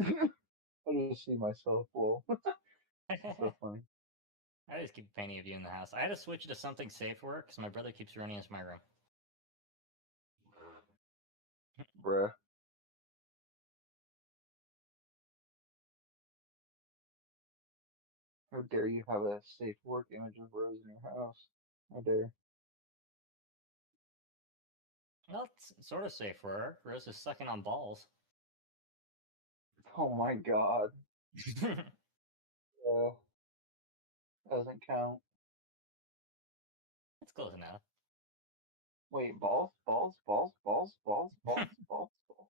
I just see myself. Well, so funny. I just keep painting of you in the house. I had to switch to something safe work because my brother keeps running into my room. Bruh. How dare you have a safe work image of Rose in your house? How dare. Well, it's sort of safe work. Rose is sucking on balls. Oh my god. Uh, doesn't count. It's close enough. Wait, balls, balls, balls, balls, balls, balls, balls, balls.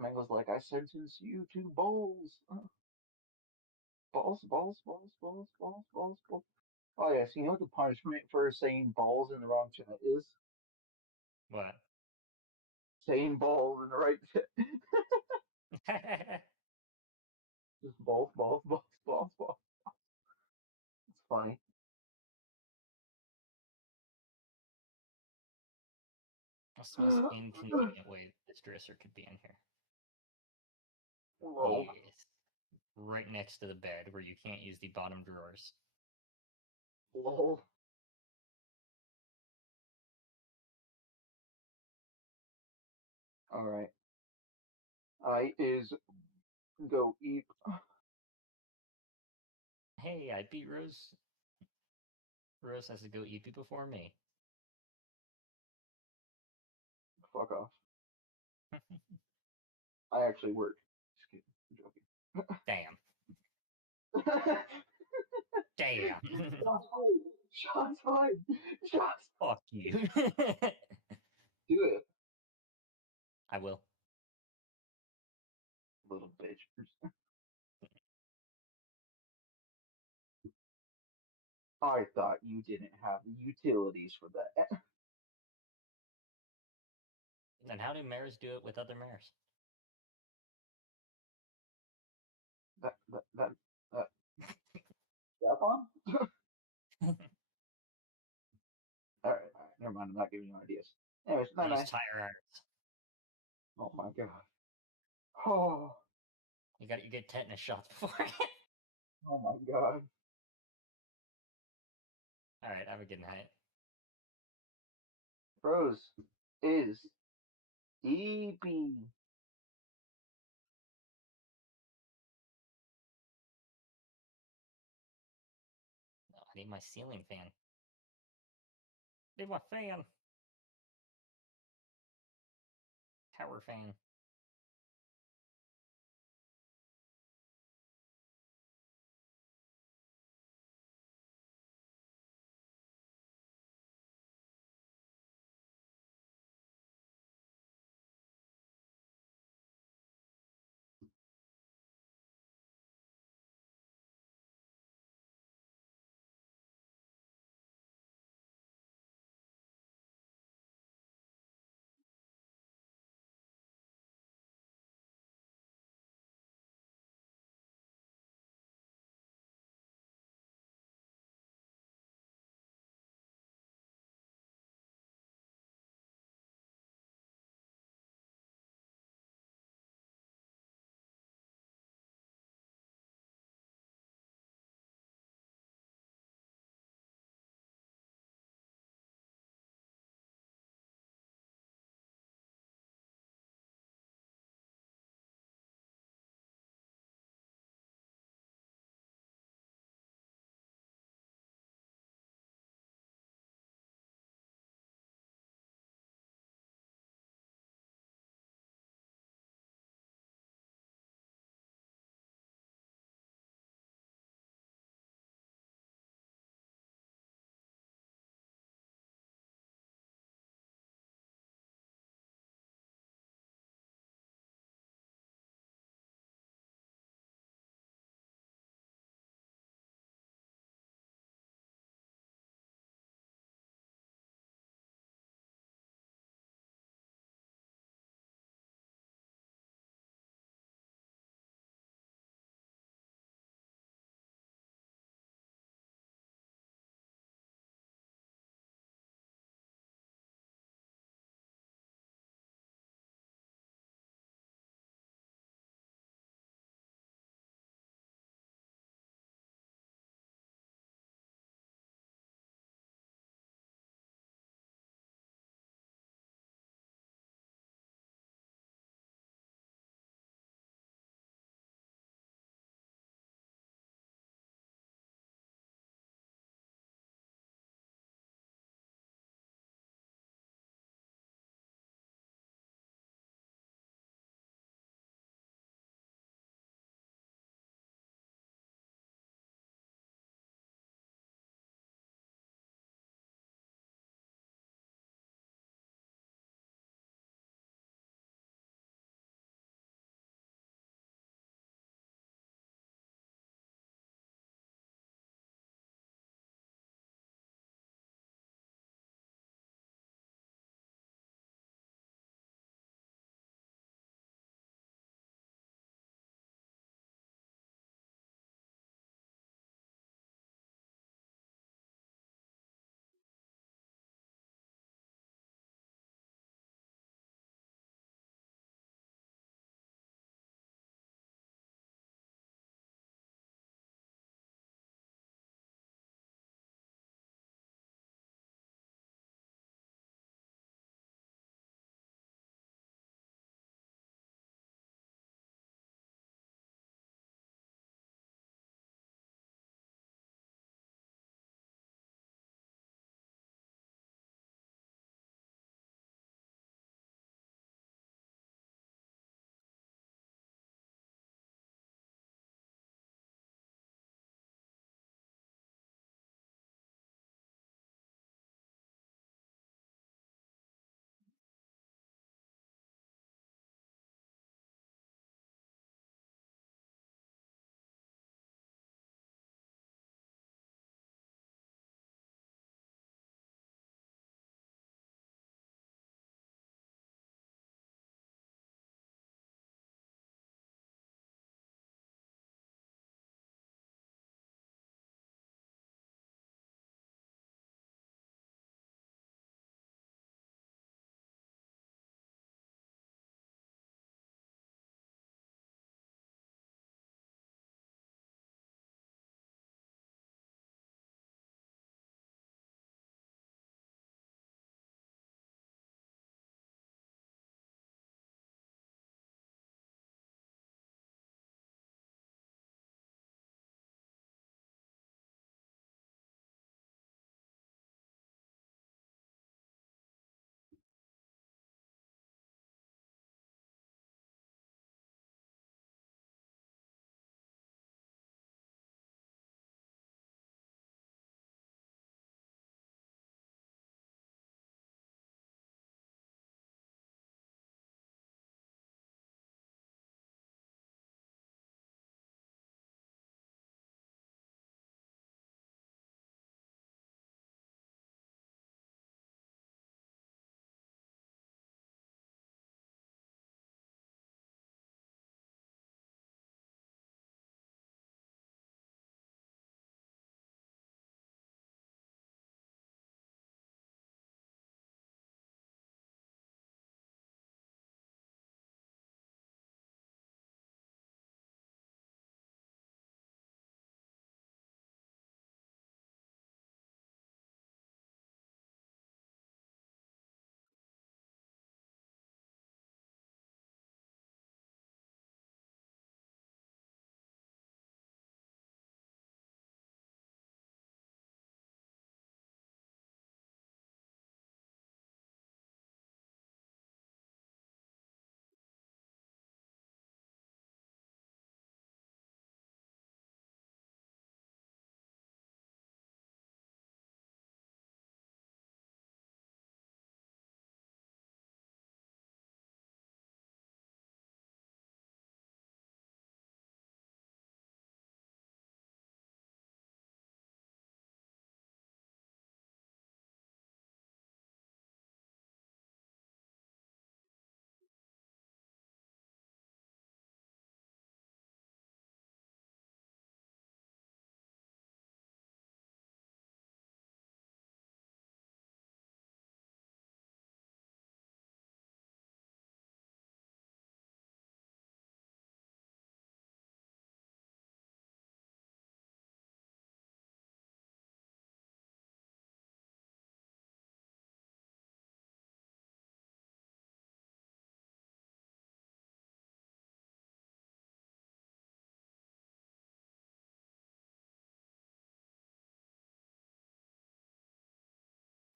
Mango's like, I sentence you to balls. Balls, balls, balls, balls, balls, balls, balls. Oh yes, you know what the punishment for saying balls in the wrong chat is? What? Saying balls in the right chat. Just balls, balls, balls, balls, balls. It's funny. What's the most inconvenient way this dresser could be in here? Lol. Yes. Right next to the bed where you can't use the bottom drawers. Lol. Alright. I is go eat. Hey, I beat Rose. Rose has to go eat before me. Fuck off. I actually work. Just kidding. I'm joking. Damn. Damn. Shots fired. Shots fired. Shots. Fuck you. Do it, I will. little bitch. I thought you didn't have the utilities for that. Then how do mares do it with other mares? That that one? All right, never mind. I'm not giving you ideas. Anyways, They night use night. tire irons. Oh my god. Oh, You get tetanus shots before. oh my god. All right, have a good night. Rose is EB. Oh, I need my ceiling fan. Need my fan. Tower fan.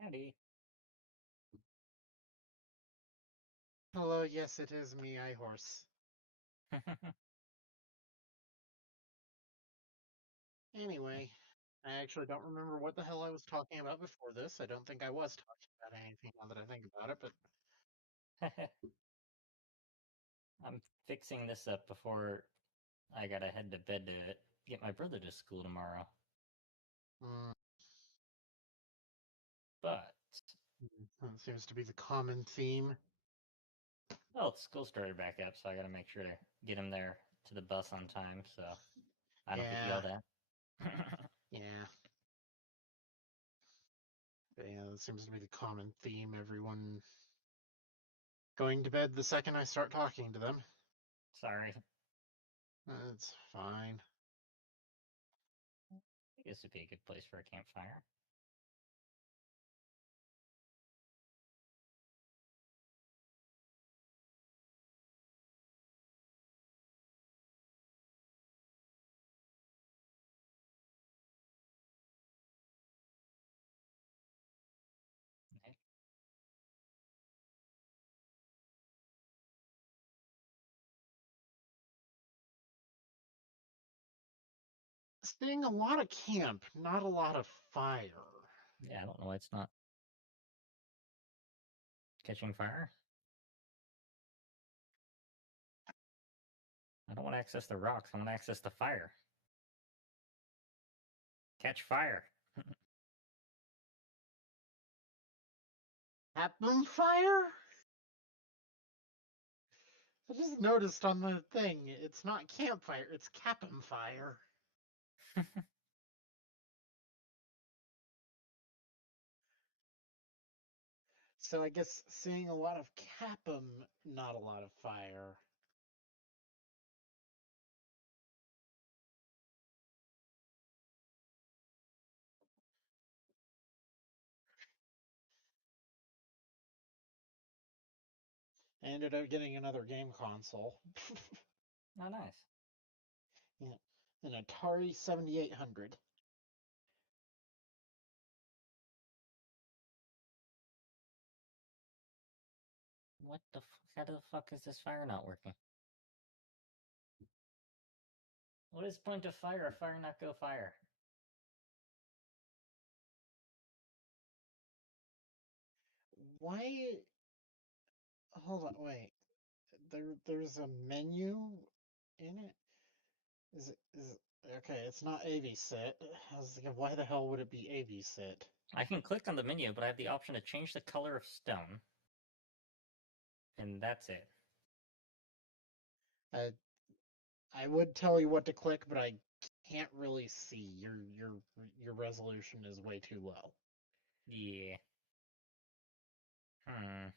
Howdy. Hello, yes, it is me, iHorse. Anyway, I actually don't remember what the hell I was talking about before this. I don't think I was talking about anything now that I think about it, but I'm fixing this up before I gotta head to bed to get my brother to school tomorrow. mm, But, that seems to be the common theme. well, school started back up, so I gotta make sure to get him there to the bus on time so I don't get Yeah, yelled at. yeah. But yeah, that seems to be the common theme. Everyone going to bed the second I start talking to them. Sorry. That's fine. I guess it'd be a good place for a campfire. Okay. Seeing a lot of camp, not a lot of fire. Yeah, I don't know why it's not catching fire. I don't want to access the rocks, I want to access the fire. Catch fire. Happen fire? I just noticed on the thing, it's not campfire, it's Cap'em fire. So I guess seeing a lot of Cap'em, not a lot of fire. I ended up getting another game console. Oh, nice. Yeah, an Atari 7800. What the how the fuck is this fire not working? What is point of fire if fire not go fire? Why? Hold on, wait. There's a menu in it. Is okay? It's not AV sit. I was thinking, why the hell would it be AV sit? I can click on the menu, but I have the option to change the color of stone. And that's it. I I would tell you what to click, but I can't really see. Your resolution is way too low. Yeah. Hmm.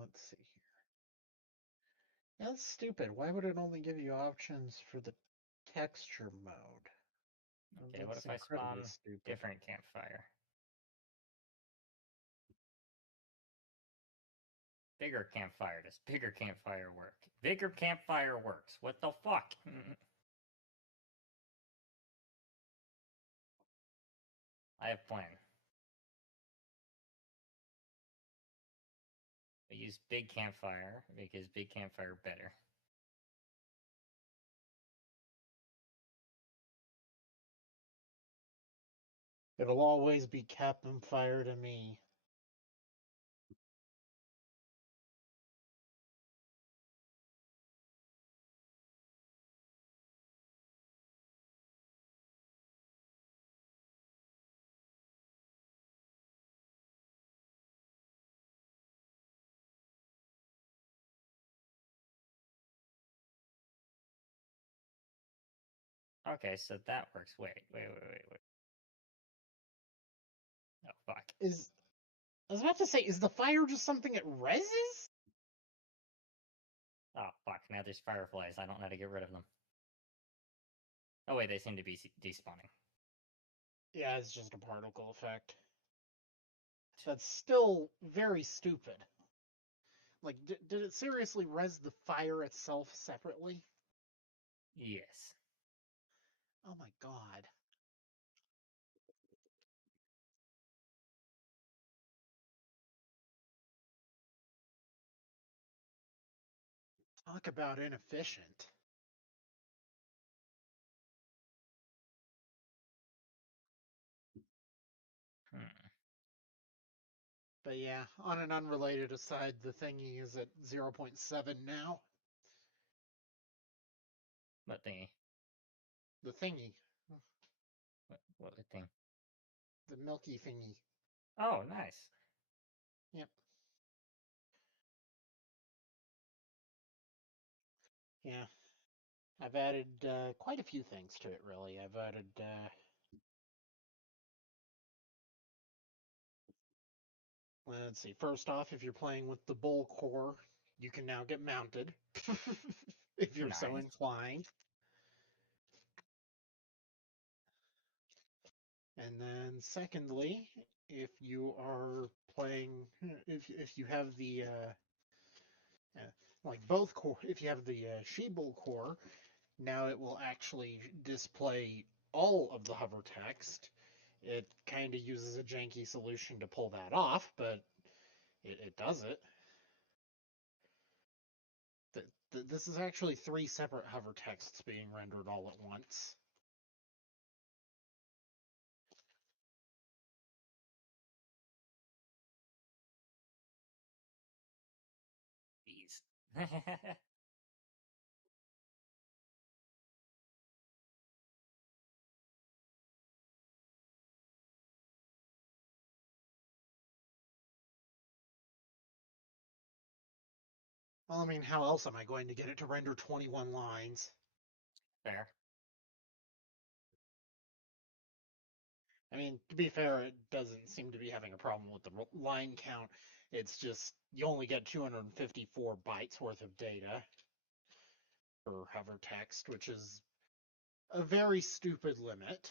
Let's see here. That's stupid. Why would it only give you options for the texture mode? Okay, what That's if I incredibly spawn stupid. different campfire? Bigger campfire. Does bigger campfire work? Bigger campfire works. What the fuck? I have plan. We use big campfire because big campfire better. It'll always be Captain Fire to me. Okay, so that works. Wait. Oh fuck. Is I was about to say, is the fire just something it reses? Oh fuck. Now there's fireflies. I don't know how to get rid of them. Oh wait, they seem to be despawning. Yeah, it's just a particle effect. That's still very stupid. Like, did it seriously res the fire itself separately? Yes. Oh my god. Talk about inefficient. Hmm. But yeah, on an unrelated aside, the thingy is at 0.7 now. What thingy? The thingy. What thing? The milky thingy. Oh, nice. Yep. Yeah. I've added quite a few things to it, really. I've added let's see. First off, if you're playing with the bull core, you can now get mounted if you're so Nice. inclined. And then secondly, if you are playing, if you have the like both core, if you have the Sheeple core, now it will actually display all of the hover text. It kind of uses a janky solution to pull that off, but it does it. This is actually 3 separate hover texts being rendered all at once. Jeez. Well, I mean, how else am I going to get it to render 21 lines? Fair. I mean, to be fair, it doesn't seem to be having a problem with the line count. It's just you only get 254 bytes worth of data per hover text, which is a very stupid limit.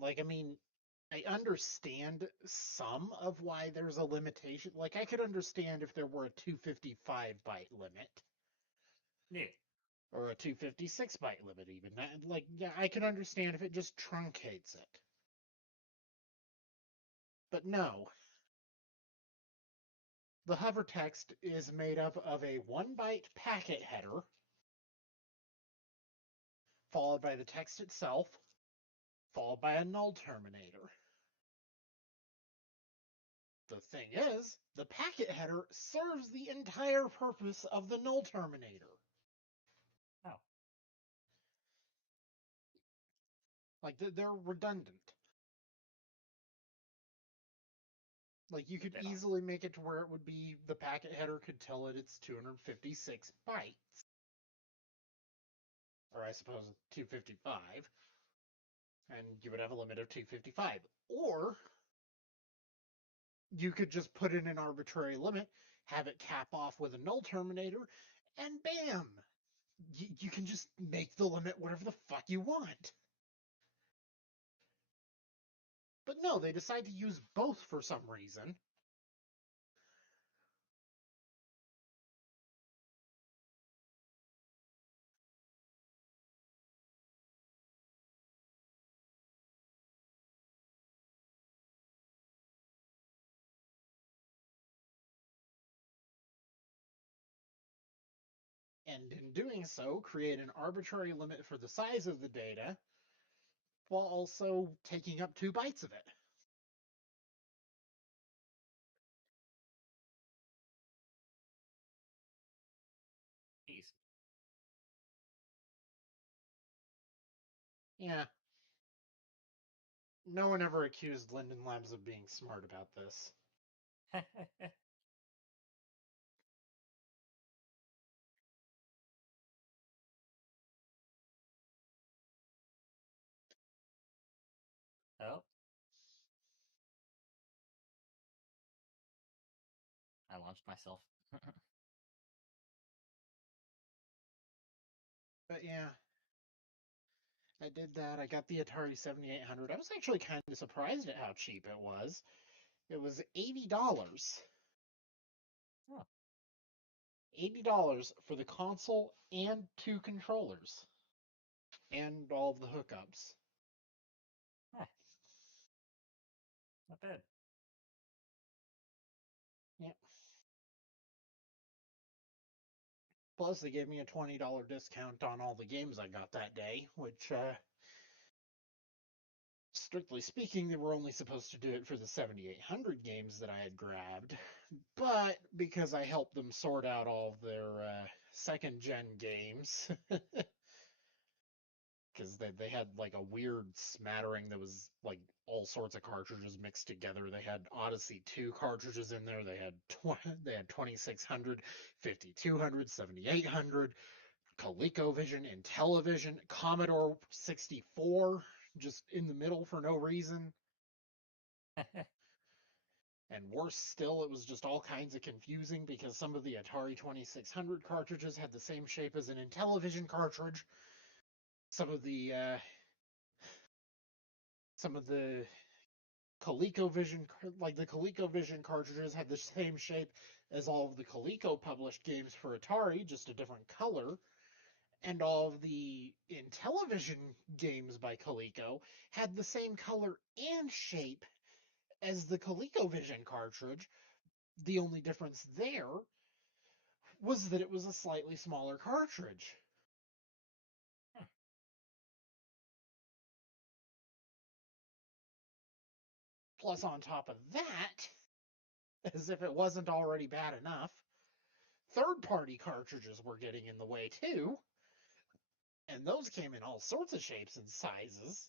Like, I mean, I understand some of why there's a limitation. Like, I could understand if there were a 255 byte limit Yeah. or a 256 byte limit, even. Like, yeah, I can understand if it just truncates it. But no, the hover text is made up of a 1 byte packet header, followed by the text itself, followed by a null terminator. The thing is, the packet header serves the entire purpose of the null terminator. Oh. Like, they're redundant. Like, you could Bit odd. easily make it to where it would be the packet header could tell it it's 256 bytes. Or I suppose 255. And you would have a limit of 255. Or you could just put in an arbitrary limit, have it cap off with a null terminator, and bam! You can just make the limit whatever the fuck you want. But no, they decide to use both for some reason. And in doing so, create an arbitrary limit for the size of the data, while also taking up 2 bytes of it. Jeez. Yeah. No one ever accused Linden Labs of being smart about this. Oh. I launched myself. But yeah, I did that. I got the Atari 7800. I was actually kind of surprised at how cheap it was. It was $80. Oh. $80 for the console and 2 controllers. And all of the hookups. Huh. Not bad. Yep. Plus, they gave me a $20 discount on all the games I got that day, which, strictly speaking, they were only supposed to do it for the 7800 games that I had grabbed. But because I helped them sort out all of their second gen games, because they had like a weird smattering that was like all sorts of cartridges mixed together. They had Odyssey 2 cartridges in there. They had 2600, 5200, 7800, ColecoVision, Intellivision, Commodore 64 just in the middle for no reason. And worse still, it was just all kinds of confusing because some of the Atari 2600 cartridges had the same shape as an Intellivision cartridge. Some of the ColecoVision, like the ColecoVision cartridges, had the same shape as all of the Coleco published games for Atari, just a different color. And all of the Intellivision games by Coleco had the same color and shape as the ColecoVision cartridge. The only difference there was that it was a slightly smaller cartridge. Hmm. Plus, on top of that, as if it wasn't already bad enough, third-party cartridges were getting in the way too, and those came in all sorts of shapes and sizes.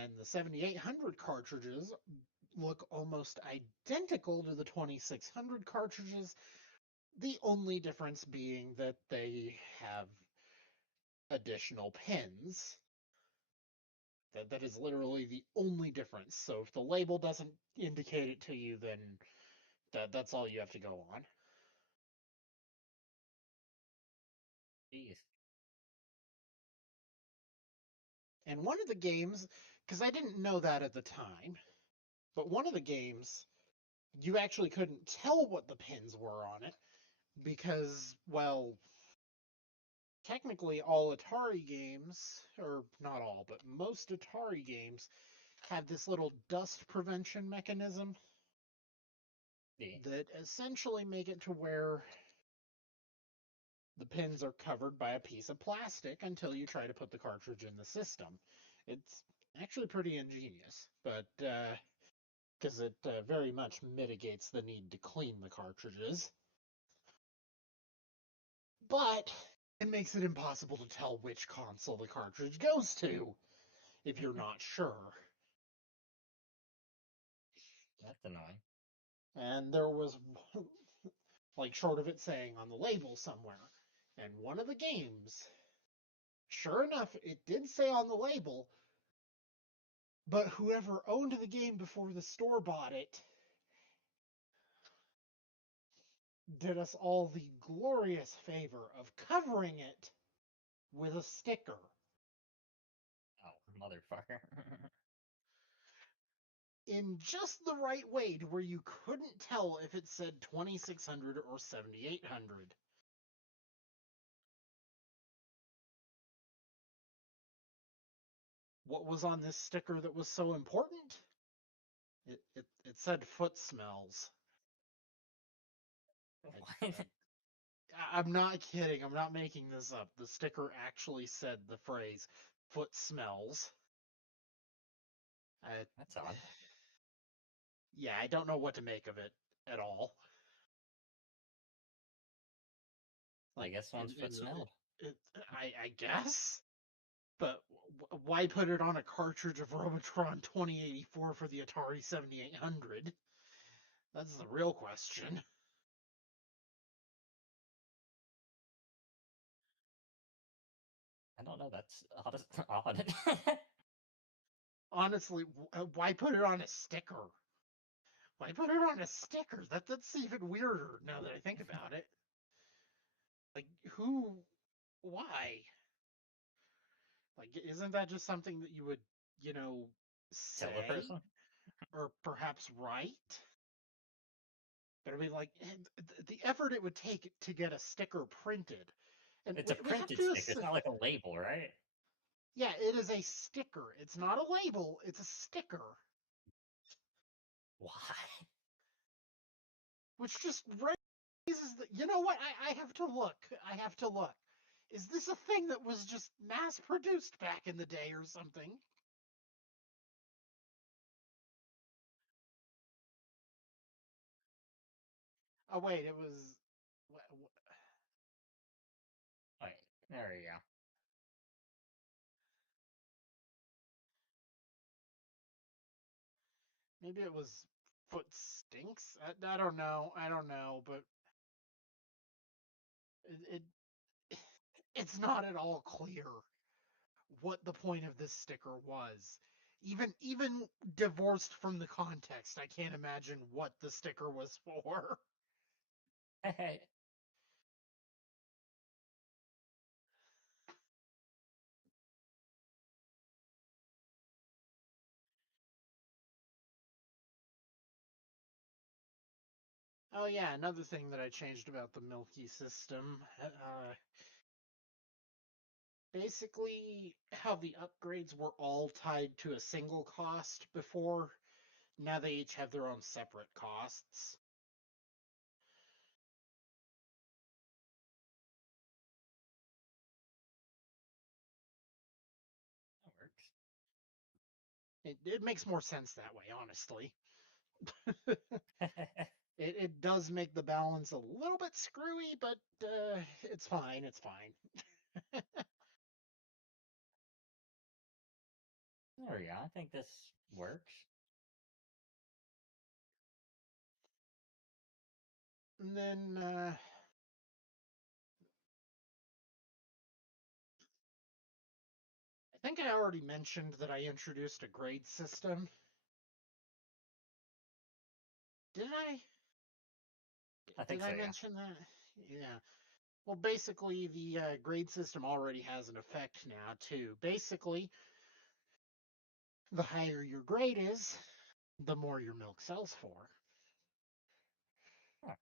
And the 7800 cartridges look almost identical to the 2600 cartridges, the only difference being that they have additional pins. That is literally the only difference. So if the label doesn't indicate it to you, then that's all you have to go on. Jeez. And one of the games, because I didn't know that at the time, but one of the games, you actually couldn't tell what the pins were on it because, well, technically all Atari games, or not all, but most Atari games have this little dust prevention mechanism Yeah. that essentially make it to where the pins are covered by a piece of plastic until you try to put the cartridge in the system. It's actually pretty ingenious, but because it very much mitigates the need to clean the cartridges. But it makes it impossible to tell which console the cartridge goes to if you're not sure. That's annoying. And there was, like, short of it saying on the label somewhere. And one of the games, sure enough, it did say on the label, but whoever owned the game before the store bought it did us all the glorious favor of covering it with a sticker. Oh, motherfucker. In just the right way to where you couldn't tell if it said 2600 or 7800. What was on this sticker that was so important? It said foot smells. What? I'm not kidding. I'm not making this up. The sticker actually said the phrase foot smells. I, That's odd. yeah, I don't know what to make of it at all. I Like, guess one's foot smelled. I guess. But why put it on a cartridge of Robotron 2084 for the Atari 7800? That's the real question. I don't know. That's odd. Odd. Honestly, why put it on a sticker? Why put it on a sticker? That's even weirder now that I think about it. Like, who Why? Like, isn't that just something that you would, you know, Tell the say person. or perhaps write? But I mean, like, the effort it would take to get a sticker printed, and It's a we have printed to sticker. It's not like a label, right? yeah, it is a sticker. It's not a label. It's a sticker, Why? which just raises the. You know what? I have to look. I have to look. Is this a thing that was just mass produced back in the day or something? Oh wait, it was. Wait, there you go. Maybe it was foot stinks. I don't know. I don't know, but it's not at all clear what the point of this sticker was. Even divorced from the context, I can't imagine what the sticker was for. Oh yeah, another thing that I changed about the Milky system. Basically, how the upgrades were all tied to a single cost before, now they each have their own separate costs. That works. It makes more sense that way, honestly. It does make the balance a little bit screwy, but it's fine. It's fine. There we go. I think this works. And then I think I already mentioned that I introduced a grade system. Did I? I Did think I so, yeah. mention that? Yeah. Well, basically, the grade system already has an effect now, too. Basically, the higher your grade is, the more your milk sells for. Huh.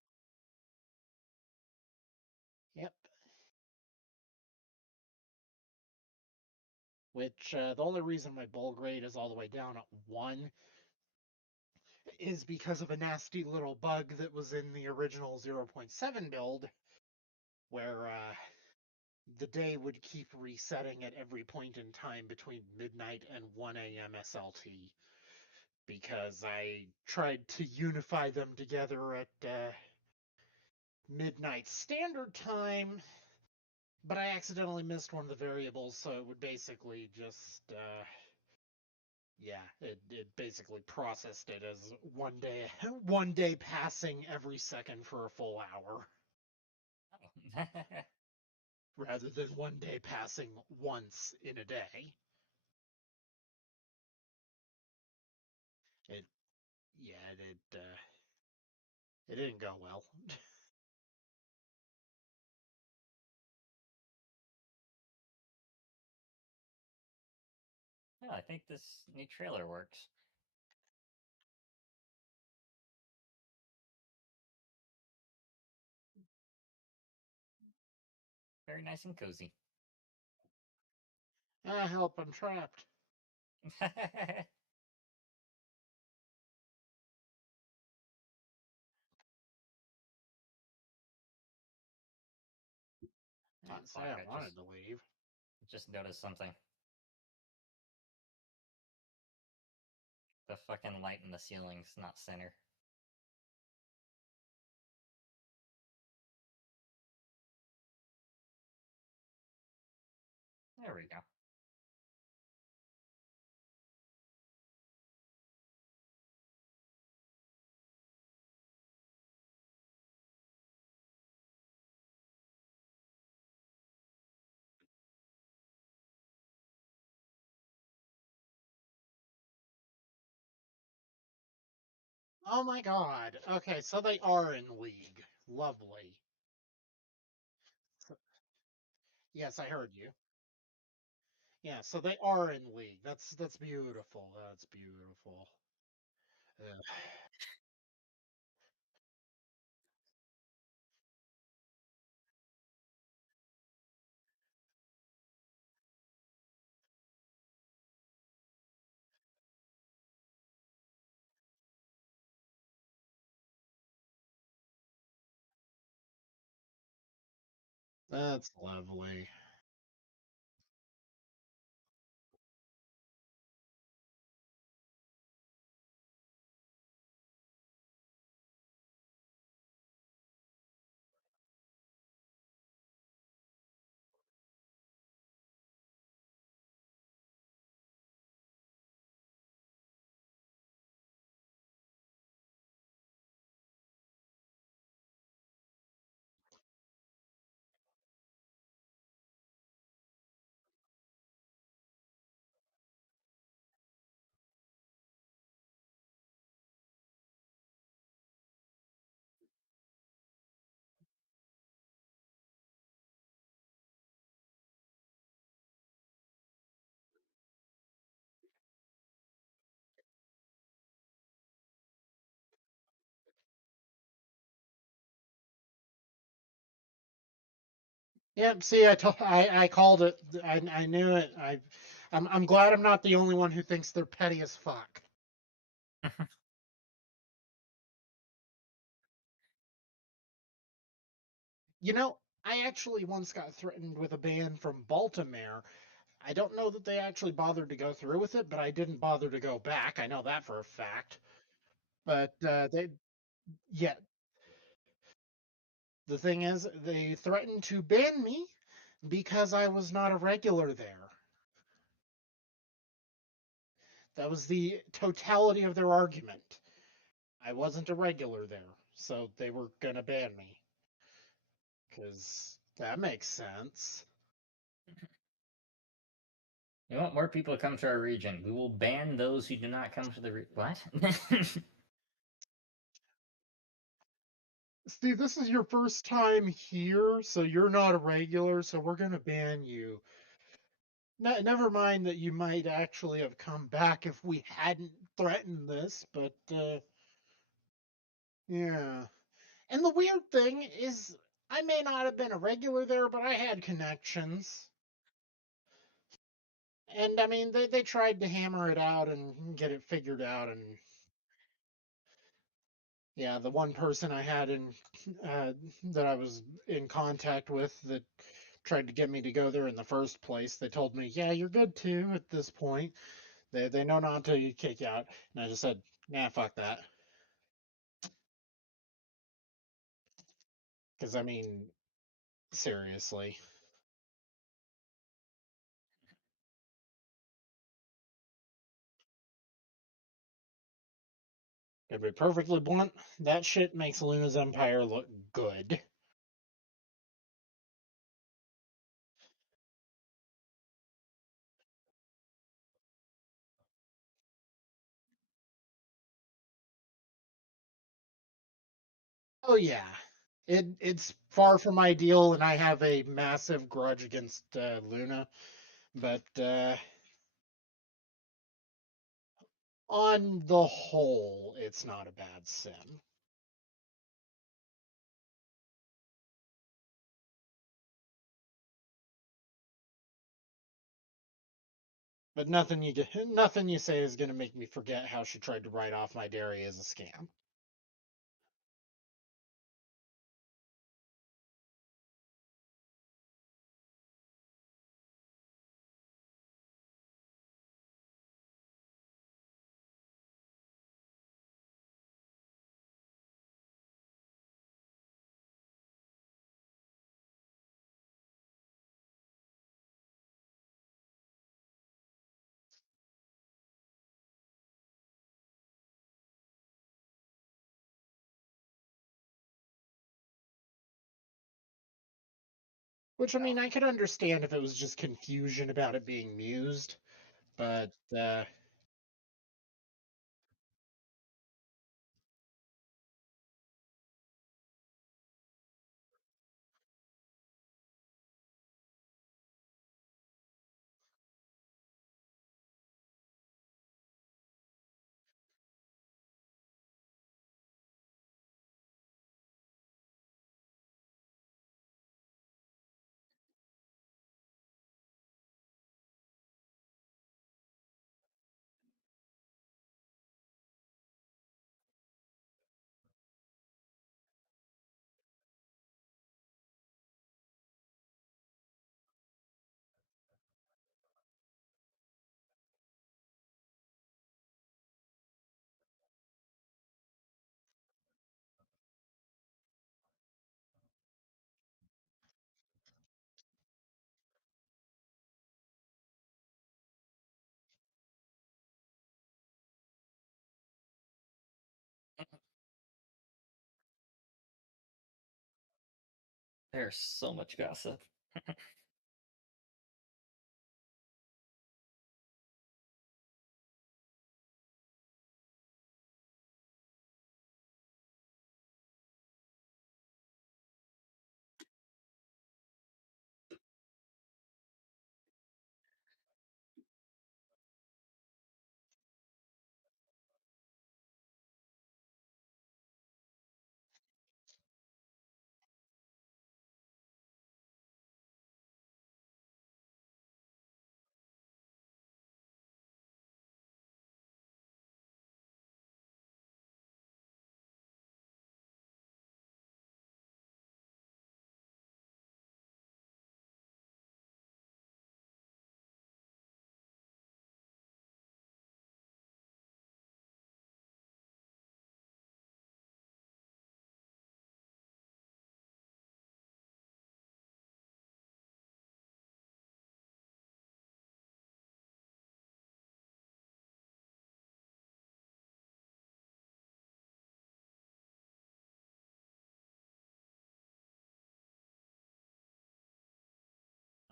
Yep. Which the only reason my bull grade is all the way down at 1 is because of a nasty little bug that was in the original 0.7 build, where the day would keep resetting at every point in time between midnight and 1 a.m. SLT, because I tried to unify them together at midnight standard time, but I accidentally missed one of the variables, so it would basically just yeah, it basically processed it as 1 day one day passing every second for a full hour, Oh. rather than 1 day passing once in a day. It yeah, it didn't go well. Yeah, I think this new trailer works. Very nice and cozy. Ah, help, I'm trapped. I Oh, didn't say fuck, I I wanted to leave. just noticed something. The fucking light in the ceiling's not center. There we go. Oh my god. Okay, so they are in league. Lovely. So, Yes, I heard you. Yeah, so they are in league. That's beautiful. That's beautiful. Ugh. That's lovely. Yep. See, I called it. I knew it. I'm glad I'm not the only one who thinks they're petty as fuck. You know, I actually once got threatened with a ban from Baltimore. I don't know that they actually bothered to go through with it, but I didn't bother to go back. I know that for a fact. But yeah, the thing is, they threatened to ban me because I was not a regular there. That was the totality of their argument. I wasn't a regular there, so they were gonna ban me. Because that makes sense. We want more people to come to our region. We will ban those who do not come to the what? See, this is your first time here, so you're not a regular, so we're gonna ban you. Never mind that you might actually have come back if we hadn't threatened this, but yeah. And the weird thing is, I may not have been a regular there, but I had connections. And I mean, they tried to hammer it out and get it figured out. And yeah, the one person I had in that I was in contact with that tried to get me to go there in the first place, they told me, "Yeah, you're good too at this point. They know not to kick you out." And I just said, "Nah, fuck that." Because I mean, seriously. To be perfectly blunt, that shit makes Luna's Empire look good. Oh yeah, it's far from ideal, and I have a massive grudge against Luna. But on the whole, it's not a bad sim. But nothing you say is gonna make me forget how she tried to write off my dairy as a scam. Which I mean, I could understand if it was just confusion about it being mused, but There's so much gossip.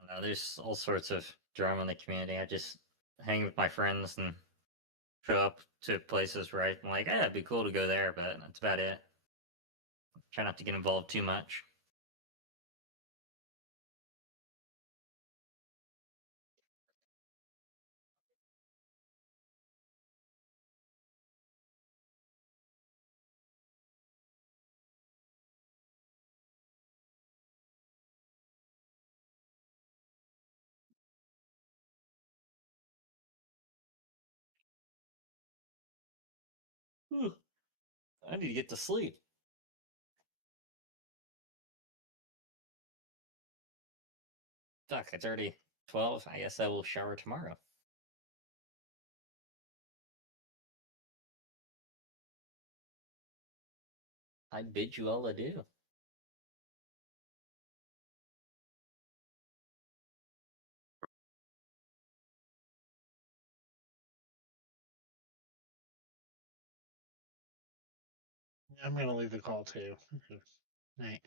I don't know, there's all sorts of drama in the community. I just hang with my friends and show up to places where I'm like, it'd be cool to go there, but that's about it. Try not to get involved too much. Whew, I need to get to sleep. Fuck, it's already 12. I guess I will shower tomorrow. I bid you all adieu. I'm gonna leave the call too. Night.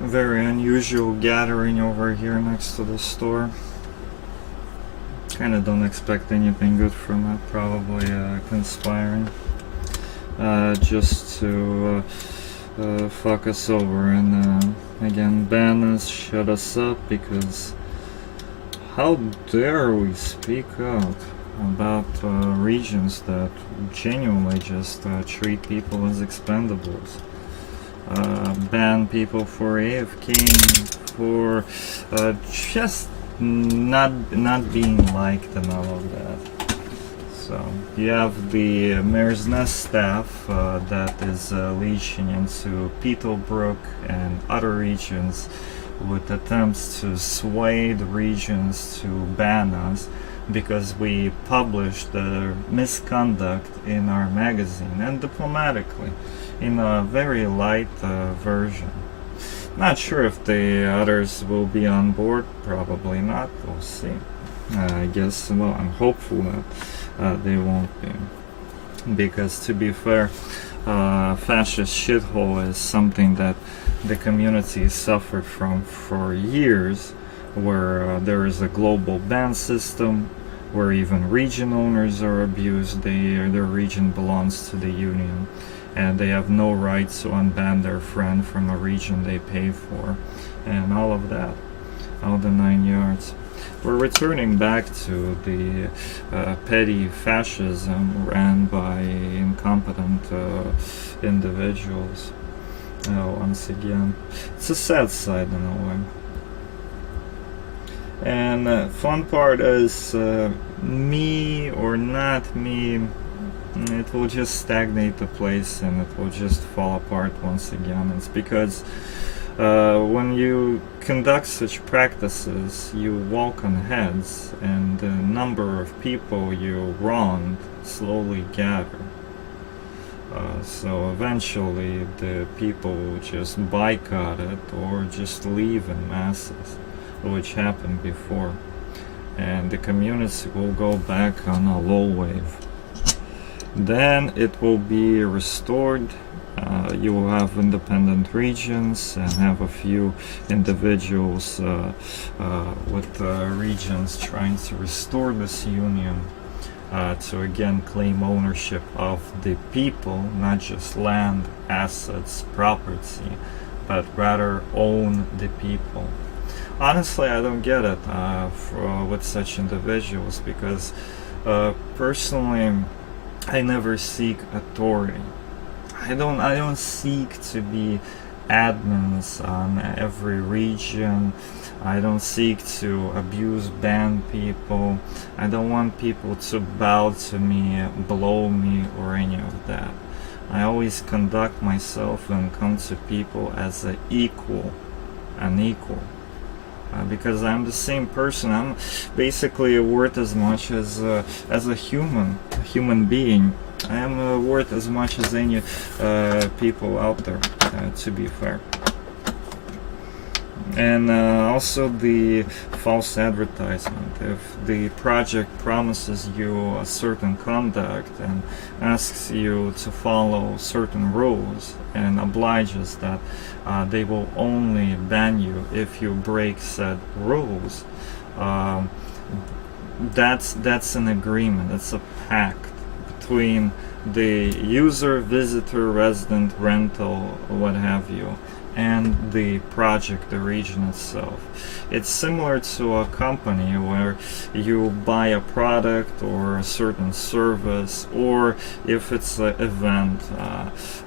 very unusual gathering over here next to the store. Kinda don't expect anything good from it, probably conspiring. Just to fuck us over and again ban us, shut us up, because how dare we speak up about regions that genuinely just treat people as expendables. Ban people for AFKing, for just not being liked and all of that. So you have the Mayor's Nest staff that is leeching into Petalbrook and other regions with attempts to sway the regions to ban us because we published the misconduct in our magazine, and diplomatically, in a very light version. Not sure if the others will be on board, probably not, we'll see. I guess, well, I'm hopeful that they won't be. Because to be fair, fascist shithole is something that the community suffered from for years, where there is a global ban system, where even region owners are abused. Their region belongs to the union, and they have no right to unban their friend from a region they pay for, and all of that, all the 9 yards. We're returning back to the petty fascism ran by incompetent individuals. Once again, it's a sad side in a way. And fun part is, me or not me, it will just stagnate the place and it will just fall apart once again. It's because when you conduct such practices, you walk on heads, and the number of people you wronged slowly gather. So eventually the people will just boycott it or just leave in masses, which happened before, and the community will go back on a low wave. Then it will be restored. You will have independent regions and have a few individuals with regions trying to restore this union to again claim ownership of the people, not just land, assets, property, but rather own the people. Honestly, I don't get it with such individuals, because personally, I never seek authority. I don't seek to be admins on every region. I don't seek to abuse, ban people. I don't want people to bow to me, below me, or any of that. I always conduct myself and come to people as an equal. Because I'm the same person. I'm basically worth as much as a human being. I am worth as much as any people out there, to be fair. And also the false advertisement. If the project promises you a certain conduct and asks you to follow certain rules and obliges that they will only ban you if you break said rules, that's an agreement. It's a pact between the user, visitor, resident, rental, what have you, and the project, the region itself. It's similar to a company where you buy a product or a certain service, or if it's an event,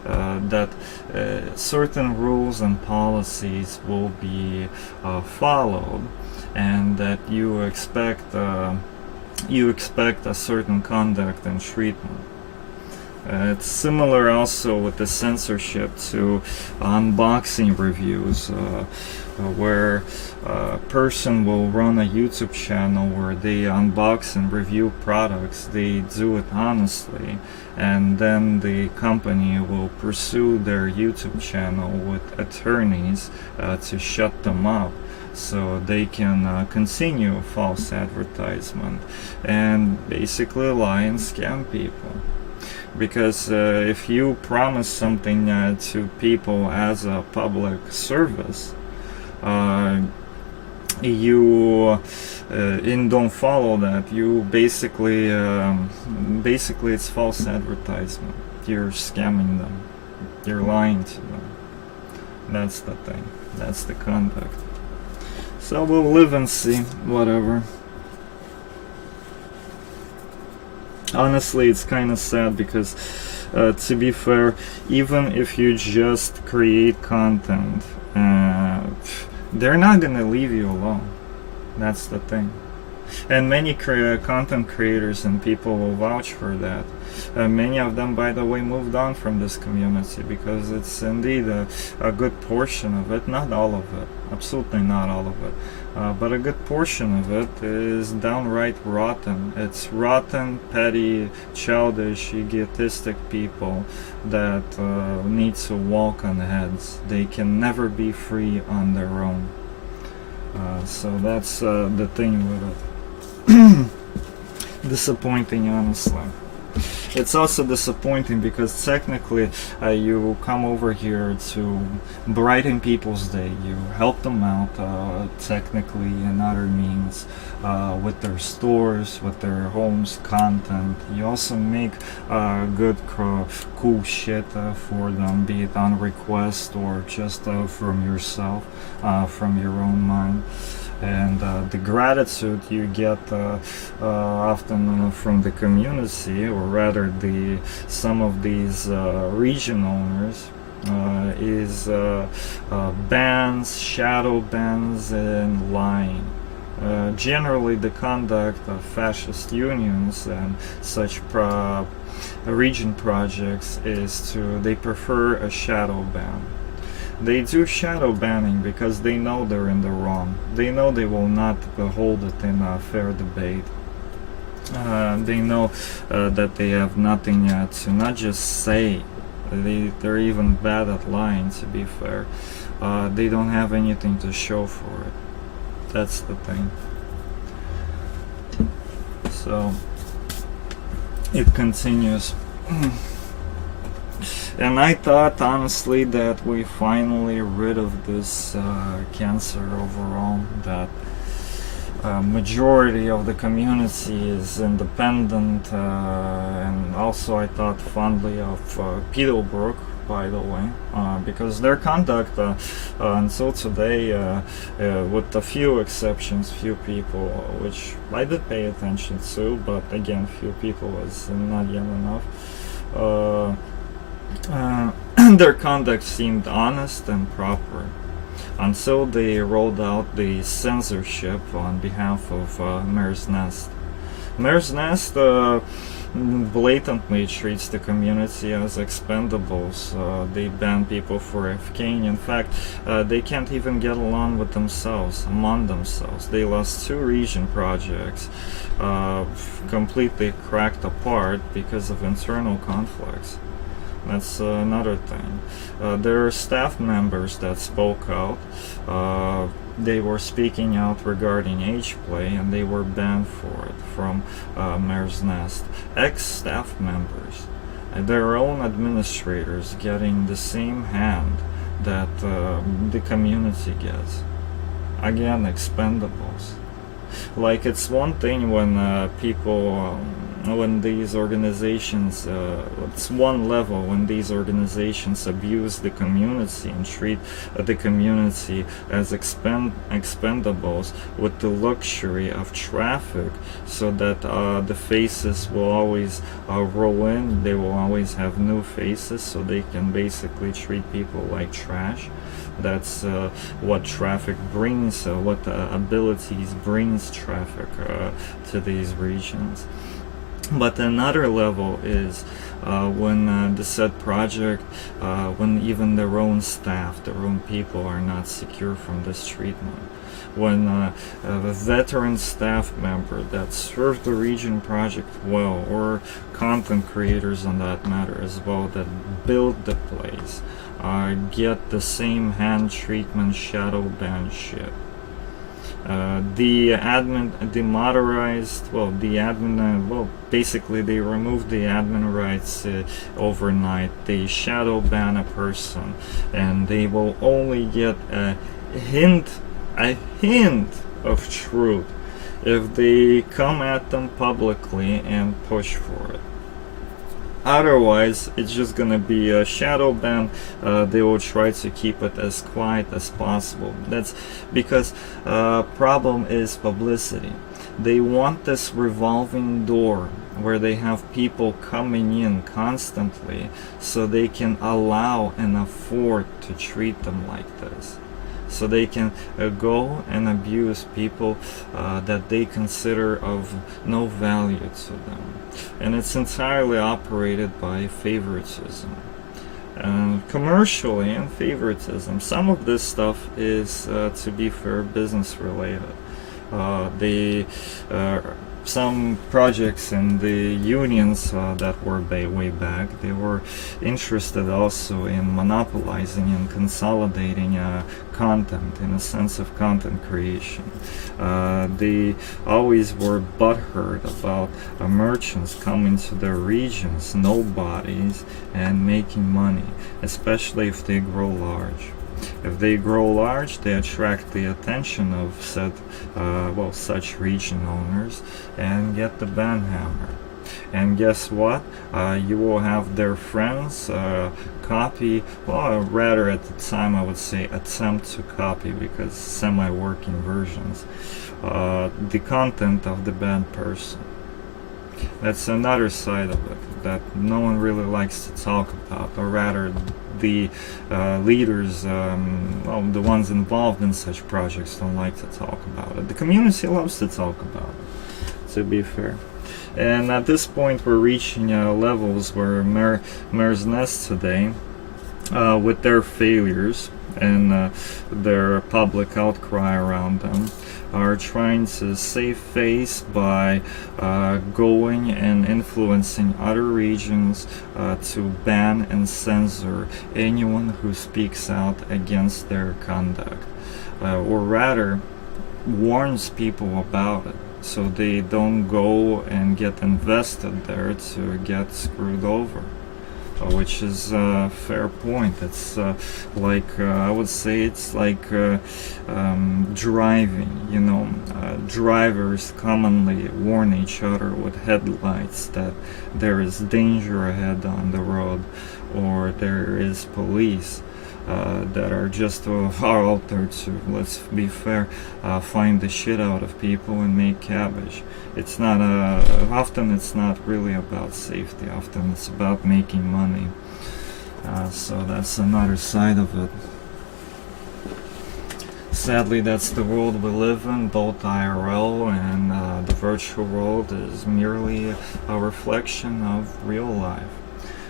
that certain rules and policies will be followed, and that you expect a certain conduct and treatment. It's similar also with the censorship to unboxing reviews, where a person will run a YouTube channel where they unbox and review products. They do it honestly, and then the company will pursue their YouTube channel with attorneys to shut them up, so they can continue false advertisement and basically lie and scam people. Because if you promise something to people as a public service, you don't follow that, you basically it's false advertisement. You're scamming them, you're lying to them. That's the thing, that's the conduct. So we'll live and see, whatever. Honestly, it's kind of sad because to be fair, even if you just create content, they're not gonna leave you alone. That's the thing. And many content creators and people will vouch for that. Many of them, by the way, moved on from this community because it's indeed a good portion of it, not all of it, absolutely not all of it, but a good portion of it is downright rotten. It's rotten, petty, childish, egotistic people that need to walk on heads. They can never be free on their own. So that's the thing with it. Disappointing, honestly. It's also disappointing because technically you come over here to brighten people's day. You help them out technically in other means with their stores, with their homes, content. You also make good, cool shit for them, be it on request or just from yourself, from your own mind. And the gratitude you get often from the community, or rather some of these region owners, is bans, shadow bans, and lying. Generally, the conduct of fascist unions and such region projects is they prefer a shadow ban. They do shadow banning because they know they're in the wrong. They know they will not hold it in a fair debate. They know that they have nothing to not just say. They're even bad at lying, to be fair. They don't have anything to show for it. That's the thing. So it continues. And I thought, honestly, that we finally rid of this cancer overall, that majority of the community is independent, and also I thought fondly of Peterbrook, by the way, because their conduct until today, with a few exceptions, few people, which I did pay attention to, but again, few people was not yet enough. Their conduct seemed honest and proper until they rolled out the censorship on behalf of Mayor's Nest. Mayor's Nest blatantly treats the community as expendables. They ban people for FKing. In fact, they can't even get along with themselves, among themselves. They lost 2 region projects, completely cracked apart because of internal conflicts. That's another thing. There are staff members that spoke out. They were speaking out regarding age play, and they were banned for it from Mayor's Nest. Ex-staff members, their own administrators, getting the same hand that the community gets. Again, expendables. Like, it's one thing when people, when these organizations, it's one level when these organizations abuse the community and treat the community as expendables with the luxury of traffic, so that the faces will always roll in, they will always have new faces, so they can basically treat people like trash. That's what traffic brings, what abilities brings traffic to these regions. But another level is when the said project, when even their own staff, their own people are not secure from this treatment. When a veteran staff member that served the region project well, or content creators on that matter as well, that build the place, get the same hand treatment, shadow ban shit. The admin demotorized, well, the admin, well, basically they removed the admin rights overnight. They shadow ban a person, and they will only get a hint of truth if they come at them publicly and push for it. Otherwise, it's just gonna be a shadow ban. They will try to keep it as quiet as possible. That's because problem is publicity. They want this revolving door where they have people coming in constantly so they can allow and afford to treat them like this. So they can go and abuse people that they consider of no value to them. And it's entirely operated by favoritism. Commercially and favoritism. Some of this stuff is, to be fair, business related. Some projects in the unions that were way back, they were interested also in monopolizing and consolidating content, in a sense of content creation. They always were butthurt about merchants coming to their regions, nobodies, and making money, especially if they grow large. If they grow large, they attract the attention of said, such region owners and get the ban hammer. And guess what? You will have their friends copy, well, rather at the time I would say attempt to copy, because semi-working versions, the content of the banned person. That's another side of it that no one really likes to talk about, or rather the leaders, the ones involved in such projects don't like to talk about it. The community loves to talk about it, to be fair. And at this point we're reaching levels where Mare's Nest today, with their failures and their public outcry around them, are trying to save face by going and influencing other regions to ban and censor anyone who speaks out against their conduct, or rather warns people about it, so they don't go and get invested there to get screwed over. Which is a fair point. It's I would say it's like driving, drivers commonly warn each other with headlights that there is danger ahead on the road, or there is police that are just are out there to, let's be fair, find the shit out of people and make cabbage. It's not often it's not really about safety. Often it's about making money. So that's another side of it. Sadly, that's the world we live in. Both IRL and the virtual world is merely a reflection of real life.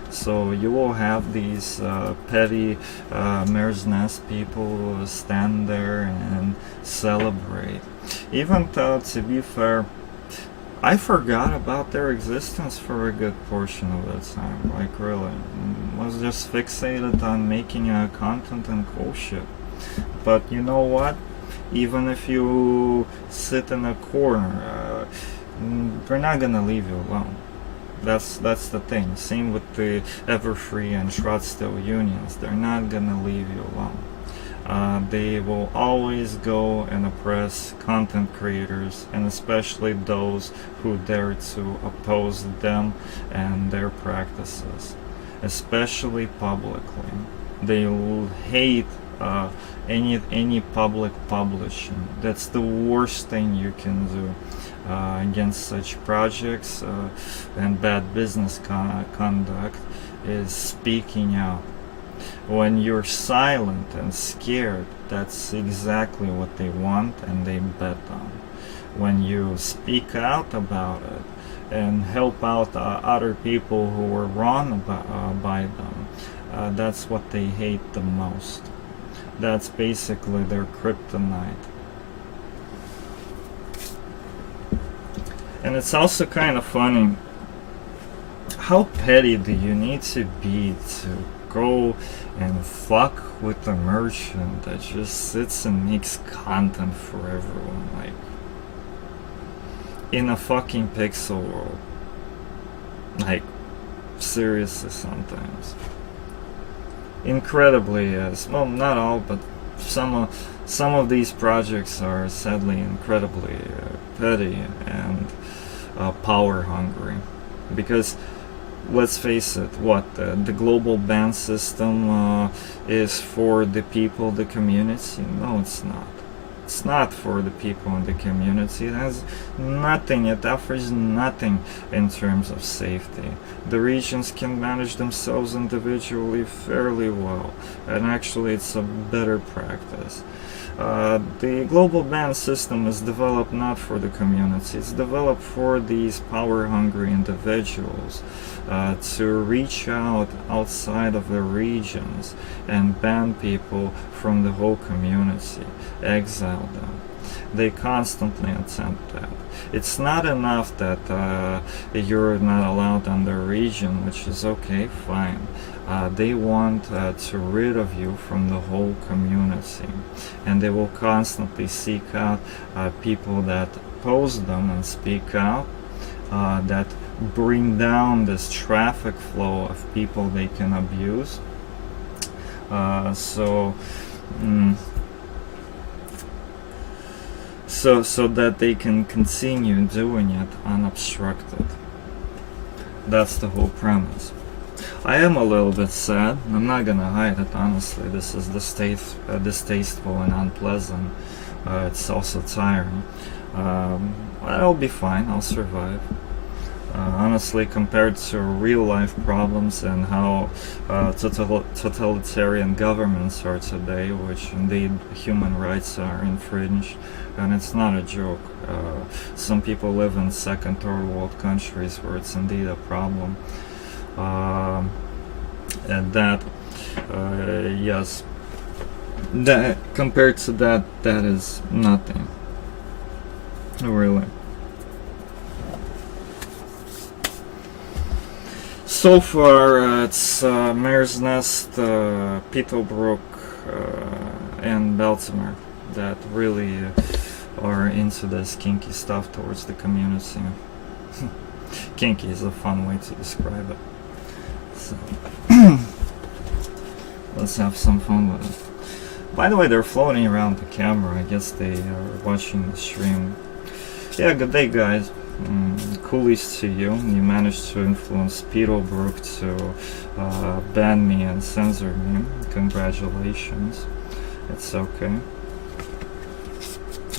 So you will have these petty Mare's Nest people stand there and celebrate. Even though, to be fair, I forgot about their existence for a good portion of the time. Like, really, was just fixated on making content and cool shit. But you know what? Even if you sit in a corner, they're not gonna leave you alone. That's the thing. Same with the Everfree and Schrottsdale unions. They're not gonna leave you alone. They will always go and oppress content creators, and especially those who dare to oppose them and their practices, especially publicly. They will hate any public publishing. That's the worst thing you can do against such projects and bad business conduct, is speaking out. When you're silent and scared, that's exactly what they want and they bet on. When you speak out about it and help out other people who were wrong by them, that's what they hate the most. That's basically their kryptonite. And it's also kind of funny, how petty do you need to be to go and fuck with the merchant that just sits and makes content for everyone, like, in a fucking pixel world. Like, seriously, sometimes. Incredibly, yes. Well, not all, but some of these projects are sadly incredibly petty and power hungry. Because, let's face it, the global ban system is for the people, the community? No, it's not. It's not for the people in the community. It has nothing, it offers nothing in terms of safety. The regions can manage themselves individually fairly well, and actually it's a better practice. The global ban system is developed not for the community, it's developed for these power-hungry individuals to reach out outside of the regions and ban people from the whole community, exile them. They constantly attempt that. It's not enough that you're not allowed on the region, which is okay, fine. They want to rid of you from the whole community, and they will constantly seek out people that oppose them and speak out, that bring down this traffic flow of people they can abuse. So that they can continue doing it unobstructed. That's the whole premise. I am a little bit sad. I'm not gonna hide it, honestly. This is distasteful and unpleasant. It's also tiring. I'll be fine. I'll survive. Honestly, compared to real life problems and how totalitarian governments are today, which indeed human rights are infringed, and it's not a joke. Some people live in second, third world countries where it's indeed a problem. And that, yes, that compared to that is nothing, really. So far, it's Mare's Nest, Peterbrook, and Baltimore that really are into this kinky stuff towards the community. Kinky is a fun way to describe it. So, let's have some fun with it. By the way, they're floating around the camera. I guess they are watching the stream. Yeah, good day, guys. Coolies to you. You managed to influence Peterbrook to ban me and censor me. Congratulations. It's okay.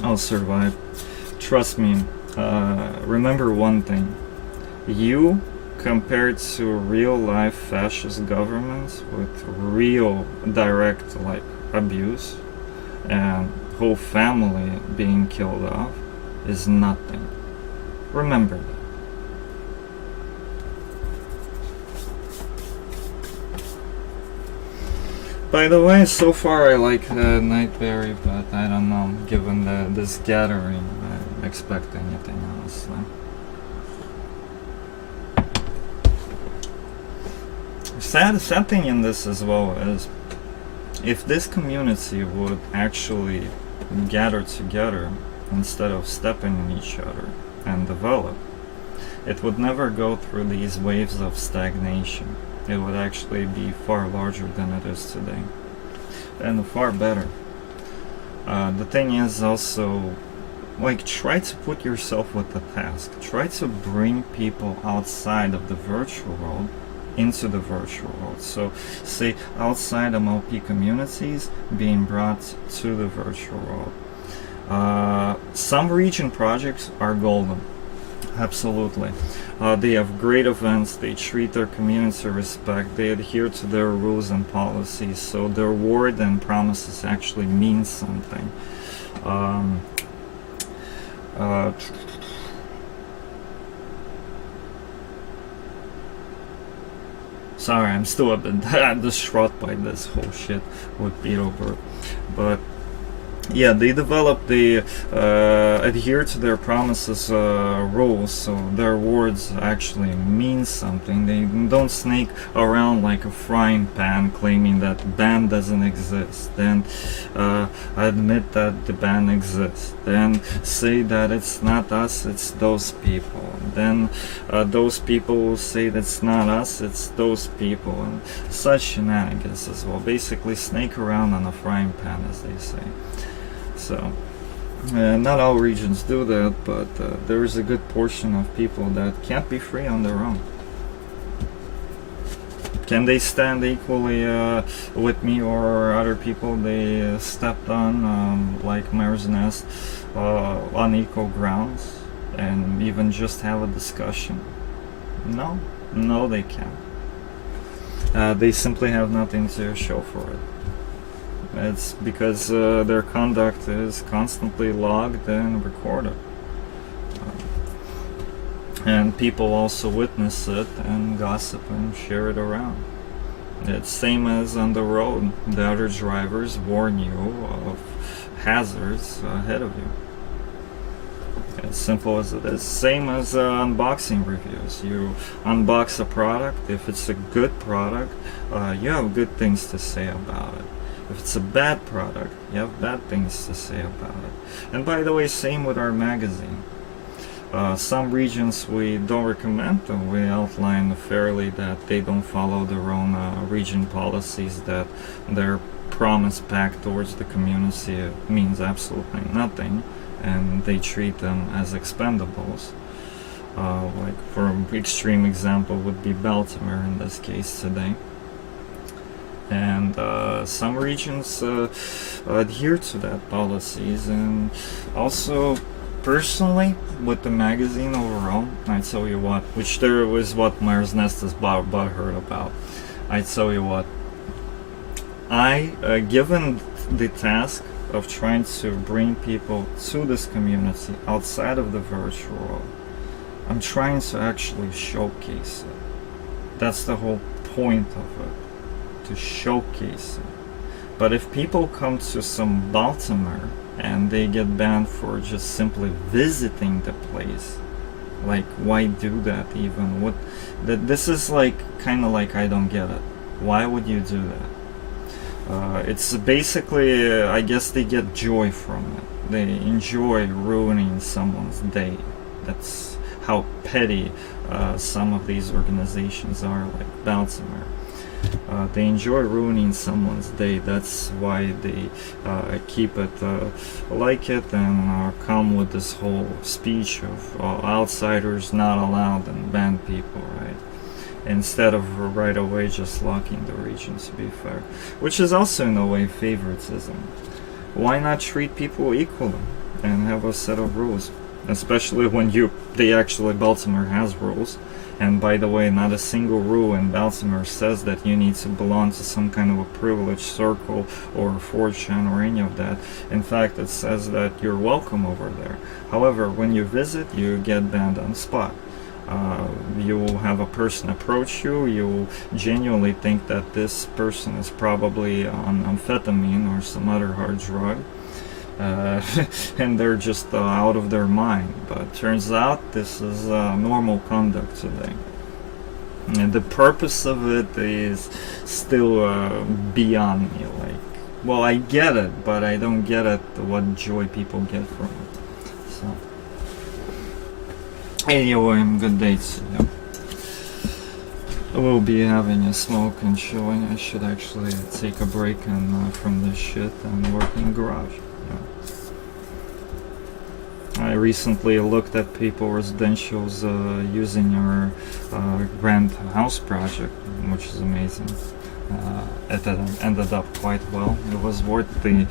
I'll survive. Trust me. Remember one thing. You, compared to real life fascist governments with real direct abuse and whole family being killed off, is nothing. Remember that. By the way, so far I like Nightberry, but I don't know, given this gathering, I expect anything, honestly. Sad thing in this as well is, if this community would actually gather together instead of stepping on each other and develop, it would never go through these waves of stagnation. It would actually be far larger than it is today, and far better. The thing is also, try to put yourself with the task. Try to bring people outside of the virtual world into the virtual world. So, say outside MLP communities being brought to the virtual world. Some region projects are golden. Absolutely. They have great events, they treat their community with respect, they adhere to their rules and policies, so their word and promises actually mean something. Sorry, I'm still a bit distraught by this whole shit with Peterborough. But yeah, they develop, they adhere to their promises, rules, so their words actually mean something. They don't snake around like a frying pan claiming that ban doesn't exist, then admit that the ban exists, then say that it's not us, it's those people, then those people will say that's not us, it's those people, and such shenanigans as well. Basically snake around on a frying pan, as they say. So, not all regions do that, but there is a good portion of people that can't be free on their own. Can they stand equally with me or other people they stepped on, like Mayor's Nest, on equal grounds, and even just have a discussion? No, no, they can't. They simply have nothing to show for it. It's because their conduct is constantly logged and recorded. And people also witness it and gossip and share it around. It's same as on the road. The other drivers warn you of hazards ahead of you. As simple as it is. Same as unboxing reviews. You unbox a product. If it's a good product, you have good things to say about it. If it's a bad product, you have bad things to say about it. And by the way, same with our magazine. Some regions we don't recommend, and we outline fairly that they don't follow their own region policies, that their promise back towards the community means absolutely nothing, and they treat them as expendables. Like for an extreme example would be Baltimore in this case today. And some regions adhere to that policies, and also personally with the magazine overall, I tell you what, which there was what Mayor's Nest is butthurt about. I tell you what, given the task of trying to bring people to this community outside of the virtual, I'm trying to actually showcase it. That's the whole point of it, to showcase it. But if people come to some Baltimore and they get banned for just simply visiting the place, like why do that even? What this is like, kind of like, I don't get it. Why would you do that? It's basically, I guess they get joy from it. They enjoy ruining someone's day. That's how petty some of these organizations are, like Baltimore. They enjoy ruining someone's day. That's why they keep it like it, and come with this whole speech of outsiders not allowed and ban people, right? Instead of right away just locking the region, to be fair. Which is also in a way favoritism. Why not treat people equally and have a set of rules? Especially when Baltimore has rules. And by the way, not a single rule in Baltimore says that you need to belong to some kind of a privileged circle or 4chan or any of that. In fact, it says that you're welcome over there. However, when you visit, you get banned on spot. You will have a person approach you, you will genuinely think that this person is probably on amphetamine or some other hard drug. And they're just out of their mind, but turns out this is normal conduct today. And the purpose of it is still beyond me. Like, well, I get it, but I don't get it what joy people get from it. So anyway, good day to you. We'll be having a smoke and chilling. I should actually take a break and from this shit and work in the garage. I recently looked at people residentials using our grand house project, which is amazing. It ended up quite well. It was worth the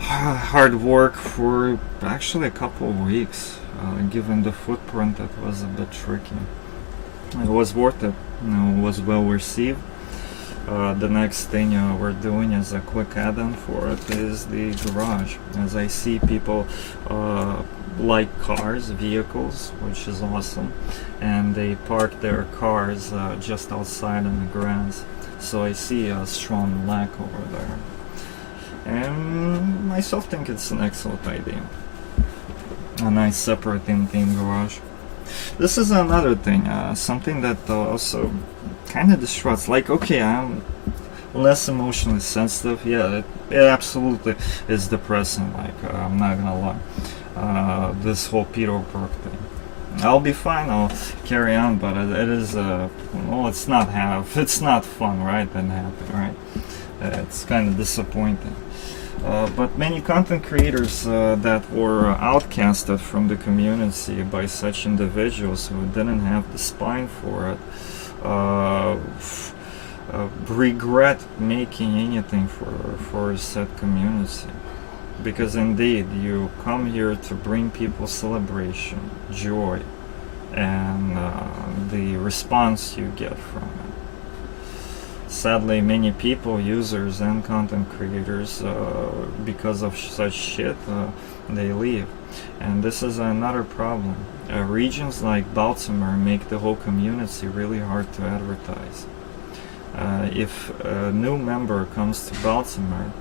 hard work for actually a couple of weeks, given the footprint that was a bit tricky. It was worth it. It was well received. The next thing we're doing as a quick add-on for it is the garage. As I see people like cars, vehicles, which is awesome, and they park their cars just outside in the grass. So I see a strong lack over there. And myself think it's an excellent idea. A nice separate in-game garage. This is another thing, something that also kind of disrupts. Like, okay, I'm less emotionally sensitive. Yeah, it absolutely is depressing. Like, I'm not gonna lie. This whole Peter Brook thing. I'll be fine. I'll carry on, but it is well, it's not fun, right? And happy, right? It's kind of disappointing. But many content creators that were outcasted from the community by such individuals who didn't have the spine for it regret making anything for said community. Because indeed, you come here to bring people celebration, joy, and the response you get from it. Sadly, many people, users and content creators, because of such shit, they leave. And this is another problem. Regions like Baltimore make the whole community really hard to advertise. If a new member comes to Baltimore,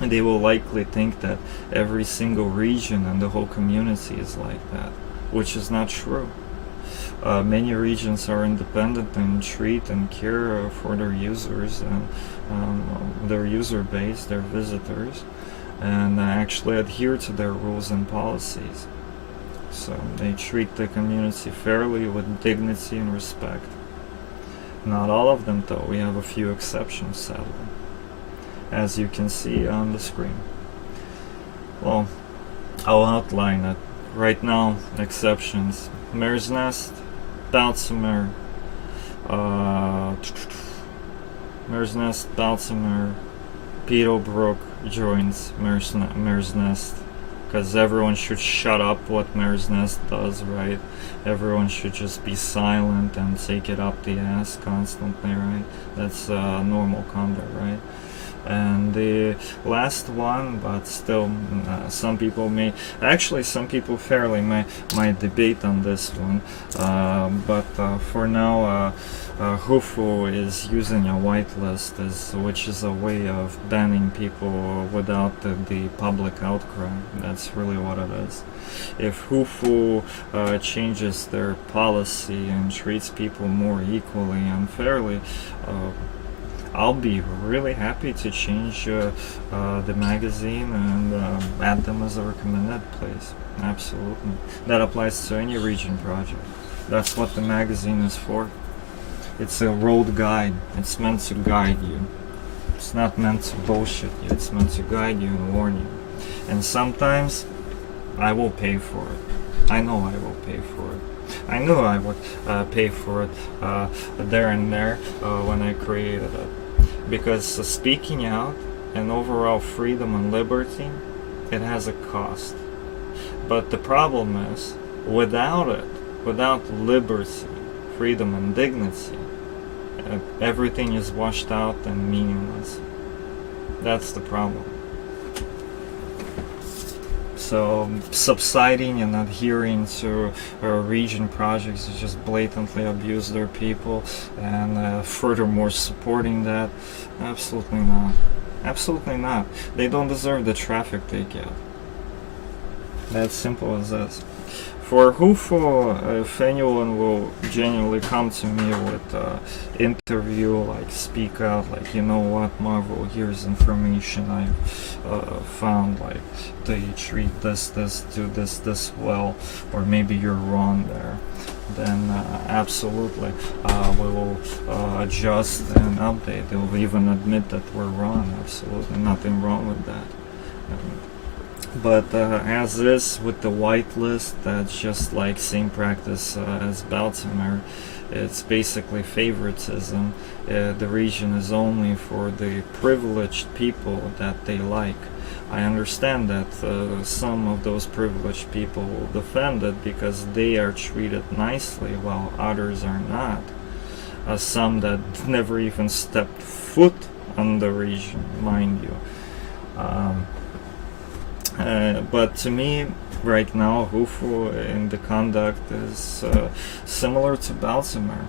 they will likely think that every single region and the whole community is like that, which is not true. Many regions are independent and treat and care for their users and their user base, their visitors, and actually adhere to their rules and policies. So they treat the community fairly with dignity and respect. Not all of them, though. We have a few exceptions, sadly, as you can see on the screen. Well, I'll outline it. Right now, exceptions. Mare's Nest, Baltimore, Mare's Nest, Baltimore, Peterbrook joins Mare's Nest, because everyone should shut up what Mare's Nest does, right? Everyone should just be silent and take it up the ass constantly, right? That's normal conduct, right? And the last one, but still some people fairly might debate on this one, but for now Hufu is using a whitelist, which is a way of banning people without the public outcry. That's really what it is. If Hufu changes their policy and treats people more equally and fairly, I'll be really happy to change the magazine and add them as a recommended place. Absolutely. That applies to any region project. That's what the magazine is for. It's a road guide. It's meant to guide you. It's not meant to bullshit you. It's meant to guide you and warn you. And sometimes I will pay for it. I know I will pay for it. I knew I would pay for it there and there when I created it. Because speaking out and overall freedom and liberty, it has a cost. But the problem is, without it, without liberty, freedom and dignity, everything is washed out and meaningless. That's the problem. So subsiding and adhering to region projects is just blatantly abuse their people, and furthermore supporting that, absolutely not. Absolutely not. They don't deserve the traffic they get. That's simple as this. For Hufu, if anyone will genuinely come to me with interview, like speak out, like, you know what, Marvel, here's information I've found, like, they treat this, do this well, or maybe you're wrong there, then absolutely we will adjust and update. They'll even admit that we're wrong. Absolutely nothing wrong with that. But as is with the whitelist, that's just like same practice as Baltimore. It's basically favoritism. The region is only for the privileged people that they like. I understand that some of those privileged people will defend it because they are treated nicely while others are not. Some that never even stepped foot on the region, mind you. But to me, right now, Hufu in the conduct is similar to Baltimore.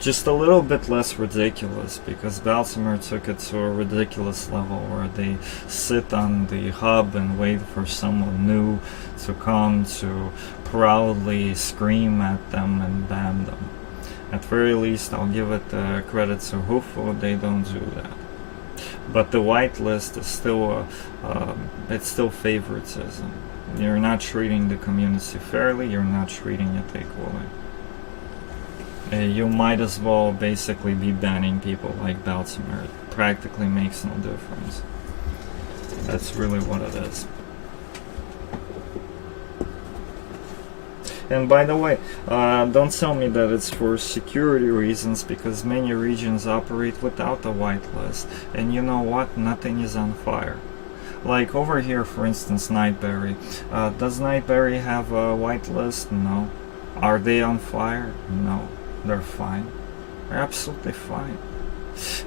Just a little bit less ridiculous, because Baltimore took it to a ridiculous level where they sit on the hub and wait for someone new to come to proudly scream at them and ban them. At very least, I'll give it credit to Hufo, they don't do that. But the whitelist is still it's still favoritism. You're not treating the community fairly, you're not treating it equally. You might as well basically be banning people like Baltimore. It practically makes no difference. That's really what it is. And by the way, don't tell me that it's for security reasons, because many regions operate without a whitelist. And you know what? Nothing is on fire. Like over here, for instance, Nightberry. Does Nightberry have a whitelist? No. Are they on fire? No. They're fine. They're absolutely fine.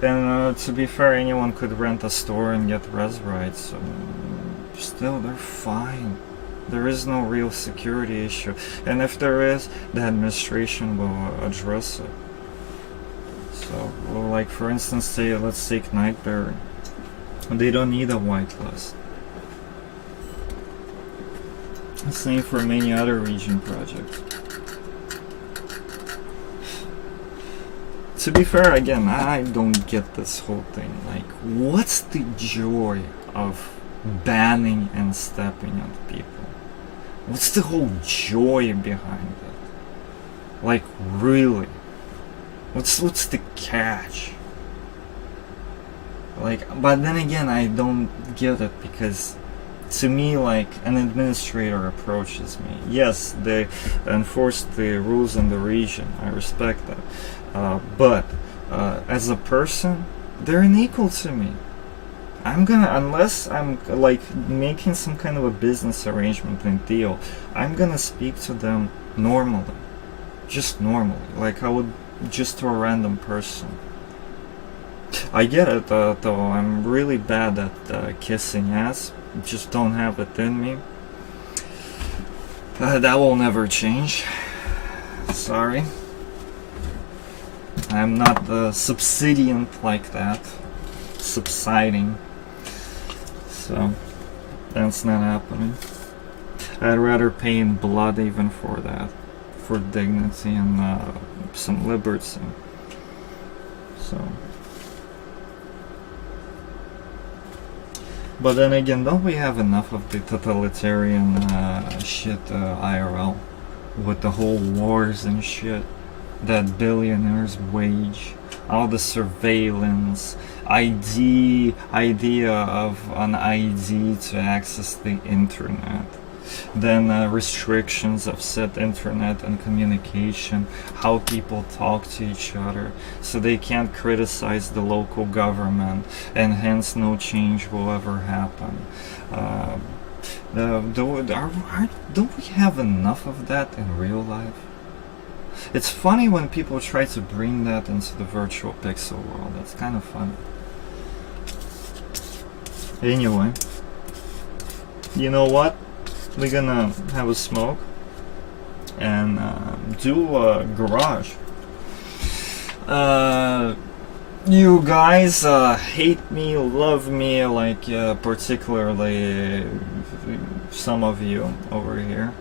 And to be fair, anyone could rent a store and get res rights. Still, they're fine. There is no real security issue. And if there is, the administration will address it. So, well, like for instance, say, let's take Nightberry. They don't need a whitelist. Same for many other region projects. To be fair, again, I don't get this whole thing. Like, what's the joy of banning and stepping on people? What's the whole joy behind it? Like, really? What's the catch? Like, but then again, I don't get it, because to me, like, an administrator approaches me. Yes, they enforce the rules in the region. I respect that. But as a person, they're unequal to me. I'm gonna, unless I'm like making some kind of a business arrangement and deal, I'm gonna speak to them normally. Just normally. Like I would just to a random person. I get it, though. I'm really bad at kissing ass. Just don't have it in me. That will never change. Sorry. I'm not subsidient like that. Subsiding. So, that's not happening. I'd rather pay in blood even for that. For dignity and some liberty. So. But then again, don't we have enough of the totalitarian shit IRL? With the whole wars and shit that billionaires wage, all the surveillance, idea of an ID to access the internet, then restrictions of said internet and communication, how people talk to each other, so they can't criticize the local government, and hence no change will ever happen. Don't we have enough of that in real life? It's funny when people try to bring that into the virtual pixel world. That's kind of funny. Anyway, you know what? We're gonna have a smoke and do a garage. You guys hate me, love me, like particularly some of you over here.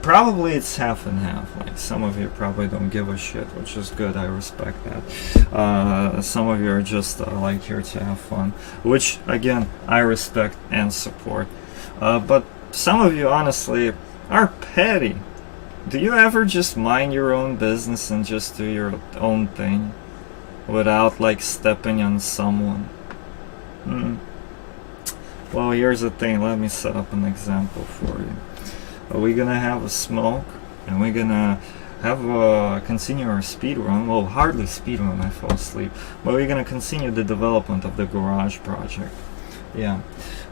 Probably it's half and half. Like some of you probably don't give a shit, which is good. I respect that. Some of you are just like here to have fun, which again I respect and support. But some of you honestly are petty. Do you ever just mind your own business and just do your own thing without like stepping on someone? Well, here's the thing. Let me set up an example for you. We're gonna have a smoke, and we're gonna have continue our speed run. Well, hardly speed run, I fall asleep. But we're gonna continue the development of the garage project. Yeah,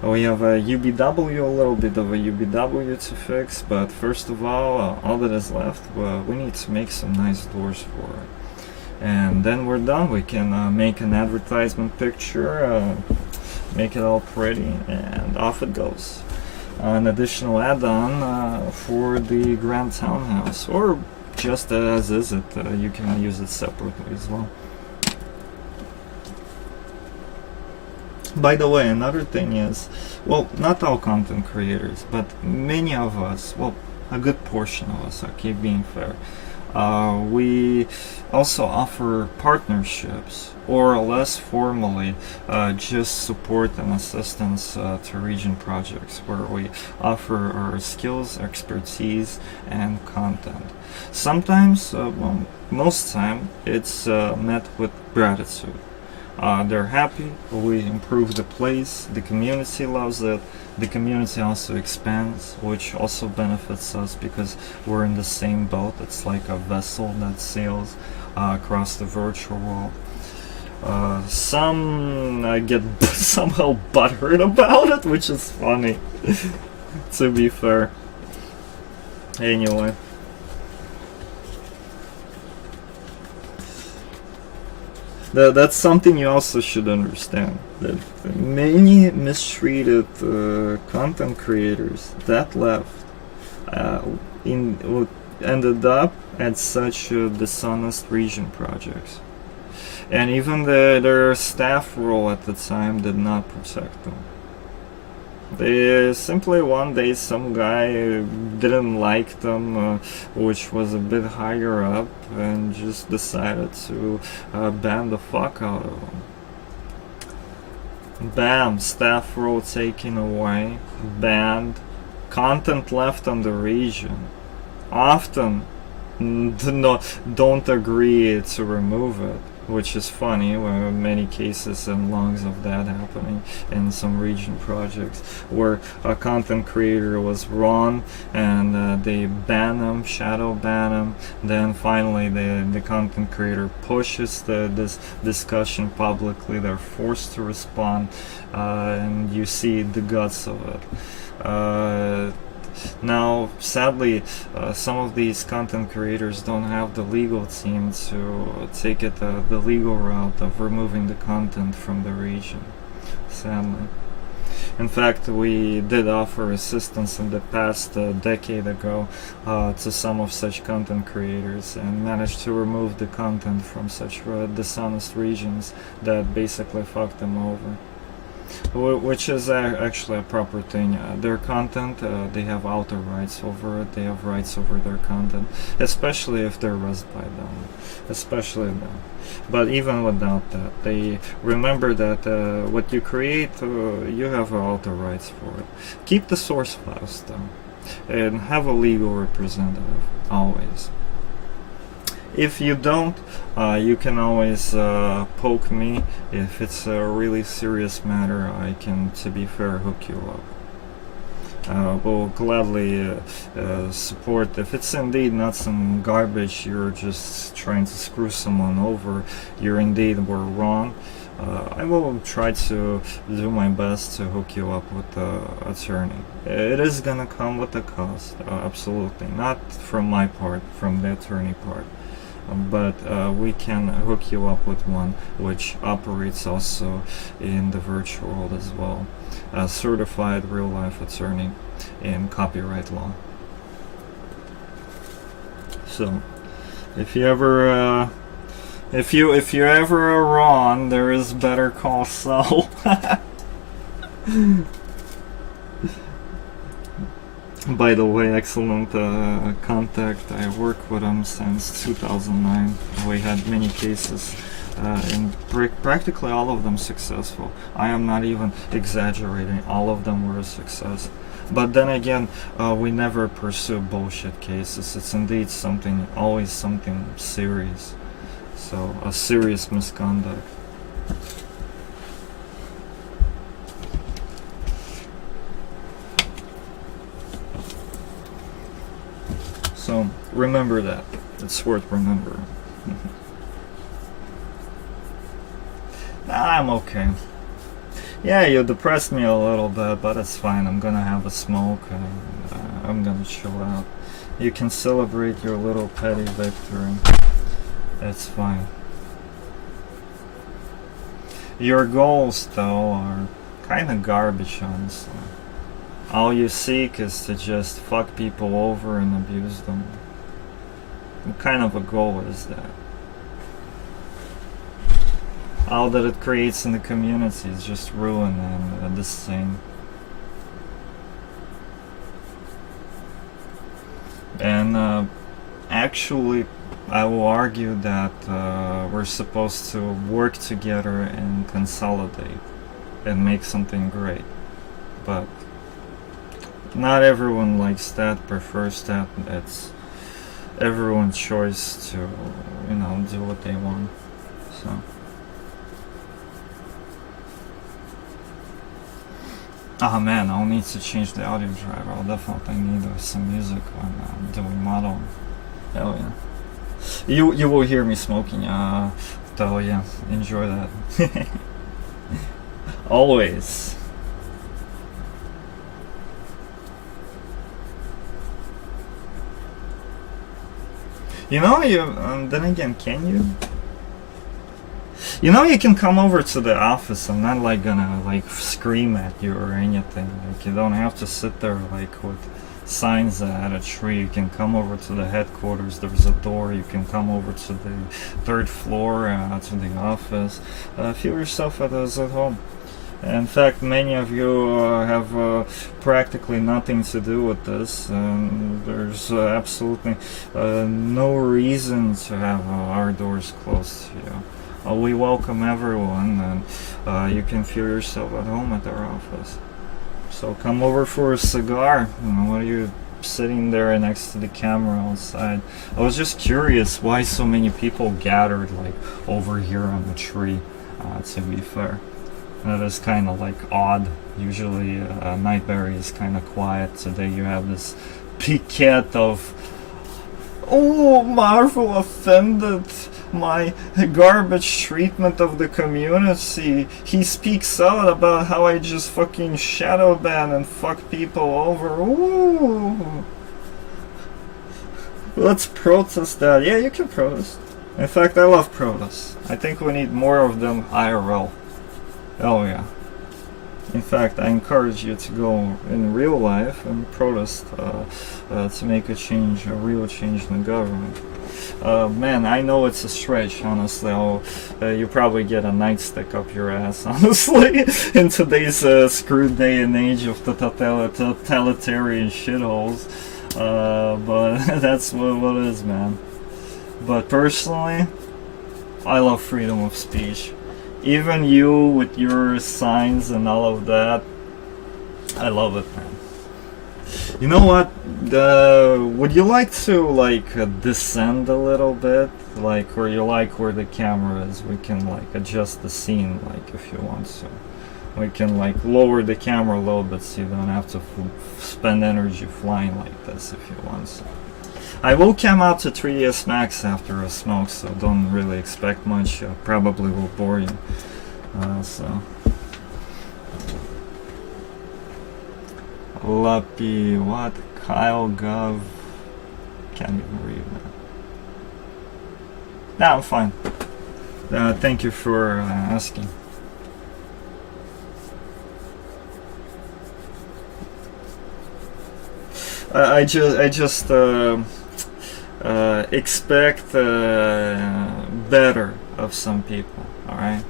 we have a UBW, a little bit of a UBW to fix, but first of all that is left, we need to make some nice doors for it. And then we're done. We can make an advertisement picture, make it all pretty, and off it goes. An additional add-on for the Grand Townhouse, or just as is it. You can use it separately as well. By the way, another thing is, well, not all content creators, but many of us, well, a good portion of us, I keep being fair, we also offer partnerships, or less formally, just support and assistance to region projects, where we offer our skills, expertise, and content. Sometimes, well, most time, it's met with gratitude. They're happy, we improve the place, the community loves it, the community also expands, which also benefits us because we're in the same boat. It's like a vessel that sails across the virtual world. Some get somehow butthurt about it, which is funny, to be fair. Anyway. That's something you also should understand, that many mistreated content creators that left ended up at such dishonest region projects, and even their staff role at the time did not protect them. They simply one day some guy didn't like them, which was a bit higher up, and just decided to ban the fuck out of them. Bam, staff role taken away, banned, content left on the region. Often don't agree to remove it, which is funny. Many cases and logs of that happening in some region projects where a content creator was wrong and they ban them, shadow ban them. Then finally the content creator pushes this discussion publicly. They're forced to respond, and you see the guts of it. Now, sadly, some of these content creators don't have the legal team to take it the legal route of removing the content from the region, sadly. In fact, we did offer assistance in the past decade ago to some of such content creators, and managed to remove the content from such dishonest regions that basically fucked them over. Which is actually a proper thing. Their content, they have author rights over it, they have rights over their content, especially if they're raised by them, especially them. But even without that, they remember that what you create, you have author rights for it. Keep the source files though, and have a legal representative, always. If you don't, you can always poke me. If it's a really serious matter, I can, to be fair, hook you up. We'll gladly support. If it's indeed not some garbage, you're just trying to screw someone over, you're indeed were wrong, I will try to do my best to hook you up with the attorney. It is gonna come with a cost, absolutely. Not from my part, from the attorney part. But we can hook you up with one which operates also in the virtual world as well. A certified real-life attorney in copyright law. So, if you ever if you ever are wrong, there is Better Call Saul. By the way, excellent contact. I work with him since 2009. We had many cases, and practically all of them successful. I am not even exaggerating. All of them were a success. But then again, we never pursue bullshit cases. It's indeed something, always something serious. So, a serious misconduct. So, remember that. It's worth remembering. I'm okay. Yeah, you depressed me a little bit, but it's fine. I'm gonna have a smoke and I'm gonna chill out. You can celebrate your little petty victory. It's fine. Your goals, though, are kinda garbage, honestly. All you seek is to just fuck people over and abuse them. What kind of a goal is that? All that it creates in the community is just ruin and this thing. And actually, I will argue that we're supposed to work together and consolidate and make something great. But not everyone likes that, prefers that. It's everyone's choice to, you know, do what they want. So. Oh man, I'll need to change the audio driver. I'll definitely need some music when I'm doing modeling. Hell yeah. You will hear me smoking. So yeah, enjoy that. Always. You know, then again, can you? You know, you can come over to the office. I'm not like gonna like scream at you or anything. Like, you don't have to sit there like with signs at a tree. You can come over to the headquarters. There's a door. You can come over to the 3rd floor to the office. Feel yourself as at home. In fact, many of you have practically nothing to do with this, and there's absolutely no reason to have our doors closed to you. We welcome everyone, and you can feel yourself at home at our office. So come over for a cigar. What are you sitting there next to the camera outside? I was just curious why so many people gathered like over here on the tree, to be fair. That is kind of like odd. Usually Nightberry is kind of quiet. Today you have this piquet of, oh, Marvel offended my garbage treatment of the community. He speaks out about how I just fucking shadow ban and fuck people over. Ooh. Let's protest that. Yeah, you can protest. In fact, I love protests. I think we need more of them IRL. Oh yeah. In fact, I encourage you to go in real life and protest to make a change, a real change in the government. Man, I know it's a stretch, honestly. You probably get a nightstick up your ass, honestly, in today's screwed day and age of the totalitarian shitholes. But that's what it is, man. But personally, I love freedom of speech. Even you with your signs and all of that, I love it, man. You know what? Would you like to like descend a little bit, like, or you like where the camera is? We can like adjust the scene, like if you want to. We can like lower the camera a little bit so you don't have to spend energy flying like this if you want to. I will come out to 3ds Max after a smoke, so don't really expect much. Probably will bore you. So. Luppy, what? Kyle Gov. Can't even read that. Nah, I'm fine. Thank you for asking. I just expect better of some people, alright?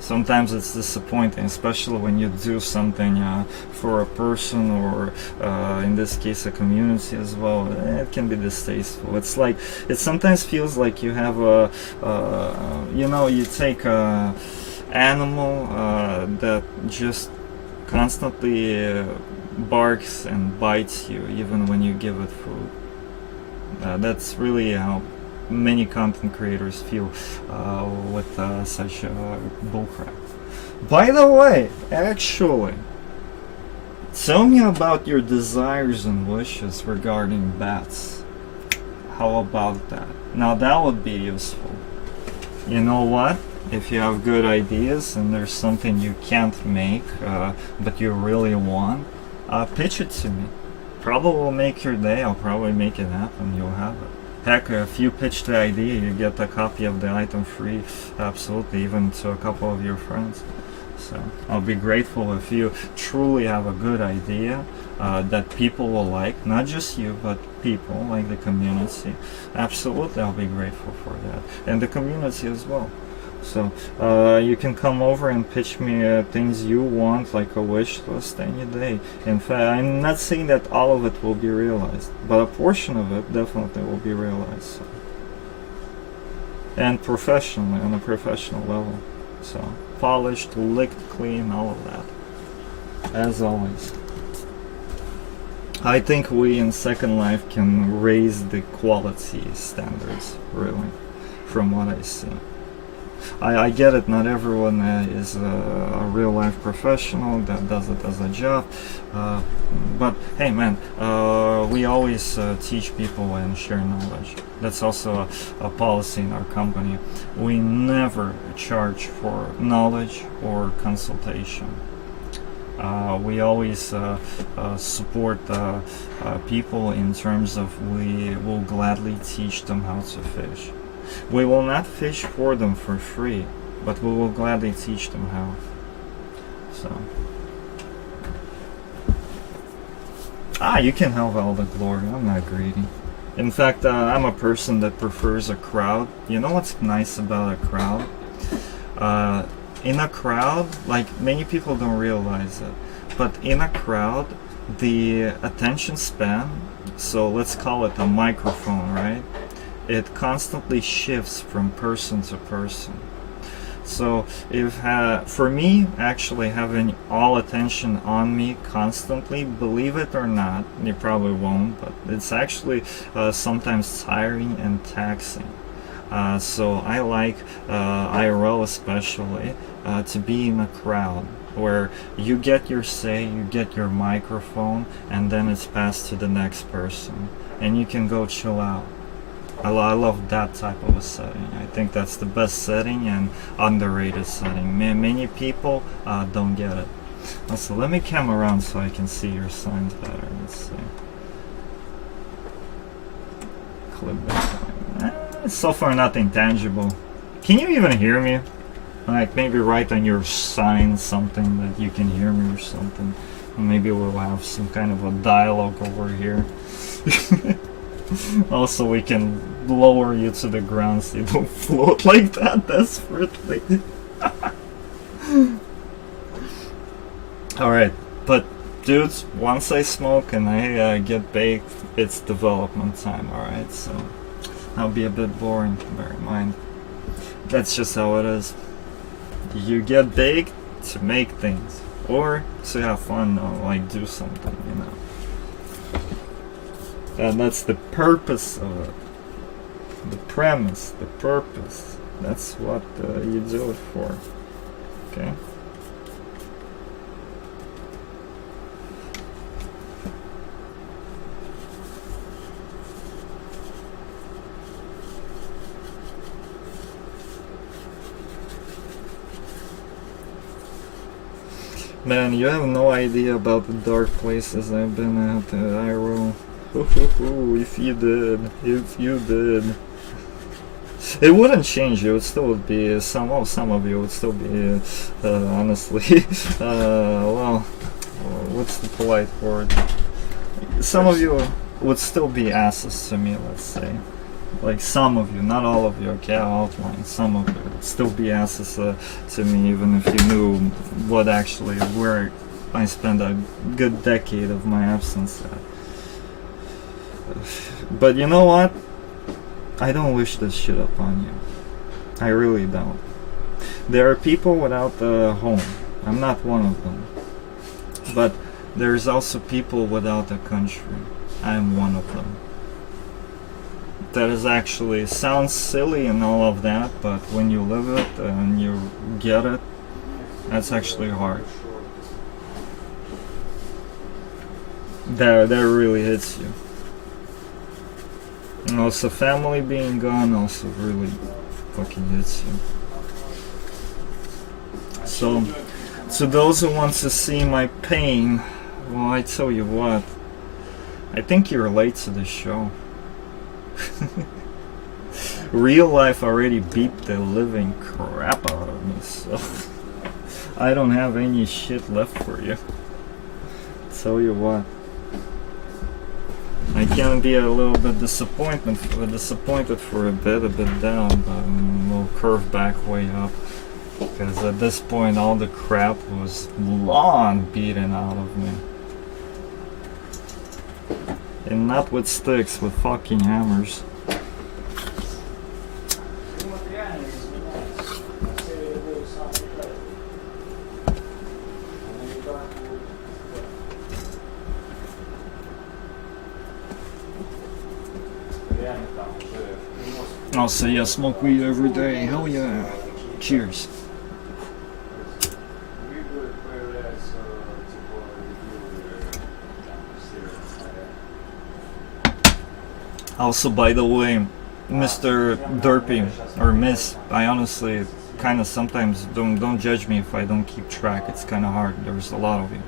Sometimes it's disappointing, especially when you do something for a person or in this case a community as well. It can be distasteful. It's like, it sometimes feels like you have a, you know, you take a animal that just constantly barks and bites you even when you give it food. That's really how many content creators feel with such bullcrap. By the way, actually, tell me about your desires and wishes regarding bats. How about that? Now that would be useful. You know what? If you have good ideas and there's something you can't make but you really want, pitch it to me. Probably will make your day. I'll probably make it happen. You'll have it. Heck, if you pitch the idea, you get a copy of the item free. Absolutely, even to a couple of your friends. So I'll be grateful if you truly have a good idea that people will like, not just you, but people, like the community. Absolutely, I'll be grateful for that. And the community as well. So you can come over and pitch me things you want, like a wish list, any day. In fact, I'm not saying that all of it will be realized, but a portion of it definitely will be realized. So. And professionally, on a professional level. So polished, licked, clean, all of that. As always. I think we in Second Life can raise the quality standards, really, from what I see. I get it, not everyone is a real life professional that does it as a job, but hey man, we always teach people and share knowledge. That's also a policy in our company. We never charge for knowledge or consultation. We always support people in terms of we will gladly teach them how to fish. We will not fish for them for free, but we will gladly teach them how. So. You can have all the glory. I'm not greedy. In fact, I'm a person that prefers a crowd. You know what's nice about a crowd? In a crowd, like many people don't realize it, but in a crowd, the attention span, so let's call it a microphone, right? It constantly shifts from person to person. So if for me, actually having all attention on me constantly, believe it or not, you probably won't, but it's actually sometimes tiring and taxing. So I like IRL especially to be in a crowd where you get your say, you get your microphone, and then it's passed to the next person, and you can go chill out. I love that type of a setting. I think that's the best setting and underrated setting. Many people don't get it. Also, let me come around so I can see your signs better. Let's see. Clip that. So far nothing tangible. Can you even hear me? Like maybe write on your sign something that you can hear me or something. Maybe we'll have some kind of a dialogue over here. Also, we can lower you to the ground so you don't float like that desperately. Alright, but dudes, once I smoke and I get baked, it's development time, alright? So, I'll be a bit boring, bear in mind. That's just how it is. You get baked to make things, or to have fun, or like do something, you know. And that's the purpose of it. The premise, the purpose. That's what you do it for. Okay? Man, you have no idea about the dark places I've been at, IRL. If you did. It wouldn't change. It would still be some of you would still be honestly well, what's the polite word? Some of you would still be asses to me, let's say. Like some of you, not all of you, okay, I'll outline. Some of you would still be asses to me, even if you knew what actually, where I spent a good decade of my absence at. But you know what? I don't wish this shit upon you. I really don't. There are people without a home. I'm not one of them. But there's also people without a country. I'm one of them. That is actually sounds silly and all of that, but when you live it and you get it, that's actually hard. That really hits you. And also family being gone also really fucking hits you. So, to those who want to see my pain, well, I tell you what, I think you relate to this show. Real life already beat the living crap out of me, so I don't have any shit left for you. Tell you what. I can be a little bit disappointed for a bit down, but we'll curve back way up. Because at this point all the crap was long beaten out of me. And not with sticks, with fucking hammers. I'll say I smoke weed every day, hell yeah. Cheers. Also, by the way, Mr. Derpy, or Miss, I honestly kind of sometimes don't judge me if I don't keep track. It's kind of hard. There's a lot of you.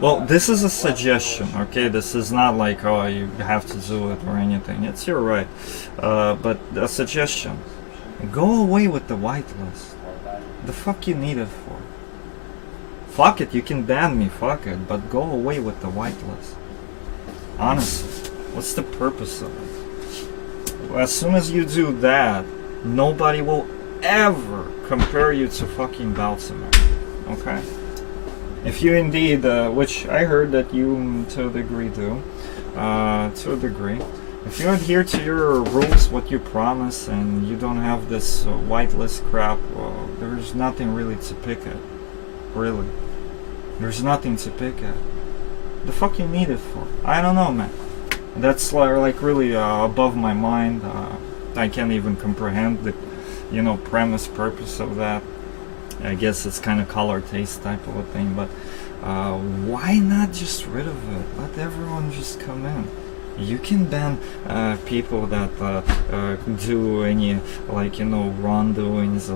Well, this is a suggestion, okay? This is not like, oh, you have to do it or anything. It's your right. But a suggestion. Go away with the whitelist. The fuck you need it for? Fuck it, you can ban me, fuck it. But go away with the whitelist. Honestly, what's the purpose of it? As soon as you do that, nobody will ever compare you to fucking Baltimore, okay? If you indeed, which I heard that you to a degree do, to a degree, if you adhere to your rules, what you promise, and you don't have this whitelist crap, well, there's nothing really to pick at. Really. There's nothing to pick at. The fuck you need it for? I don't know, man. That's like really above my mind. I can't even comprehend the, premise, purpose of that. I guess it's kind of color taste type of a thing, but why not just rid of it? Let everyone just come in. You can ban people that do any, wrongdoings,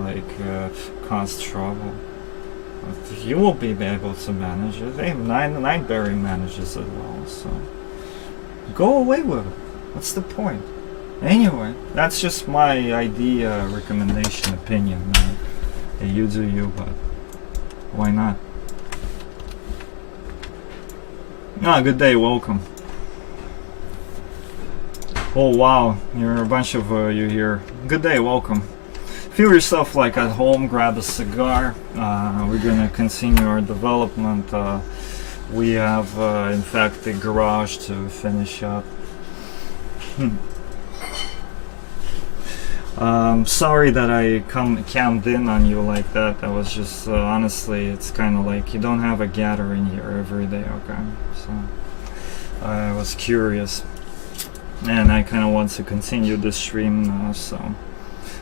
cause trouble. You will be able to manage it. Hey, Nineberry manages it well, so go away with it. What's the point? Anyway, that's just my idea, recommendation, opinion, man. You do you, but why not? Good day, welcome. Oh wow, you're a bunch of you here. Good day, welcome. Feel yourself like at home, grab a cigar. We're gonna continue our development. We have, in fact, the garage to finish up. Sorry that I camped in on you like that. That was just, honestly, it's kind of like you don't have a gathering here every day, okay? So, I was curious. And I kind of want to continue the stream now, so.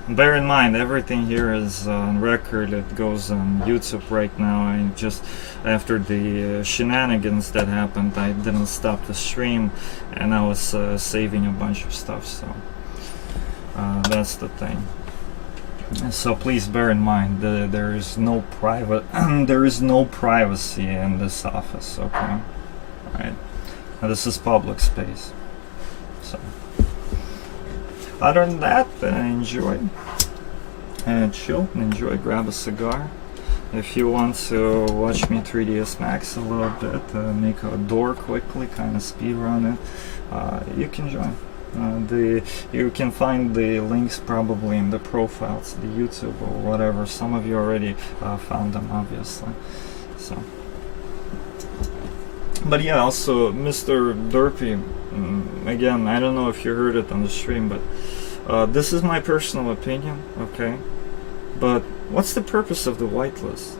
Bear in mind, everything here is on record. It goes on YouTube right now. I just, after the shenanigans that happened, I didn't stop the stream, and I was saving a bunch of stuff, so. That's the thing. So please bear in mind there is no there is no privacy in this office, okay? Alright. This is public space. So other than that, enjoy. Chill, enjoy, grab a cigar. If you want to watch me 3ds Max a little bit, make a door quickly, kind of speed run it, you can join. You can find the links probably in the profiles, the YouTube or whatever. Some of you already found them, obviously. So, but yeah, also Mr. Derpy, again, I don't know if you heard it on the stream, but this is my personal opinion, okay? But what's the purpose of the whitelist?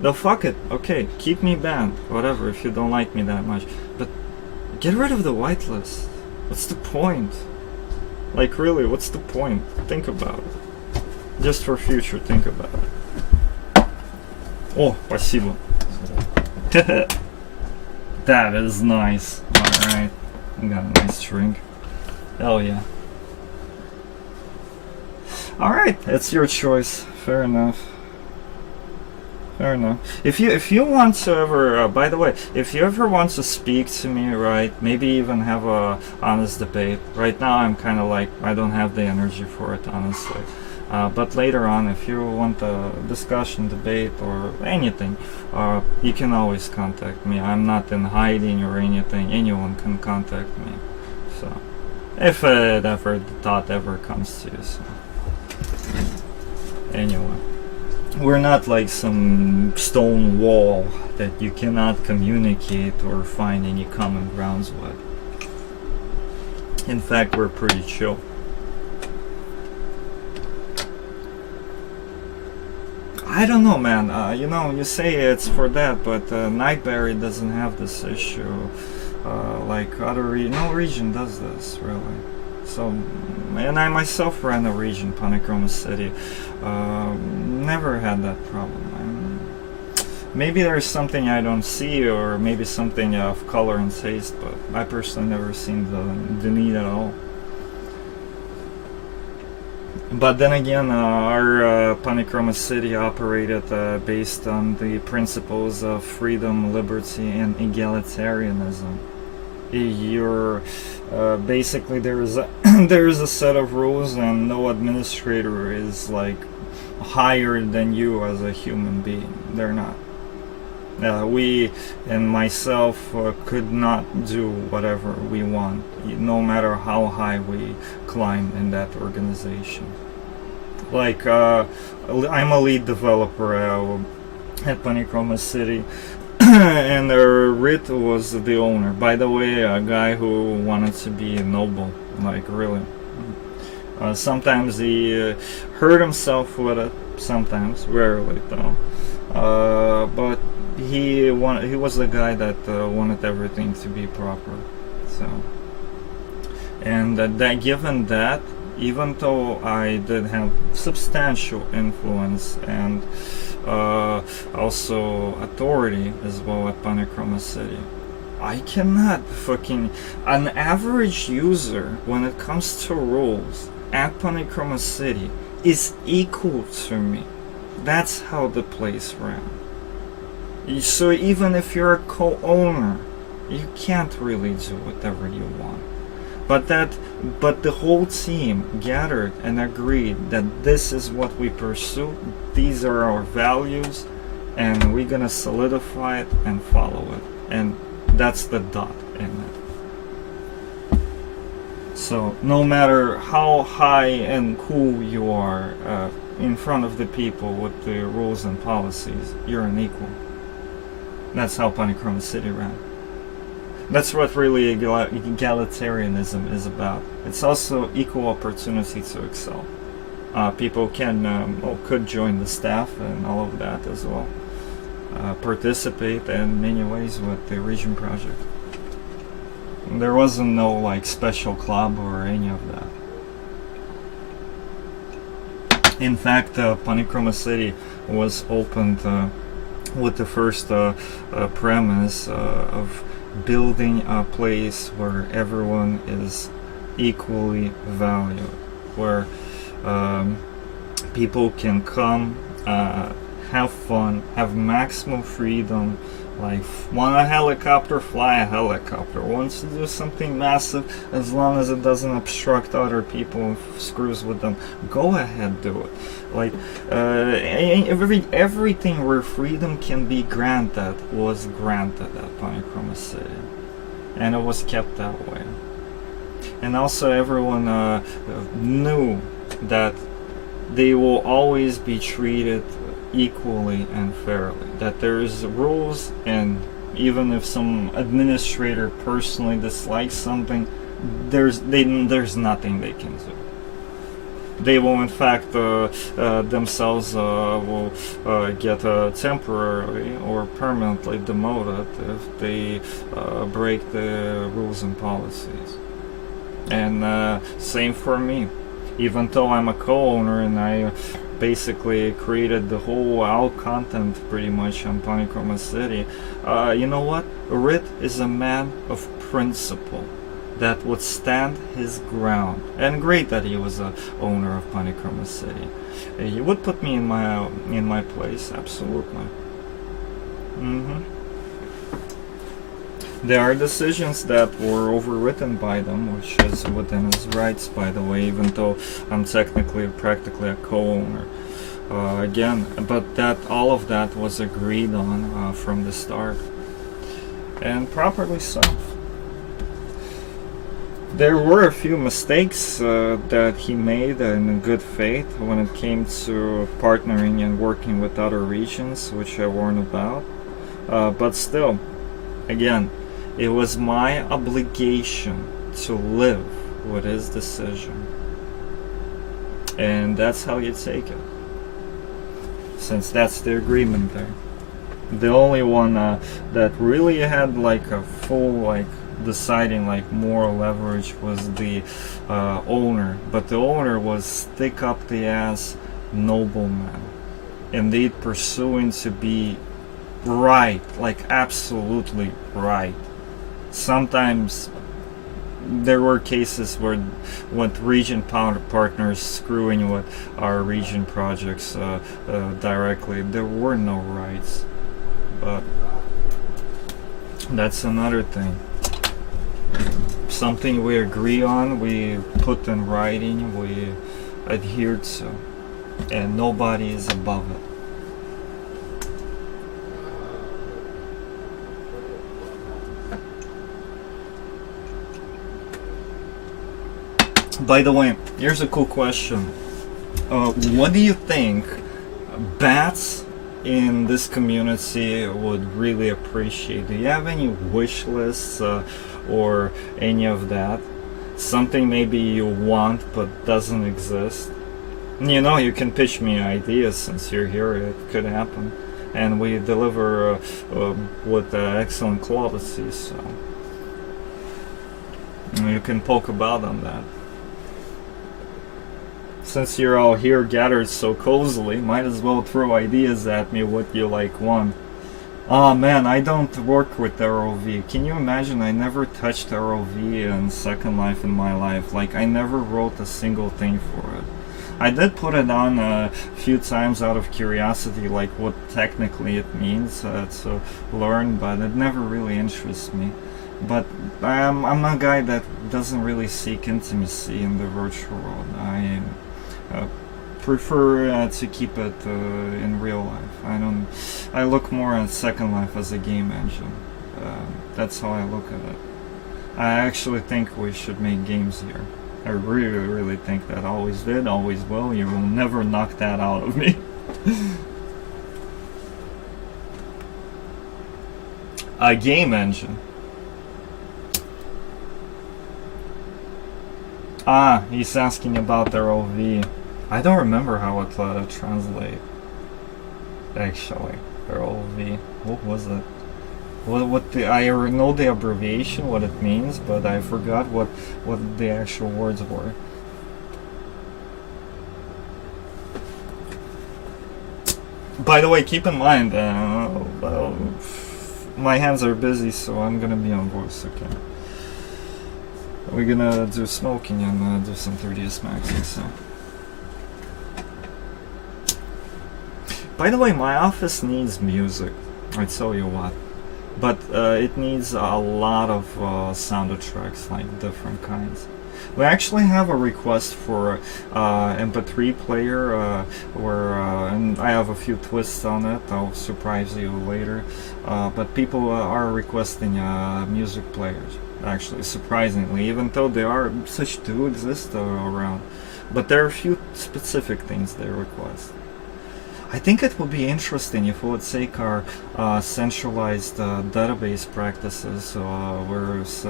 No, fuck it, okay, keep me banned, whatever, if you don't like me that much, but get rid of the whitelist. What's the point? Like, really, what's the point? Think about it. Just for future, think about it. Oh, спасибо. That is nice. Alright. Got a nice drink. Hell yeah. Alright, it's your choice. Fair enough. Fair enough. If you want to ever, by the way, if you ever want to speak to me, right, maybe even have a honest debate. Right now I'm kind of like, I don't have the energy for it, honestly. But later on, if you want a discussion, debate, or anything, you can always contact me. I'm not in hiding or anything. Anyone can contact me. So, if the thought ever comes to you. So. Anyway, we're not like some stone wall that you cannot communicate or find any common grounds with. In fact, we're pretty chill. I don't know, man. You say it's for that, but Nightberry doesn't have this issue. Like no region does this, really. So, and I myself ran a region, Panichroma City. Never had that problem. Maybe there's something I don't see, or maybe something of color and taste, but I personally never seen the need at all. But then again, our Panichroma City operated based on the principles of freedom, liberty, and egalitarianism. You're basically there is a set of rules, and no administrator is like higher than you as a human being. They're not. We and myself could not do whatever we want, no matter how high we climb in that organization. Like I'm a lead developer at Panichroma City. And Rit was the owner. By the way, a guy who wanted to be noble, like really. Sometimes he hurt himself with it. Sometimes, rarely though. But he was the guy that wanted everything to be proper. So, and given that, even though I did have substantial influence and also authority as well at Panichroma City, I cannot an average user when it comes to rules at Panichroma City is equal to me. That's how the place ran. So even if you're a co-owner, you can't really do whatever you want. But the whole team gathered and agreed that this is what we pursue, these are our values, and we're gonna solidify it and follow it. And that's the dot in it. So no matter how high and cool you are in front of the people with the rules and policies, you're an equal. That's how Panichroma City ran. That's what really egalitarianism is about. It's also equal opportunity to excel. People could join the staff and all of that as well. Participate in many ways with the region project. There wasn't no like special club or any of that. In fact, Panichroma City was opened with the first premise of building a place where everyone is equally valued, where people can come, have fun, have maximum freedom. Like, want a helicopter, fly a helicopter. Wants to do something massive, as long as it doesn't obstruct other people and screws with them, go ahead, do it. Like, everything where freedom can be granted was granted at Panichroma City, and it was kept that way. And also everyone knew that they will always be treated equally and fairly, that there's rules, and even if some administrator personally dislikes something, there's nothing they can do. They will in fact themselves will get temporarily or permanently demoted if they break the rules and policies. And same for me. Even though I'm a co-owner and I basically created the whole content pretty much on Panichroma City, you know what? Rit is a man of principle that would stand his ground. And great that he was a owner of Panichroma City. He would put me in my place, absolutely. There are decisions that were overwritten by them, which is within his rights, by the way, even though I'm technically, practically a co-owner. Again, but that all of that was agreed on from the start, and properly so. There were a few mistakes that he made in good faith when it came to partnering and working with other regions, which I warned about. But still, again, it was my obligation to live with his decision. And that's how you take it. Since that's the agreement there. The only one that really had like a full like deciding like moral leverage was the owner. But the owner was stick up the ass nobleman. Indeed pursuing to be right, like absolutely right. Sometimes there were cases where with region partners screwing with our region projects directly, there were no rights. But that's another thing. Something we agree on, we put in writing, we adhere to, and nobody is above it. By the way, here's a cool question. What do you think bats in this community would really appreciate? Do you have any wish lists or any of that? Something maybe you want but doesn't exist? You know, you can pitch me ideas since you're here. It could happen. And we deliver with excellent quality, so you can poke about on that. Since you're all here gathered so cozily, might as well throw ideas at me what you like want. Oh man, I don't work with ROV. Can you imagine? I never touched ROV in Second Life in my life. Like, I never wrote a single thing for it. I did put it on a few times out of curiosity, like what technically it means to learn, but it never really interests me. But I'm a guy that doesn't really seek intimacy in the virtual world. I prefer to keep it in real life. I look more at Second Life as a game engine. That's how I look at it. I actually think we should make games here. I really think that. Always did, always will. You will never knock that out of me. A game engine. Ah, he's asking about their OV. I don't remember how it translate. Actually, their OV. What was it? I know the abbreviation, what it means, but I forgot what the actual words were. By the way, keep in mind, my hands are busy, so I'm gonna be on voice, okay? We're gonna do smoking and do some 3DS maxing, so. By the way, my office needs music, I tell you what. But it needs a lot of sound tracks, like different kinds. We actually have a request for MP3 player, where and I have a few twists on it. I'll surprise you later. But people are requesting music players. Actually, surprisingly, even though there are such do exist around, but there are a few specific things they request. I think it would be interesting if we would take our centralized database practices, whereas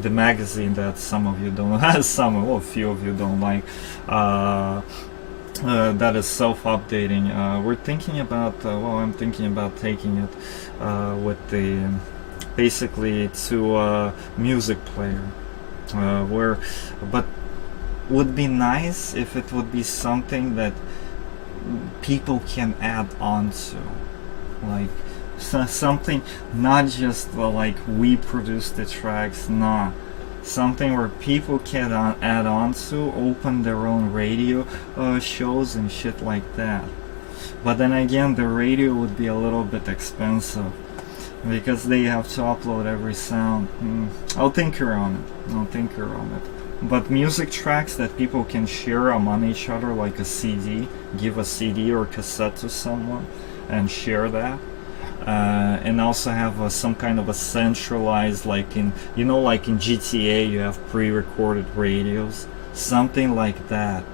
the magazine that some of you don't, a few of you don't like, that is self-updating. We're thinking about, I'm thinking about taking it with the, basically to a music player, but would be nice if it would be something that people can add on to, like something not just like we produce the tracks, nah, something where people can add on to, open their own radio shows and shit like that. But then again, the radio would be a little bit expensive. because they have to upload every sound. I'll tinker on it. I'll tinker on it. But music tracks that people can share among each other, like a CD, give a CD or cassette to someone and share that. And also have some kind of a centralized, like in, you know, like in GTA you have pre-recorded radios, something like that.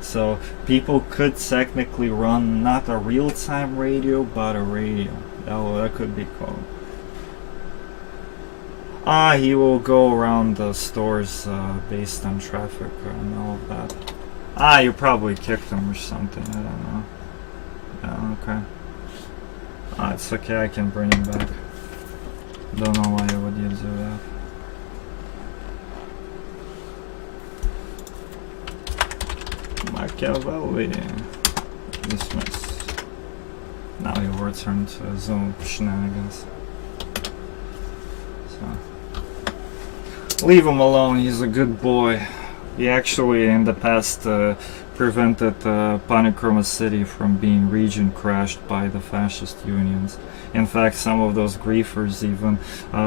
So people could technically run not a real-time radio, but a radio. Oh, that could be cool. He will go around the stores based on traffic and all of that. You probably kicked him or something, I don't know. Okay. It's okay, I can bring him back. Don't know why would you do that. Machiavelli. Dismiss. Now he will return to his own shenanigans. So, leave him alone, he's a good boy. He actually in the past prevented Panicroma City from being region crashed by the fascist unions. In fact, some of those griefers even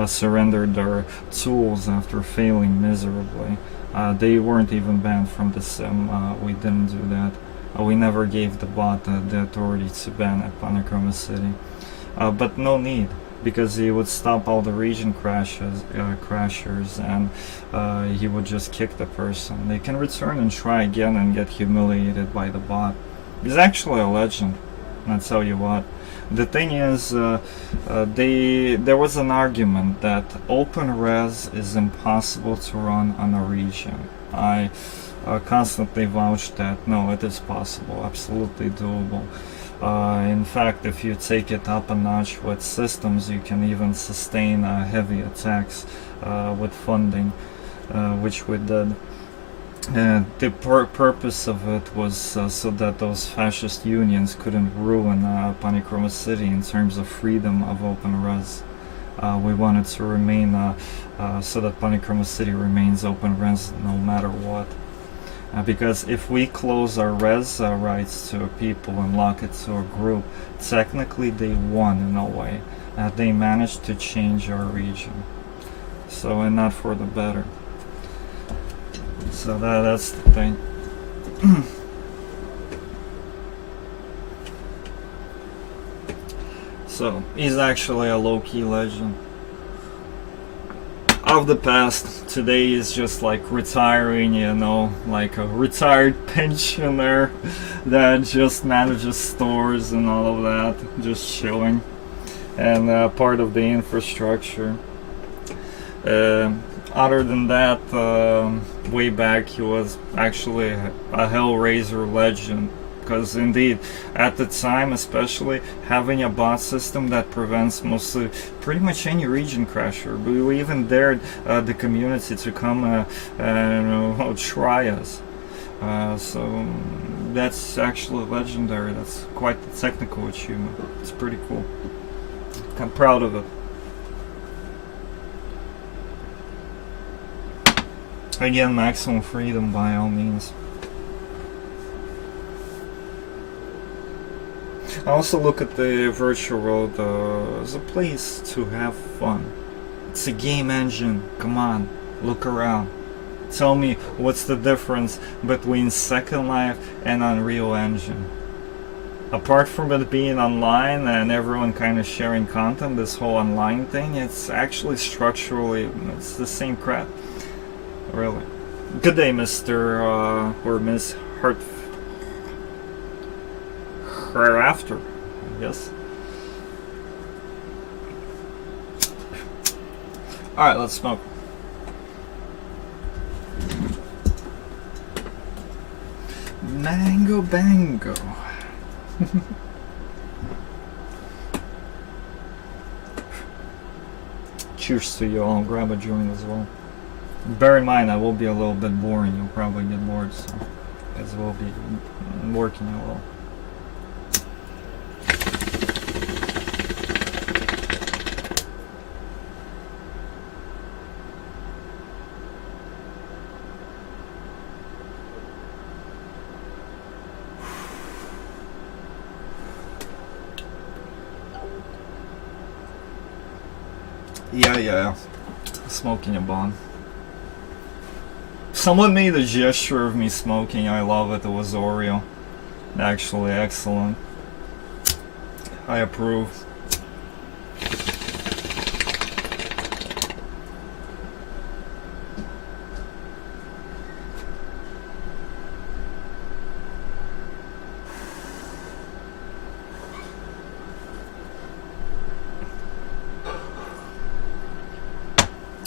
surrendered their tools after failing miserably. They weren't even banned from the sim. We didn't do that. We never gave the bot the authority to ban at Panicroma City. But no need, because he would stop all the region crashers and he would just kick the person. They can return and try again and get humiliated by the bot. He's actually a legend, I'll tell you what. The thing is, there was an argument that OpenRes is impossible to run on a region. I constantly vouched that no, it is possible, absolutely doable. In fact, if you take it up a notch with systems, you can even sustain heavy attacks with funding, which we did. The purpose of it was so that those fascist unions couldn't ruin Panicroma City in terms of freedom of OpenRes. We wanted to remain so that Panicroma City remains OpenRes no matter what. Because if we close our res rights to people and lock it to a group, technically they won in a way. They managed to change our region. So, and not for the better. So that's the thing. So, he's actually a low-key legend. Of the past, today is just like retiring, you know, like a retired pensioner that just manages stores and all of that, just chilling, and part of the infrastructure. Other than that, way back he was actually a Hellraiser legend. Because indeed, at the time especially, having a bot system that prevents mostly pretty much any region crasher. We even dared the community to come try us. So that's actually legendary. That's quite the technical achievement. It's pretty cool. I'm proud of it. Again, maximum freedom by all means. I also look at the virtual world as a place to have fun. It's a game engine. Come on, look around. Tell me what's the difference between Second Life and Unreal Engine. Apart from it being online and everyone kind of sharing content, this whole online thing, it's actually structurally, it's the same crap. Really. Good day, Mr. or Miss Hereafter, I guess. Alright, let's smoke. Mango Bango. Cheers to you all. Grab a joint as well. Bear in mind, I will be a little bit boring. You'll probably get bored, so as we'll be working a little. Yeah. Smoking a bong. Someone made a gesture of me smoking. I love it. It was Oreo. Actually, excellent. I approve.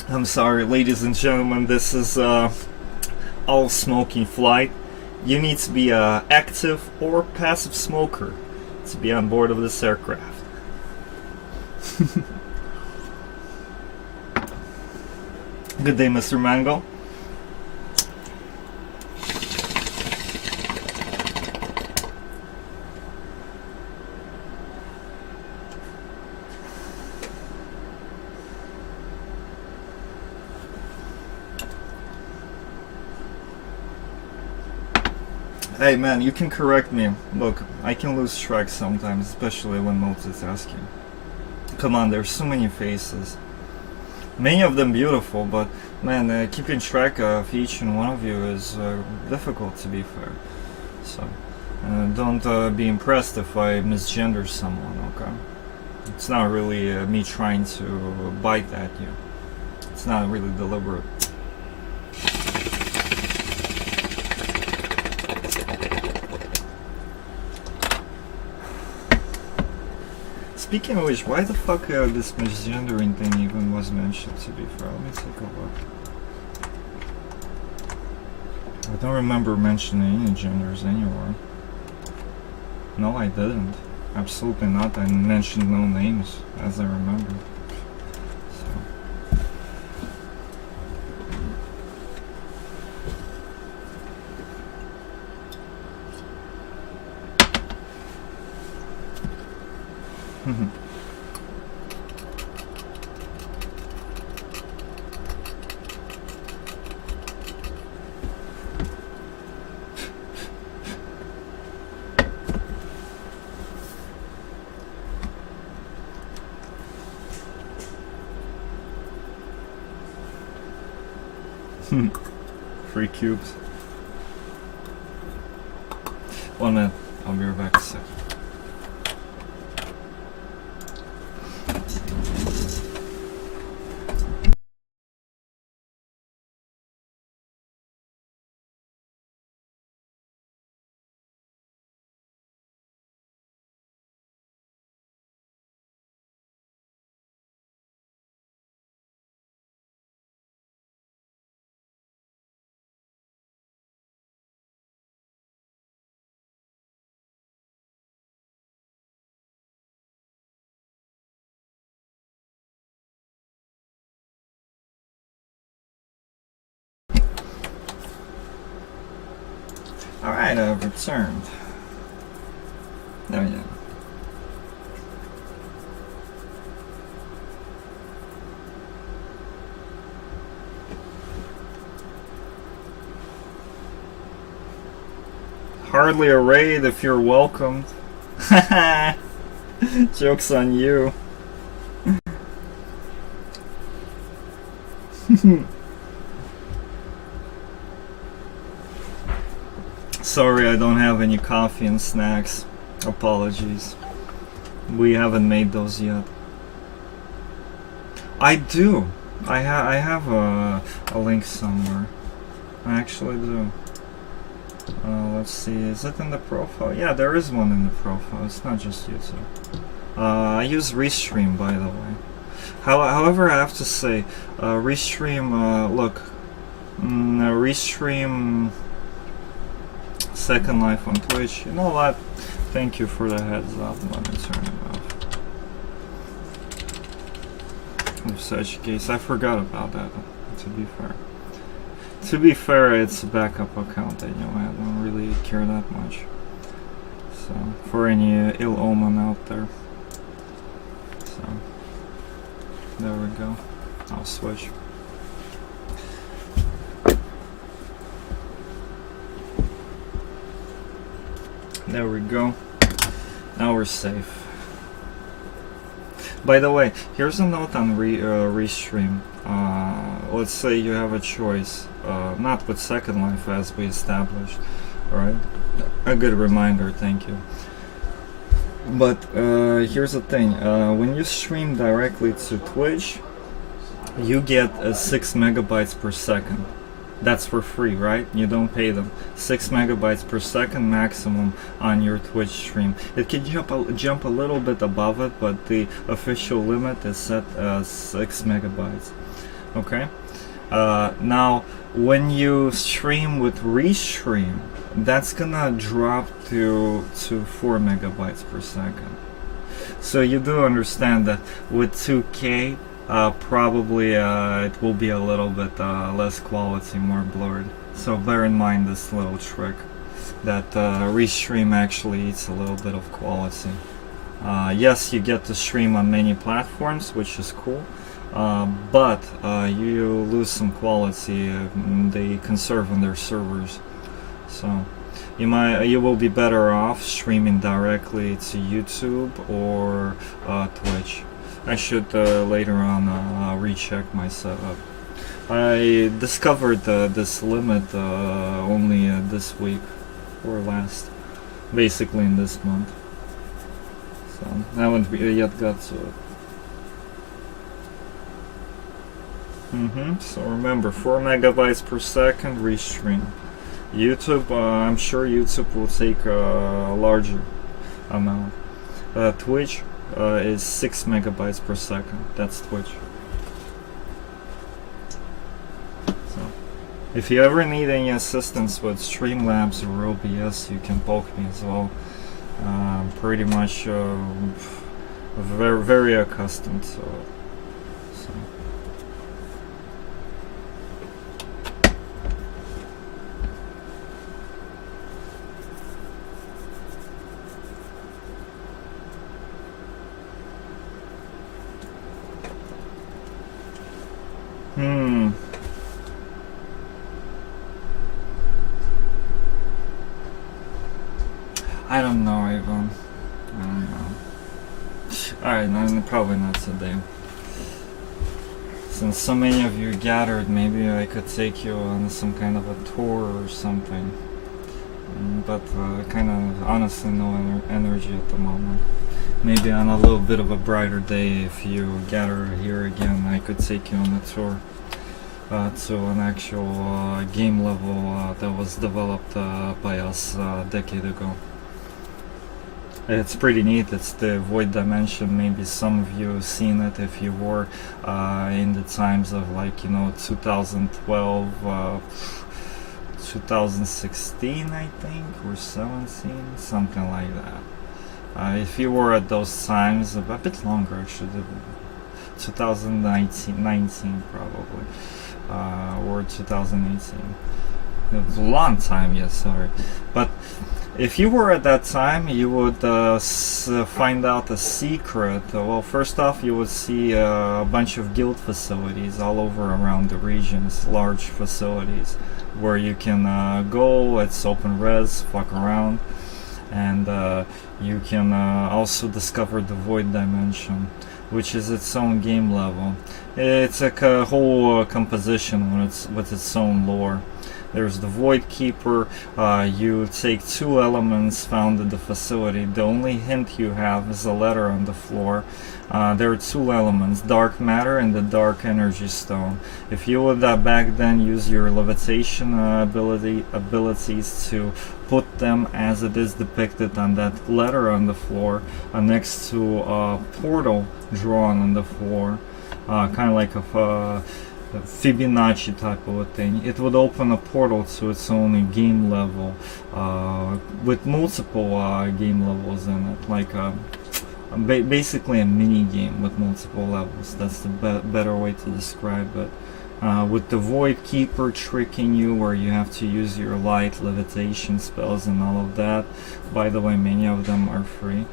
I'm sorry, ladies and gentlemen, this is all smoking flight. You need to be an active or passive smoker to be on board of this aircraft. Good day, Mr. Mango. Hey man, you can correct me. Look, I can lose track sometimes, especially when multitasking. Come on, there's so many faces. Many of them beautiful, but man, keeping track of each and one of you is difficult, to be fair. So, don't be impressed if I misgender someone, okay? It's not really me trying to bite at you. It's not really deliberate. Speaking of which, why the fuck this misgendering thing even was mentioned, to be fair? Let me take a look. I don't remember mentioning any genders anywhere. No, I didn't. Absolutely not. I mentioned no names, as I remember. Free cubes. 1 minute. I'll be right back in a sec. Alright, I've returned. There we go. Hardly a raid if you're welcomed. Joke's on you. Sorry, I don't have any coffee and snacks. Apologies. We haven't made those yet. I do. I have a link somewhere. I actually do. Let's see. Is it in the profile? Yeah, there is one in the profile. It's not just YouTube. I use Restream, by the way. However, I have to say, Restream. Look, Restream. Second Life on Twitch. You know what? Thank you for the heads up. Let me turn it off. In such case, I forgot about that. To be fair. To be fair, it's a backup account anyway. I don't really care that much. So, for any ill omen out there. So, there we go. I'll switch. There we go. Now we're safe. By the way, here's a note on restream. Let's say you have a choice, not with Second Life as we established, alright? A good reminder, thank you. But here's the thing, when you stream directly to Twitch, you get 6 megabytes per second. That's for free, right? You don't pay them. 6 megabytes per second maximum on your Twitch stream. It can jump a little bit above it, but the official limit is set as 6 megabytes. Okay? Now, when you stream with Restream, that's gonna drop to 4 megabytes per second. So you do understand that with 2K, probably it will be a little bit less quality, more blurred. So bear in mind this little trick, that Restream actually eats a little bit of quality. Yes, you get to stream on many platforms, which is cool, but you lose some quality. They conserve on their servers, so you will be better off streaming directly to YouTube or Twitch. I should later on recheck my setup. I discovered this limit only this week, or last, basically in this month. So I haven't yet got to it. So remember, 4 megabytes per second restream. YouTube, I'm sure YouTube will take a larger amount. Twitch is 6 megabytes per second. That's Twitch. So, if you ever need any assistance with Streamlabs or OBS, you can poke me as well. Pretty much very, very accustomed. So. I don't know, Ivan. I don't know. Alright, no, probably not today. Since so many of you gathered, maybe I could take you on some kind of a tour or something. But kind of honestly no energy at the moment. Maybe on a little bit of a brighter day, if you gather here again, I could take you on a tour to an actual game level that was developed by us a decade ago. It's pretty neat. It's the Void Dimension. Maybe some of you have seen it if you were in the times of, like, 2012, 2016, I think, or 17, something like that. If you were at those times, a bit longer actually, 2019 probably, or 2018. It was a long time, yes, sorry. But if you were at that time, you would find out a secret. Well, first off, you would see a bunch of guild facilities all over around the regions, large facilities, where you can go, it's open res, fuck around, and you can also discover the Void Dimension, which is its own game level. It's like a whole composition with its own lore. There's the Void Keeper. You take 2 elements found in the facility. The only hint you have is a letter on the floor. There are 2 elements, dark matter and the dark energy stone. If you would back then use your levitation abilities to put them as it is depicted on that letter on the floor, next to a portal drawn on the floor, kind of like a Fibonacci type of a thing, it would open a portal to its own game level, with multiple game levels in it, like basically a mini game with multiple levels. That's the better way to describe it. With the Void Keeper tricking you, where you have to use your light levitation spells and all of that. By the way, many of them are free,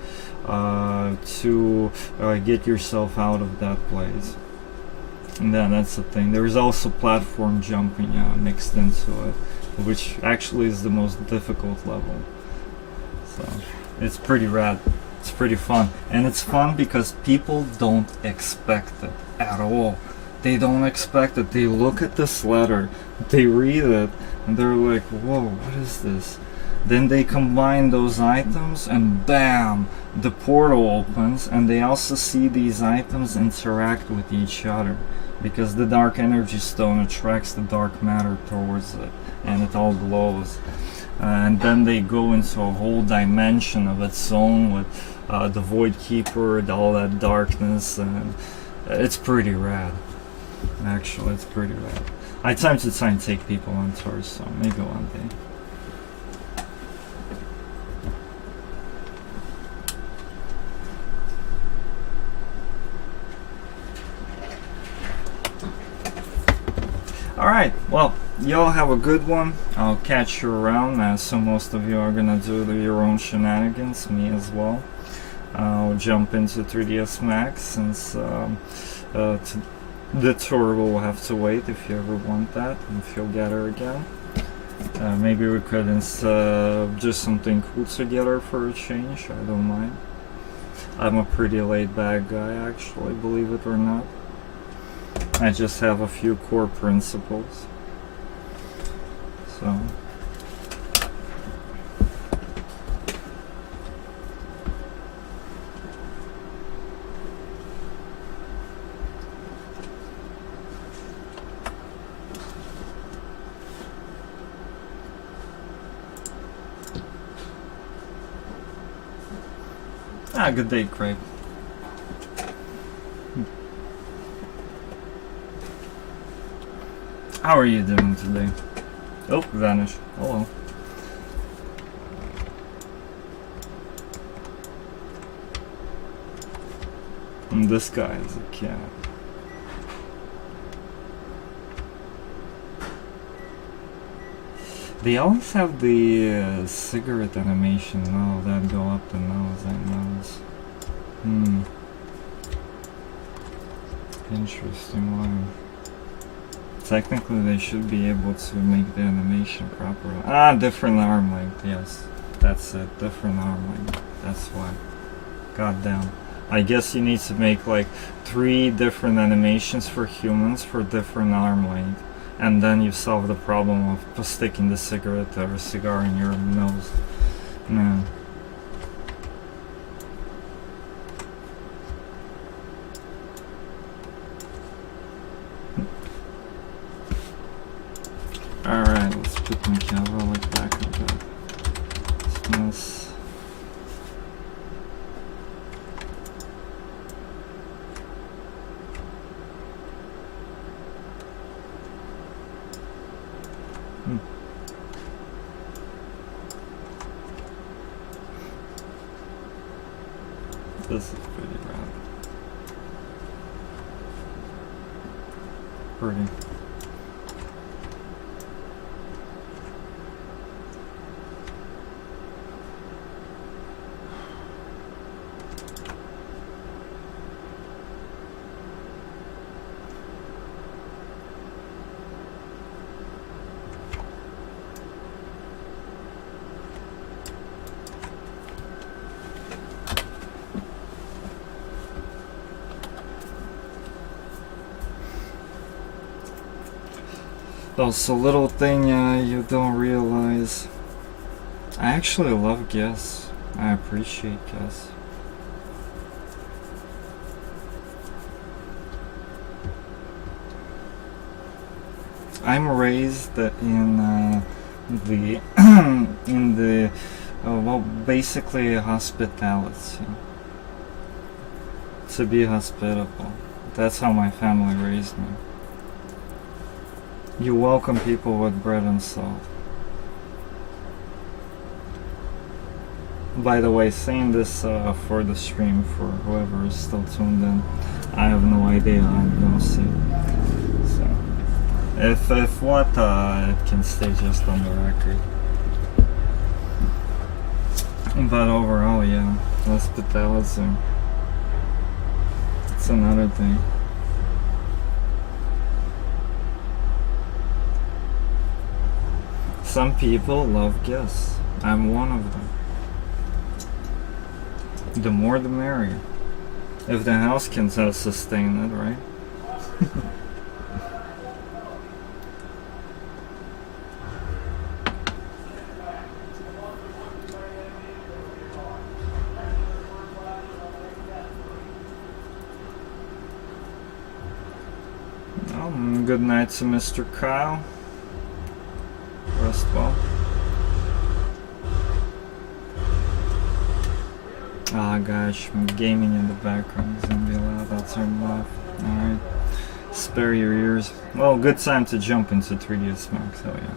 to get yourself out of that place. And then that's the thing. There's also platform jumping mixed into it, which actually is the most difficult level. So it's pretty rad. It's pretty fun. And it's fun because people don't expect it at all. They don't expect it. They look at this letter, they read it, and they're like, whoa, what is this? Then they combine those items and bam, the portal opens, and they also see these items interact with each other because the dark energy stone attracts the dark matter towards it and it all glows. And then they go into a whole dimension of its own with the Void Keeper, all that darkness, and it's pretty rad. Actually, it's pretty rad. I time to time take people on tours, so maybe one day. Alright, well, y'all have a good one. I'll catch you around, so most of you are gonna do your own shenanigans, me as well. I'll jump into 3ds Max since the tour will have to wait if you ever want that, if you'll get her again. Maybe we could do something cool together for a change, I don't mind. I'm a pretty laid back guy actually, believe it or not. I just have a few core principles. So good day, Craig. How are you doing today? Oh, vanished. Hello. And this guy is a cat. They always have the cigarette animation now that go up the nose, I notice. Interesting one. Technically, they should be able to make the animation properly. Different arm length, yes. That's it, different arm length. That's why. Goddamn. I guess you need to make like 3 different animations for humans for different arm length. And then you solve the problem of sticking the cigarette or cigar in your nose. Man. Alright, let's put my camera like back a bit. It's nice. This is pretty rad. Pretty. That's a little thing you don't realize. I actually love guests. I appreciate guests. I'm raised in the in the well, basically hospitality. To be hospitable. That's how my family raised me. You welcome people with bread and salt. By the way, saying this for the stream for whoever is still tuned in, I have no idea. I'm gonna see. So, if what, it can stay just on the record. But overall, yeah, hospitality. It's another thing. Some people love guests. I'm one of them. The more the merrier. If the house can sustain it, right? Good night to Mr. Kyle. Rest well. Ah, gosh, gaming in the background is gonna be loud. I'll turn it off. Alright. Spare your ears. Well, good time to jump into 3ds Max, oh yeah.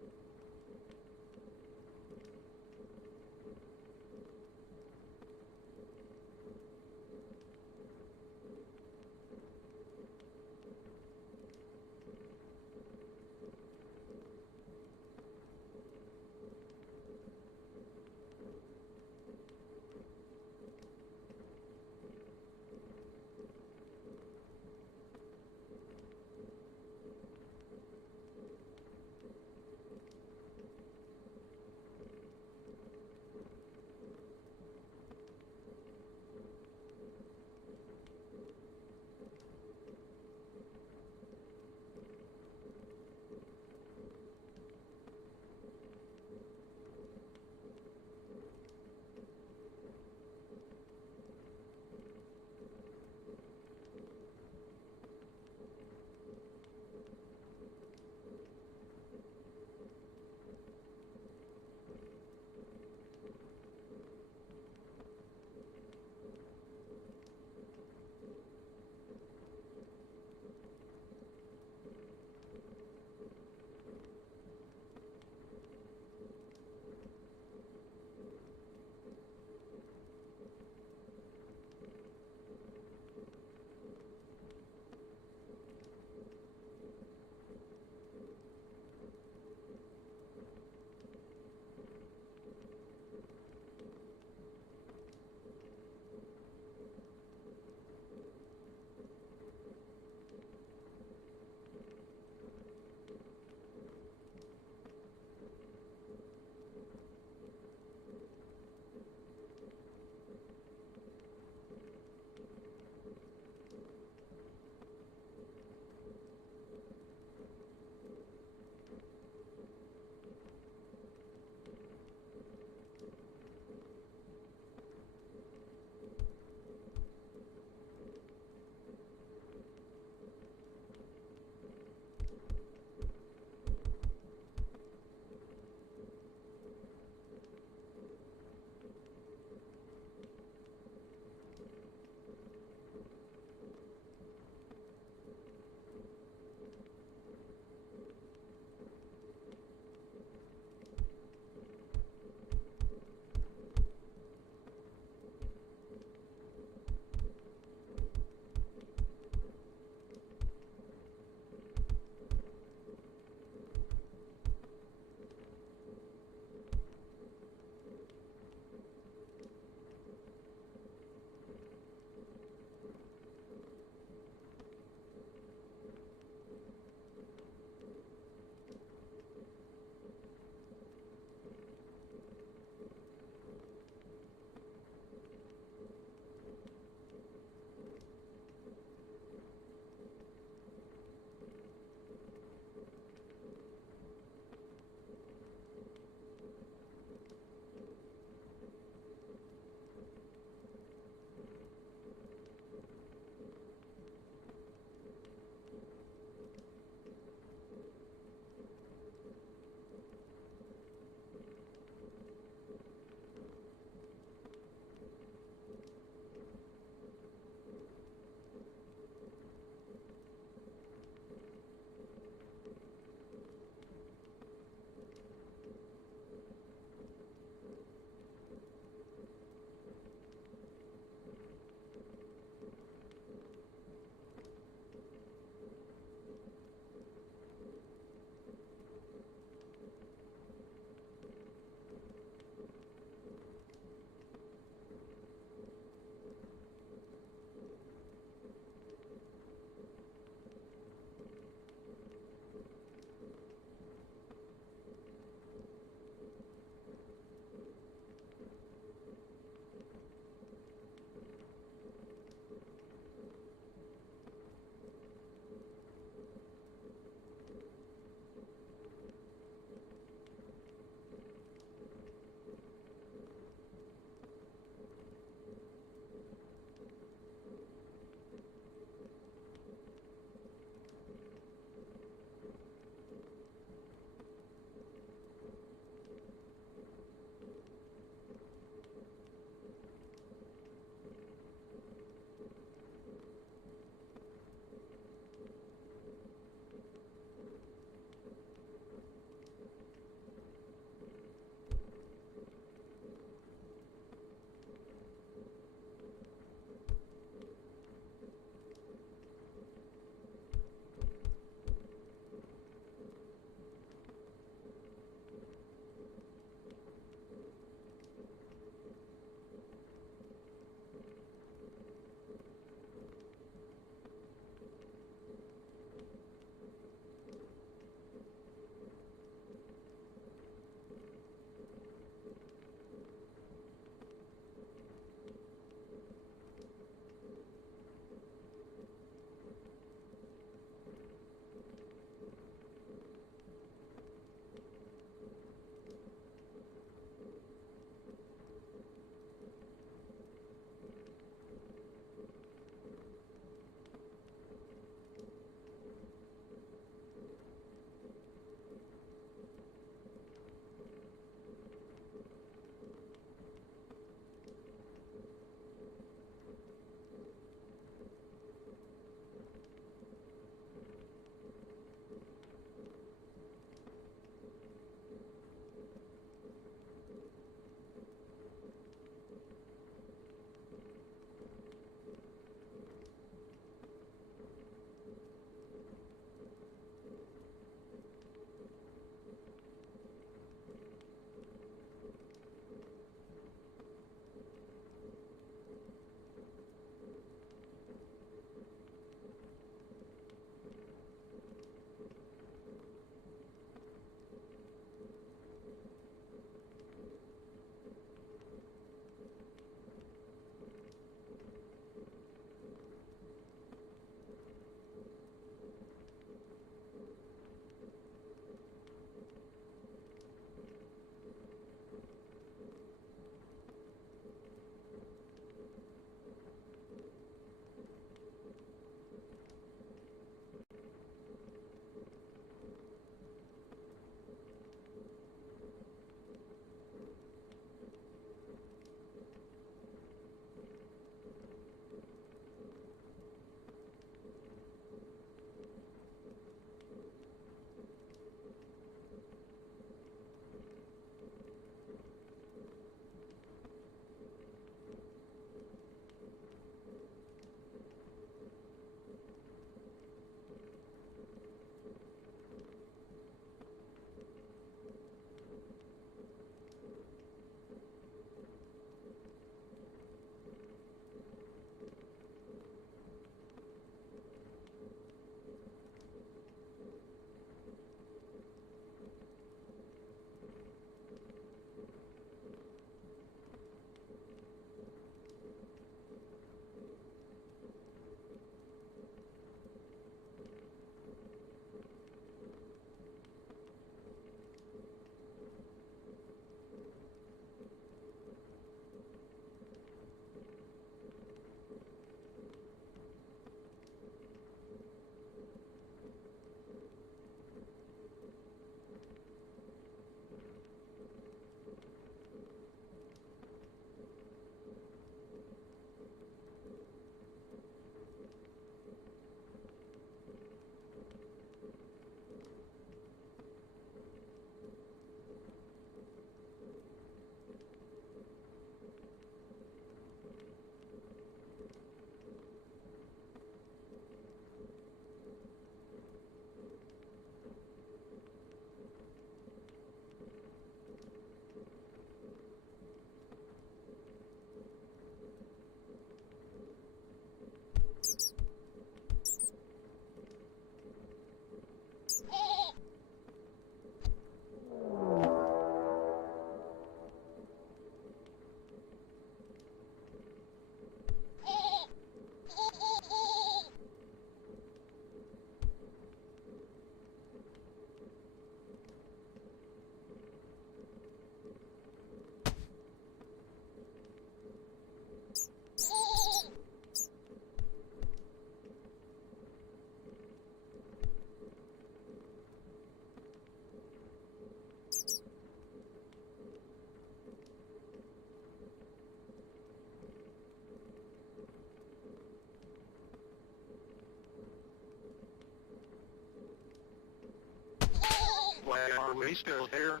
we still here?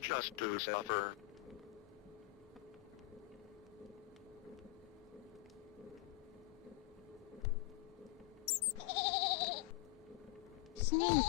Just to suffer. Snake.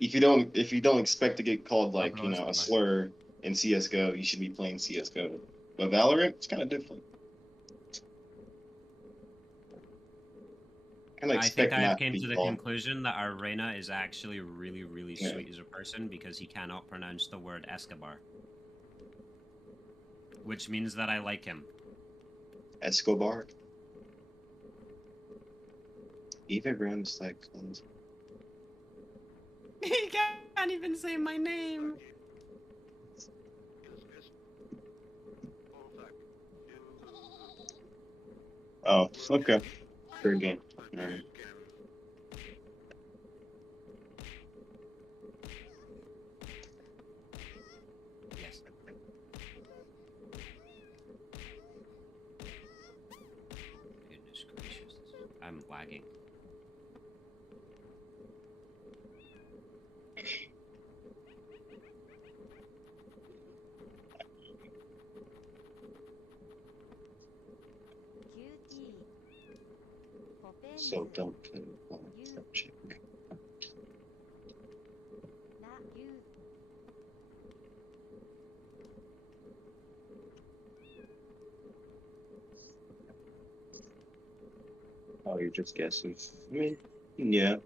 If you don't expect to get called like a slur in CS:GO, you should be playing CS:GO. But Valorant, it's kind of different. kind of I expect think I not to came be to the called. conclusion that our Reina is actually really, really Yeah. sweet as a person because he cannot pronounce the word Escobar. Which means that I like him. Escobar. Eva Graham's like. He can't even say my name! Oh, okay. Fair game. Alright. Yes. Goodness gracious. I'm lagging. So don't check. Oh, you're just guessing. I mean, yeah.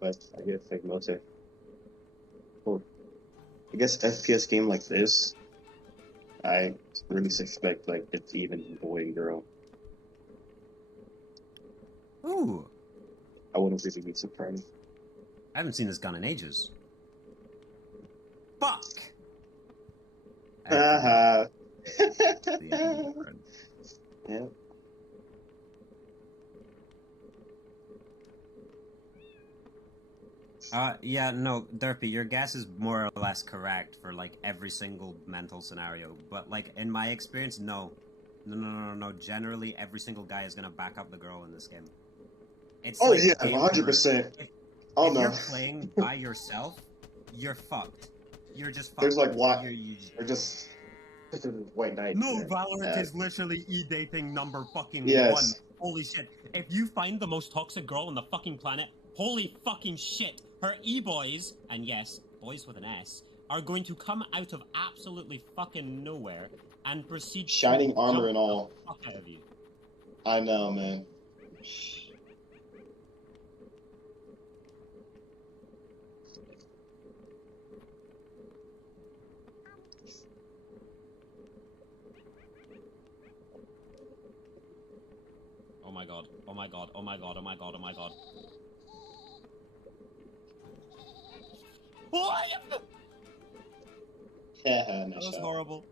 But I guess like most of, well, I guess FPS game like this, I really expect like it's even boy and girl. Ooh! I wouldn't really be surprised. I haven't seen this gun in ages. Fuck! I Haha. forgot the enemy card. Yeah. Yeah, no, Derpy, your guess is more or less correct for, like, every single mental scenario. But, like, in my experience, no. No. Generally, every single guy is gonna back up the girl in this game. It's Oh like yeah, game 100%. over. Oh If no. you're playing by yourself, you're fucked. You're just fucked. There's like what? You Or just white knights. No, man. Valorant is literally e-dating number fucking Yes. one. Holy shit. If you find the most toxic girl on the fucking planet, holy fucking shit, her e-boys, and yes, boys with an S, are going to come out of absolutely fucking nowhere and proceed Shining to armor jump and all. the fuck out of you. I know, man. Oh my god, oh my god, oh my god, oh my god, oh my god. What? Haha, That nice was shot. horrible.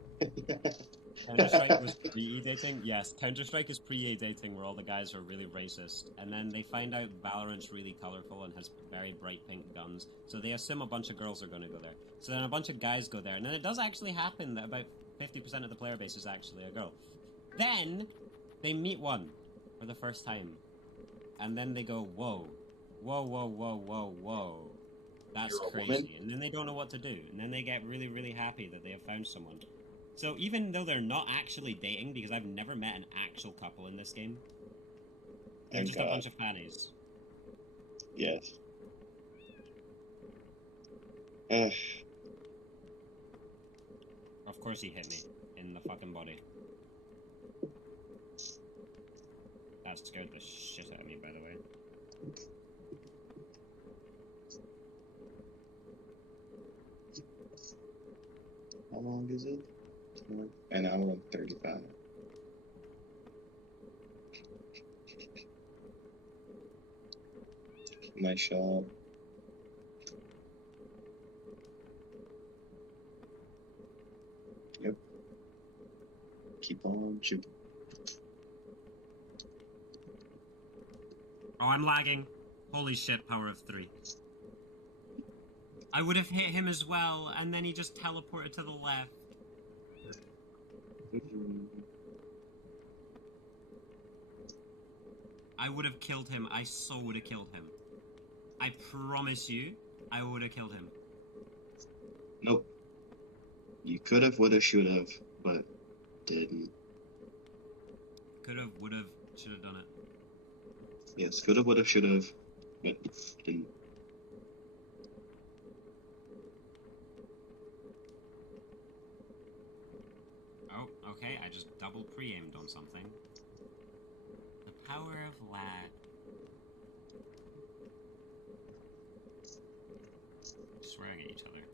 Counter-Strike was pre-e-dating? Yes, Counter-Strike is pre-e-dating where all the guys are really racist, and then they find out Valorant's really colorful and has very bright pink guns, so they assume a bunch of girls are going to go there. So then a bunch of guys go there, and then it does actually happen that about 50% of the player base is actually a girl. Then, they meet one for the first time, and then they go, whoa, whoa, whoa, whoa, whoa, whoa. That's You're a crazy. woman? And then they don't know what to do, and then they get really, really happy that they have found someone. So even though they're not actually dating, because I've never met an actual couple in this game, they're Thank just God. a bunch of fannies. Yes. Ugh. Of course he hit me in the fucking body. That scared the shit out of me, by the way. How long is it? An hour and 35. Nice shot. Yep. Keep on shooting. Oh, I'm lagging. Holy shit, power of 3. I would have hit him as well, and then he just teleported to the left. I would have killed him. I so would have killed him. I promise you, I would have killed him. Nope. You could have, would have, should have, but didn't. Could have, would have, should have done it. Yes, could have, would have, should have, but didn't. Okay, I just double pre-aimed on something. The power of lag. Swearing at each other.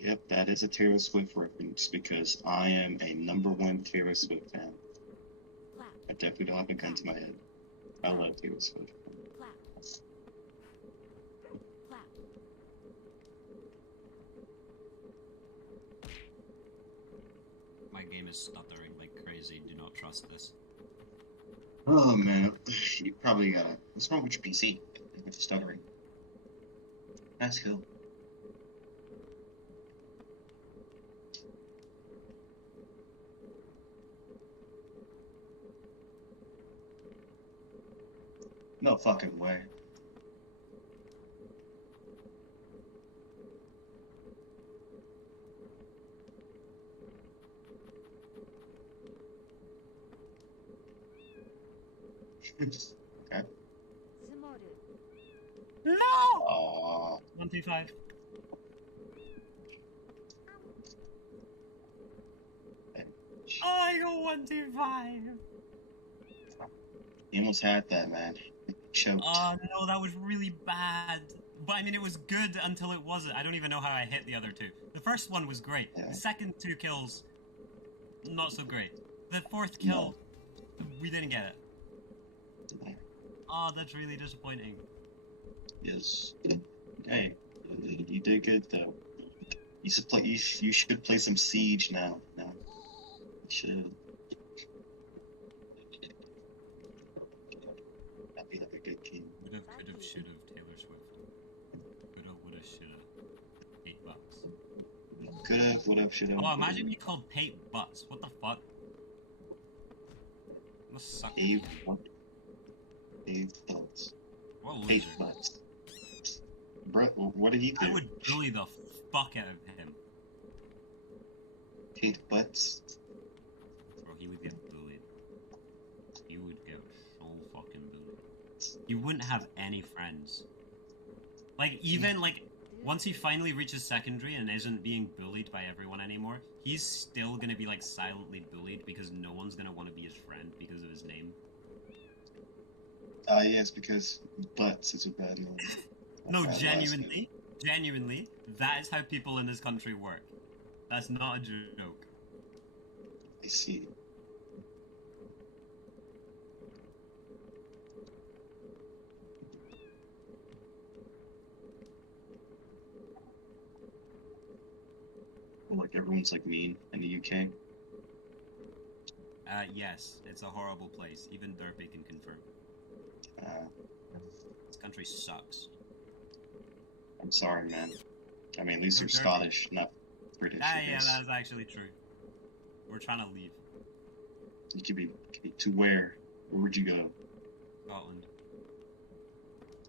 Yep, that is a Taylor Swift reference because I am a #1 Taylor Swift fan. I definitely don't have a gun to my head. I love Taylor Swift. My game is stuttering like crazy. Do not trust this. Oh man, you probably gotta. What's wrong with your PC? With stuttering. That's cool. No fucking way. Okay. No! Aww. 125. I go 125. You almost had that, man. Choked. Oh no, that was really bad. But I mean, it was good until it wasn't. I don't even know how I hit the other two. The first one was great. Yeah. The second 2 kills, not so great. The fourth kill, we didn't get it. Oh, that's really disappointing. Yes. Hey, you did good though. You should play. You should play some Siege now. No, you should. That'd be like a good game. Would've, could've, should've, Taylor Swift. Could've, would've, should've. $8. Could've, would've, should've. Oh, imagine you called Pate Butts. What the fuck? Must suck. Dave, what? Dave Butts. What a Dave loser. Butts. Bro, what did he do? I would bully the fuck out of him. Dave Butts. Bro, he would get bullied. He would get so fucking bullied. He wouldn't have any friends. Like, even, like, once he finally reaches secondary and isn't being bullied by everyone anymore, he's still gonna be, like, silently bullied because no one's gonna want to be his friend because of his name. Yes, because Butts is a bad name. No, Bad last name. genuinely, that is how people in this country work. That's not a joke. I see. Well, like everyone's like mean in the UK. Yes, it's a horrible place. Even Derpy can confirm. This country sucks. I'm sorry, man. I mean, at least No, you're Derpy. Scottish, not British. I Yeah, guess. that is actually true. We're trying to leave You could be to where? Where would you go? Scotland.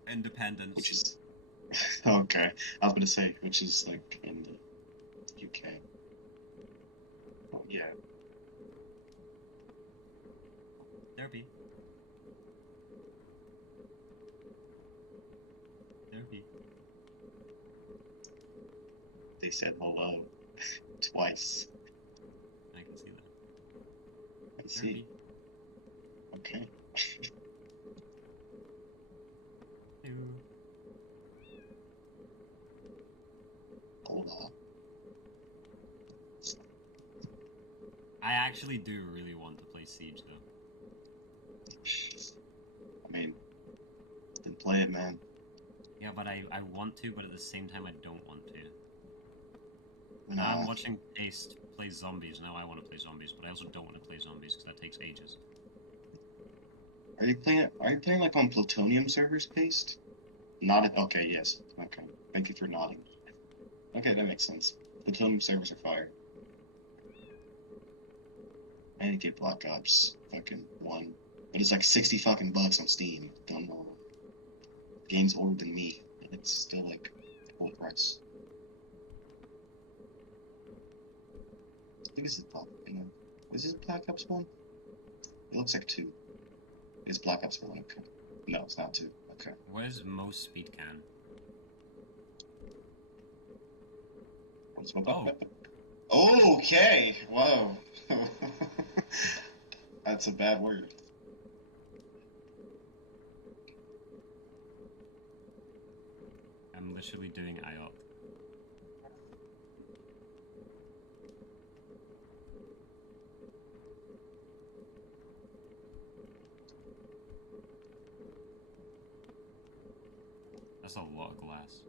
Independence. Which is okay. I was gonna say, which is like in the UK. Oh yeah. Derpy. Derpy. They said hello twice. I can see that. I see. Derpy. Okay. Ew. Hold on. I actually do really want to play Siege, though. I mean, then play it, man. Yeah, but I want to, but at the same time I don't want to. Nah. I'm watching Paste play zombies. Now I want to play zombies, but I also don't want to play zombies because that takes ages. Are you playing like on plutonium servers, Paste? Not okay. Yes. Okay. Thank you for nodding. Okay, that makes sense. Plutonium servers are fire. I need to get Black Ops fucking 1. But it's like 60 fucking bucks on Steam. Don't know. The game's older than me, and it's still like full price. I think this is is this Black Ops 1? It looks like 2. It's Black Ops 1, okay. No, it's not 2. Okay. What is most speed can? Oh. Okay. Whoa. That's a bad word. I'm literally doing IOP. That's a lot of glass.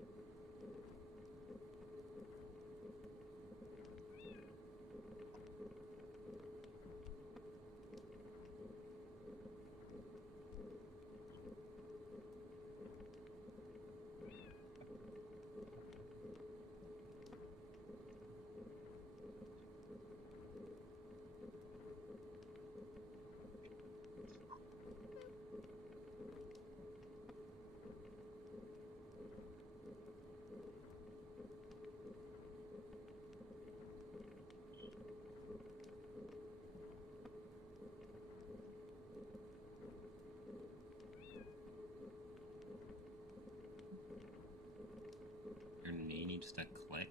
Your knee needs to click.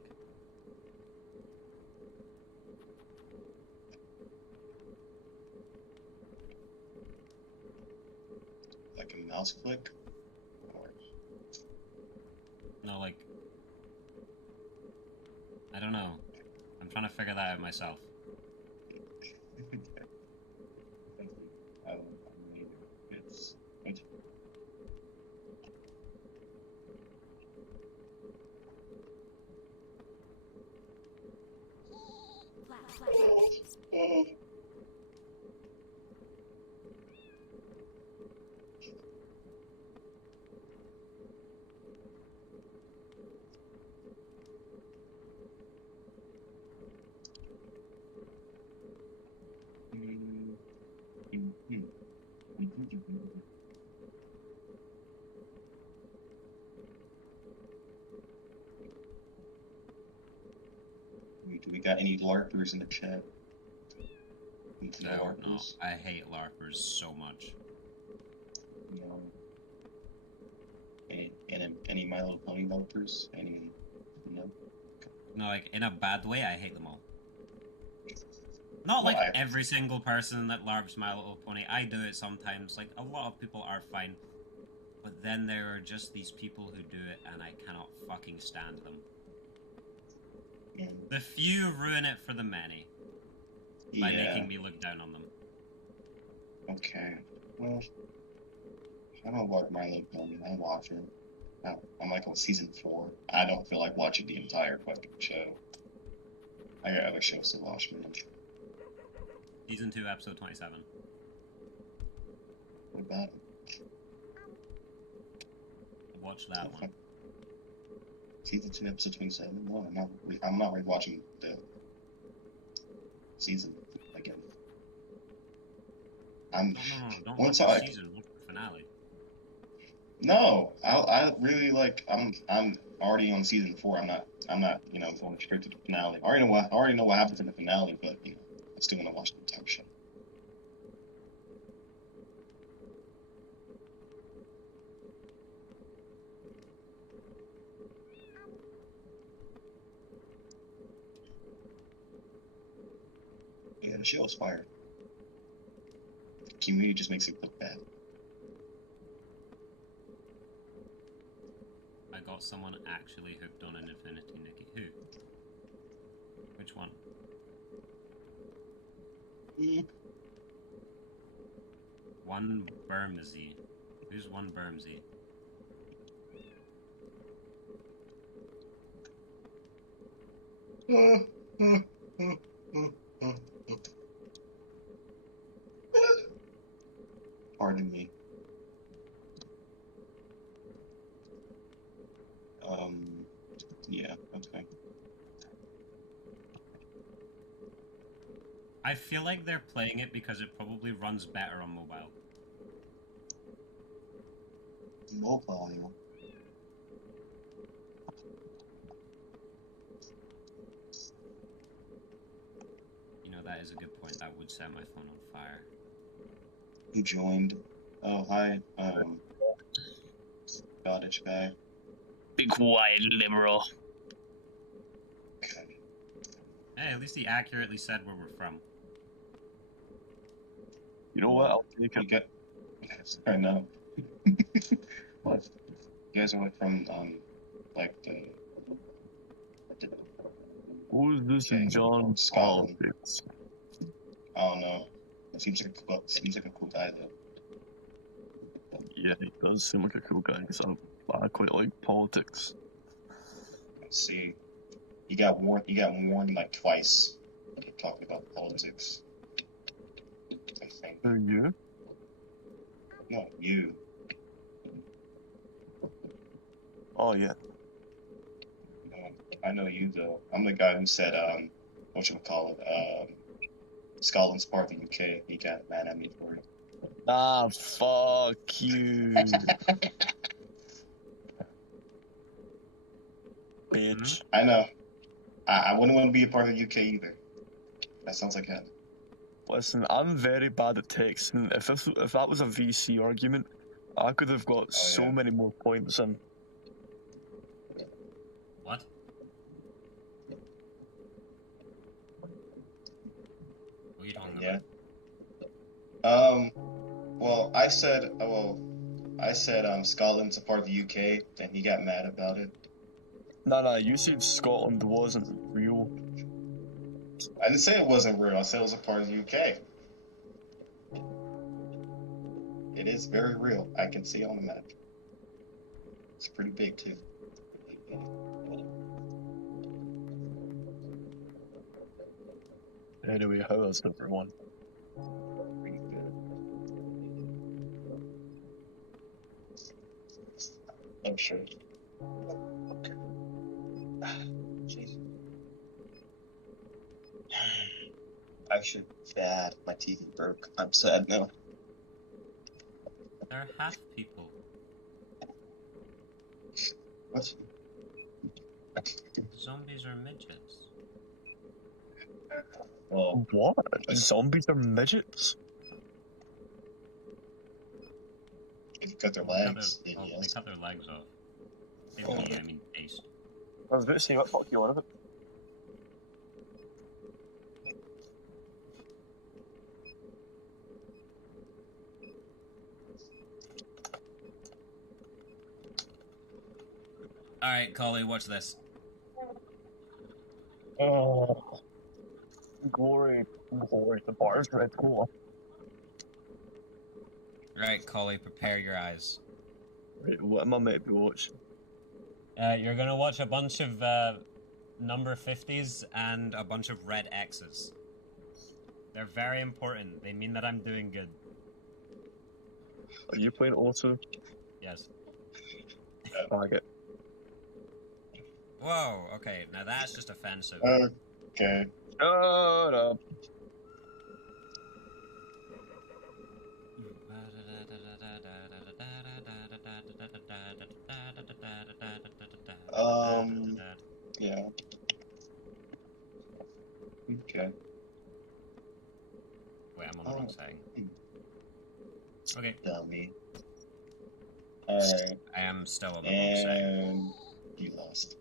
Like a mouse click? Or... No, like... I don't know. I'm trying to figure that out myself. I mean, it's... Oh. Do we got any LARPers in the chat? No, no. I hate LARPers so much. No. Any My Little Pony LARPers? Any? No. No, like, in a bad way, I hate them all. Not like every single person that LARPs My Little Pony. I do it sometimes. Like, a lot of people are fine. But then there are just these people who do it, and I cannot fucking stand them. The few ruin it for the many. By making me look down on them. Okay. Well, I don't watch My Little Pony. I watch it. I'm like on season 4. I don't feel like watching the entire fucking show. I got other shows to watch, man. Season 2, episode 27. What about it? Watch that one. Season 2, episode 27? No, I'm not rewatching the season again. No, don't watch the season, watch the finale. No, I really like. I'm already on season 4. I'm not going straight to the finale. I already know what happens in the finale, but I still want to watch the entire show. Yeah, the show is fire. The community just makes it look bad. I got someone actually hooked on an Infinity Nikki. Who? Which one? One Bermsey. Who's one Bermsey? Pardon me. Yeah, okay. I feel like they're playing it because it probably runs better on mobile. Mobile, yeah. You know, that is a good point. That would set my phone on fire. Who joined? Oh, hi, Cottage guy. Be quiet, liberal. Okay. Hey, at least he accurately said where we're from. You know what? I'll take You it. get. I know. What? You guys are like from like the. Who's this Okay, in John Scotland. politics? I don't know. Seems like a cool guy though. Yeah, he does seem like a cool guy, because I quite like politics. Let's see. You got warned like twice talking about politics. I think. Are you? No, you. Oh, yeah. I know you though. I'm the guy who said whatchamacallit, Scotland's part of the UK. He got mad at me for it. Ah, fuck you. Bitch. I know. I wouldn't want to be a part of the UK either. That sounds like heaven. Listen, I'm very bad at texting. If that was a VC argument, I could have got so yeah. many more points in. What? What are you talking Yeah. about? Well, I said Scotland's a part of the UK, and he got mad about it. Nah, you said Scotland wasn't real. I didn't say it wasn't real. I said it was a part of the UK. It is very real. I can see it on the map. It's pretty big too. Anyway, how is everyone? Pretty good. I'm sure. Okay. Jeez. I should bad. My TV broke. I'm sad now. They're half people. What? Zombies are midgets. Well, What? Zombies are midgets? if you cut their They cut legs, their, then they yes. cut their legs off. Oh. I mean face. I was about to say, what the fuck you on about? Alright, Collie, watch this. Oh. Glory, the bar's red cola. Alright, Collie, prepare your eyes. Wait, what am I meant to watch? You're gonna watch a bunch of number 50s and a bunch of red X's. They're very important. They mean that I'm doing good. Are you playing also? Yes. Target. Whoa, okay, now that's just offensive. Okay. Shut up. Yeah. Okay. Wait, I'm on the wrong setting. Okay. Dummy. Alright. I am still on the wrong setting. And you lost.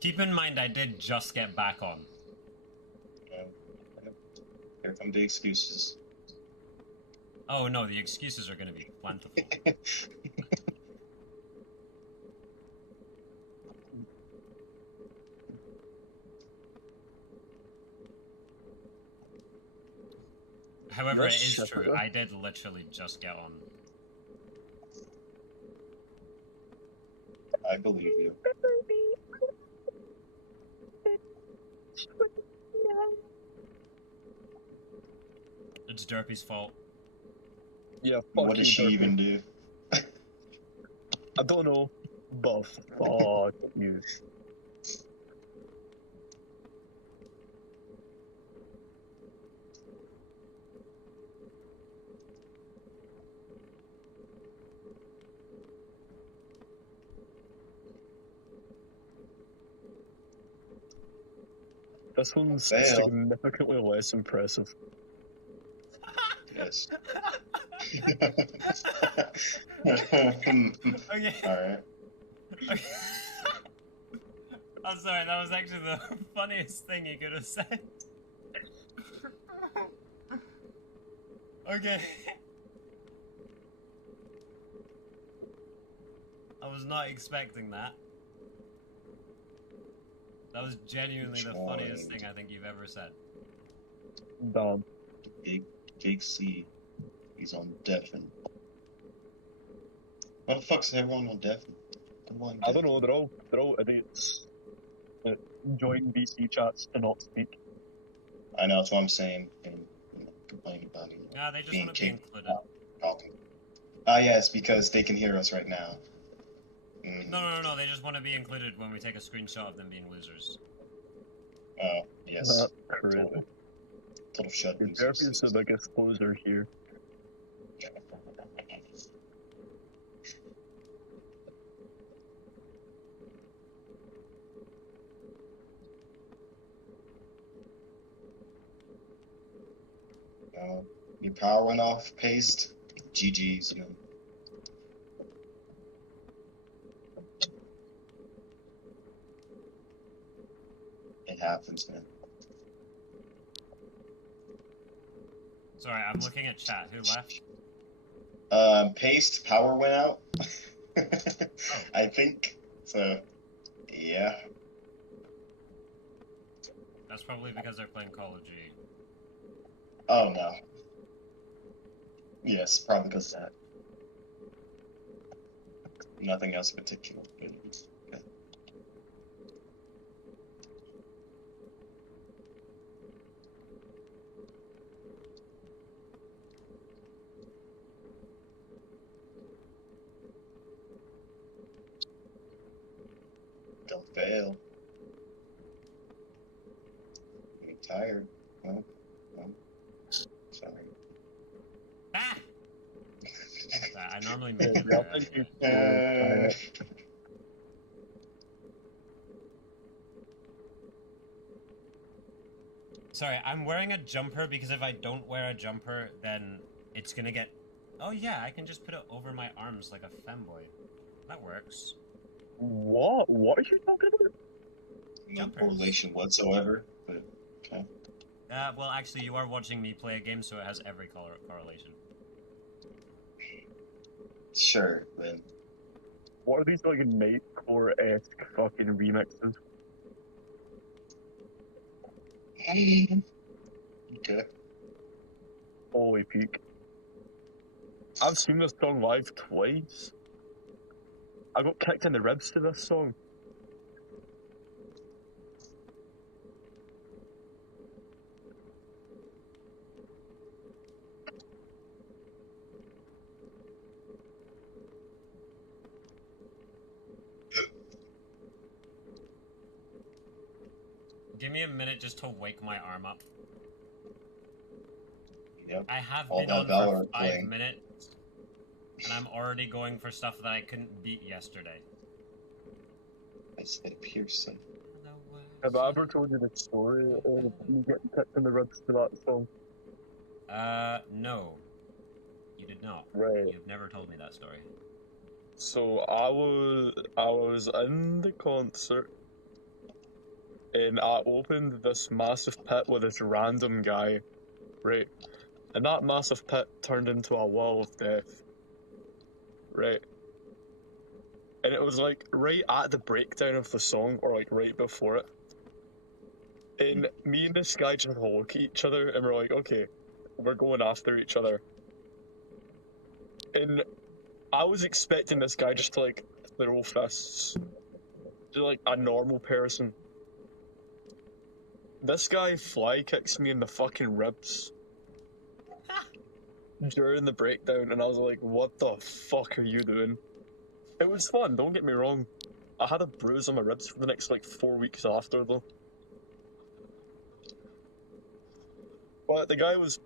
Keep in mind, I did just get back on. Here come the excuses. Oh no, the excuses are gonna be plentiful. However, it is true, I did literally just get on. I believe you. It's Derpy's fault. Yeah, fuck What you, did she Derpy. even do? I don't know, but fuck you. This one's Fail. significantly less impressive. Yes. Okay. Alright. Okay. I'm sorry, that was actually the funniest thing you could have said. Okay. I was not expecting that. That was genuinely the funniest thing I think you've ever said. Dumb. Jake C. He's on Deafin. Why the fuck's everyone on Deafin? I don't know, they're all idiots. Join VC chats to not speak. I know, that's what I'm saying. And complaining about it. Nah, they just being want to be capable included. of talking. Ah, yes, because they can hear us right now. No, they just want to be included when we take a screenshot of them being losers. Oh, yes. That's crazy. Total shut. Jeremy's the biggest poser here. Your power went off, Paste. GG's, man. It happens, man. Sorry, I'm looking at chat. Who left? Paste, power went out. I think. So, yeah. That's probably because they're playing Call of Duty. Oh, no. Yes, probably because of that. Nothing else in particular. Okay. Don't fail. I'm tired. Well, sorry. Ah! I normally make it Yeah, I think you're so tired. Sorry, I'm wearing a jumper because if I don't wear a jumper, then it's gonna get... Oh yeah, I can just put it over my arms like a femboy. That works. What? What are you talking about? No correlation whatsoever, but okay. Well, actually, you are watching me play a game, so it has every correlation. Sure, then. What are these like Nightcore-esque fucking remixes? Okay. Holy peak. I've seen this song live twice. I got kicked in the ribs to this song. Give me a minute just to wake my arm up. Yep. I have All been that on Valor for 5 playing. minutes, and I'm already going for stuff that I couldn't beat yesterday. I said Pearson. Have I ever told you the story of me getting kicked in the ribs to that song? No. You did not. Right. You've never told me that story. So I was in the concert and I opened this massive pit with this random guy, right? And that massive pit turned into a wall of death, right? And it was like right at the breakdown of the song, or like right before it. And me and this guy just look at each other and we're like, okay, we're going after each other. And I was expecting this guy just to like throw fists, just like a normal person. This guy fly kicks me in the fucking ribs during the breakdown, and I was like, what the fuck are you doing? It was fun, don't get me wrong. I had a bruise on my ribs for the next like 4 weeks after though. But the guy was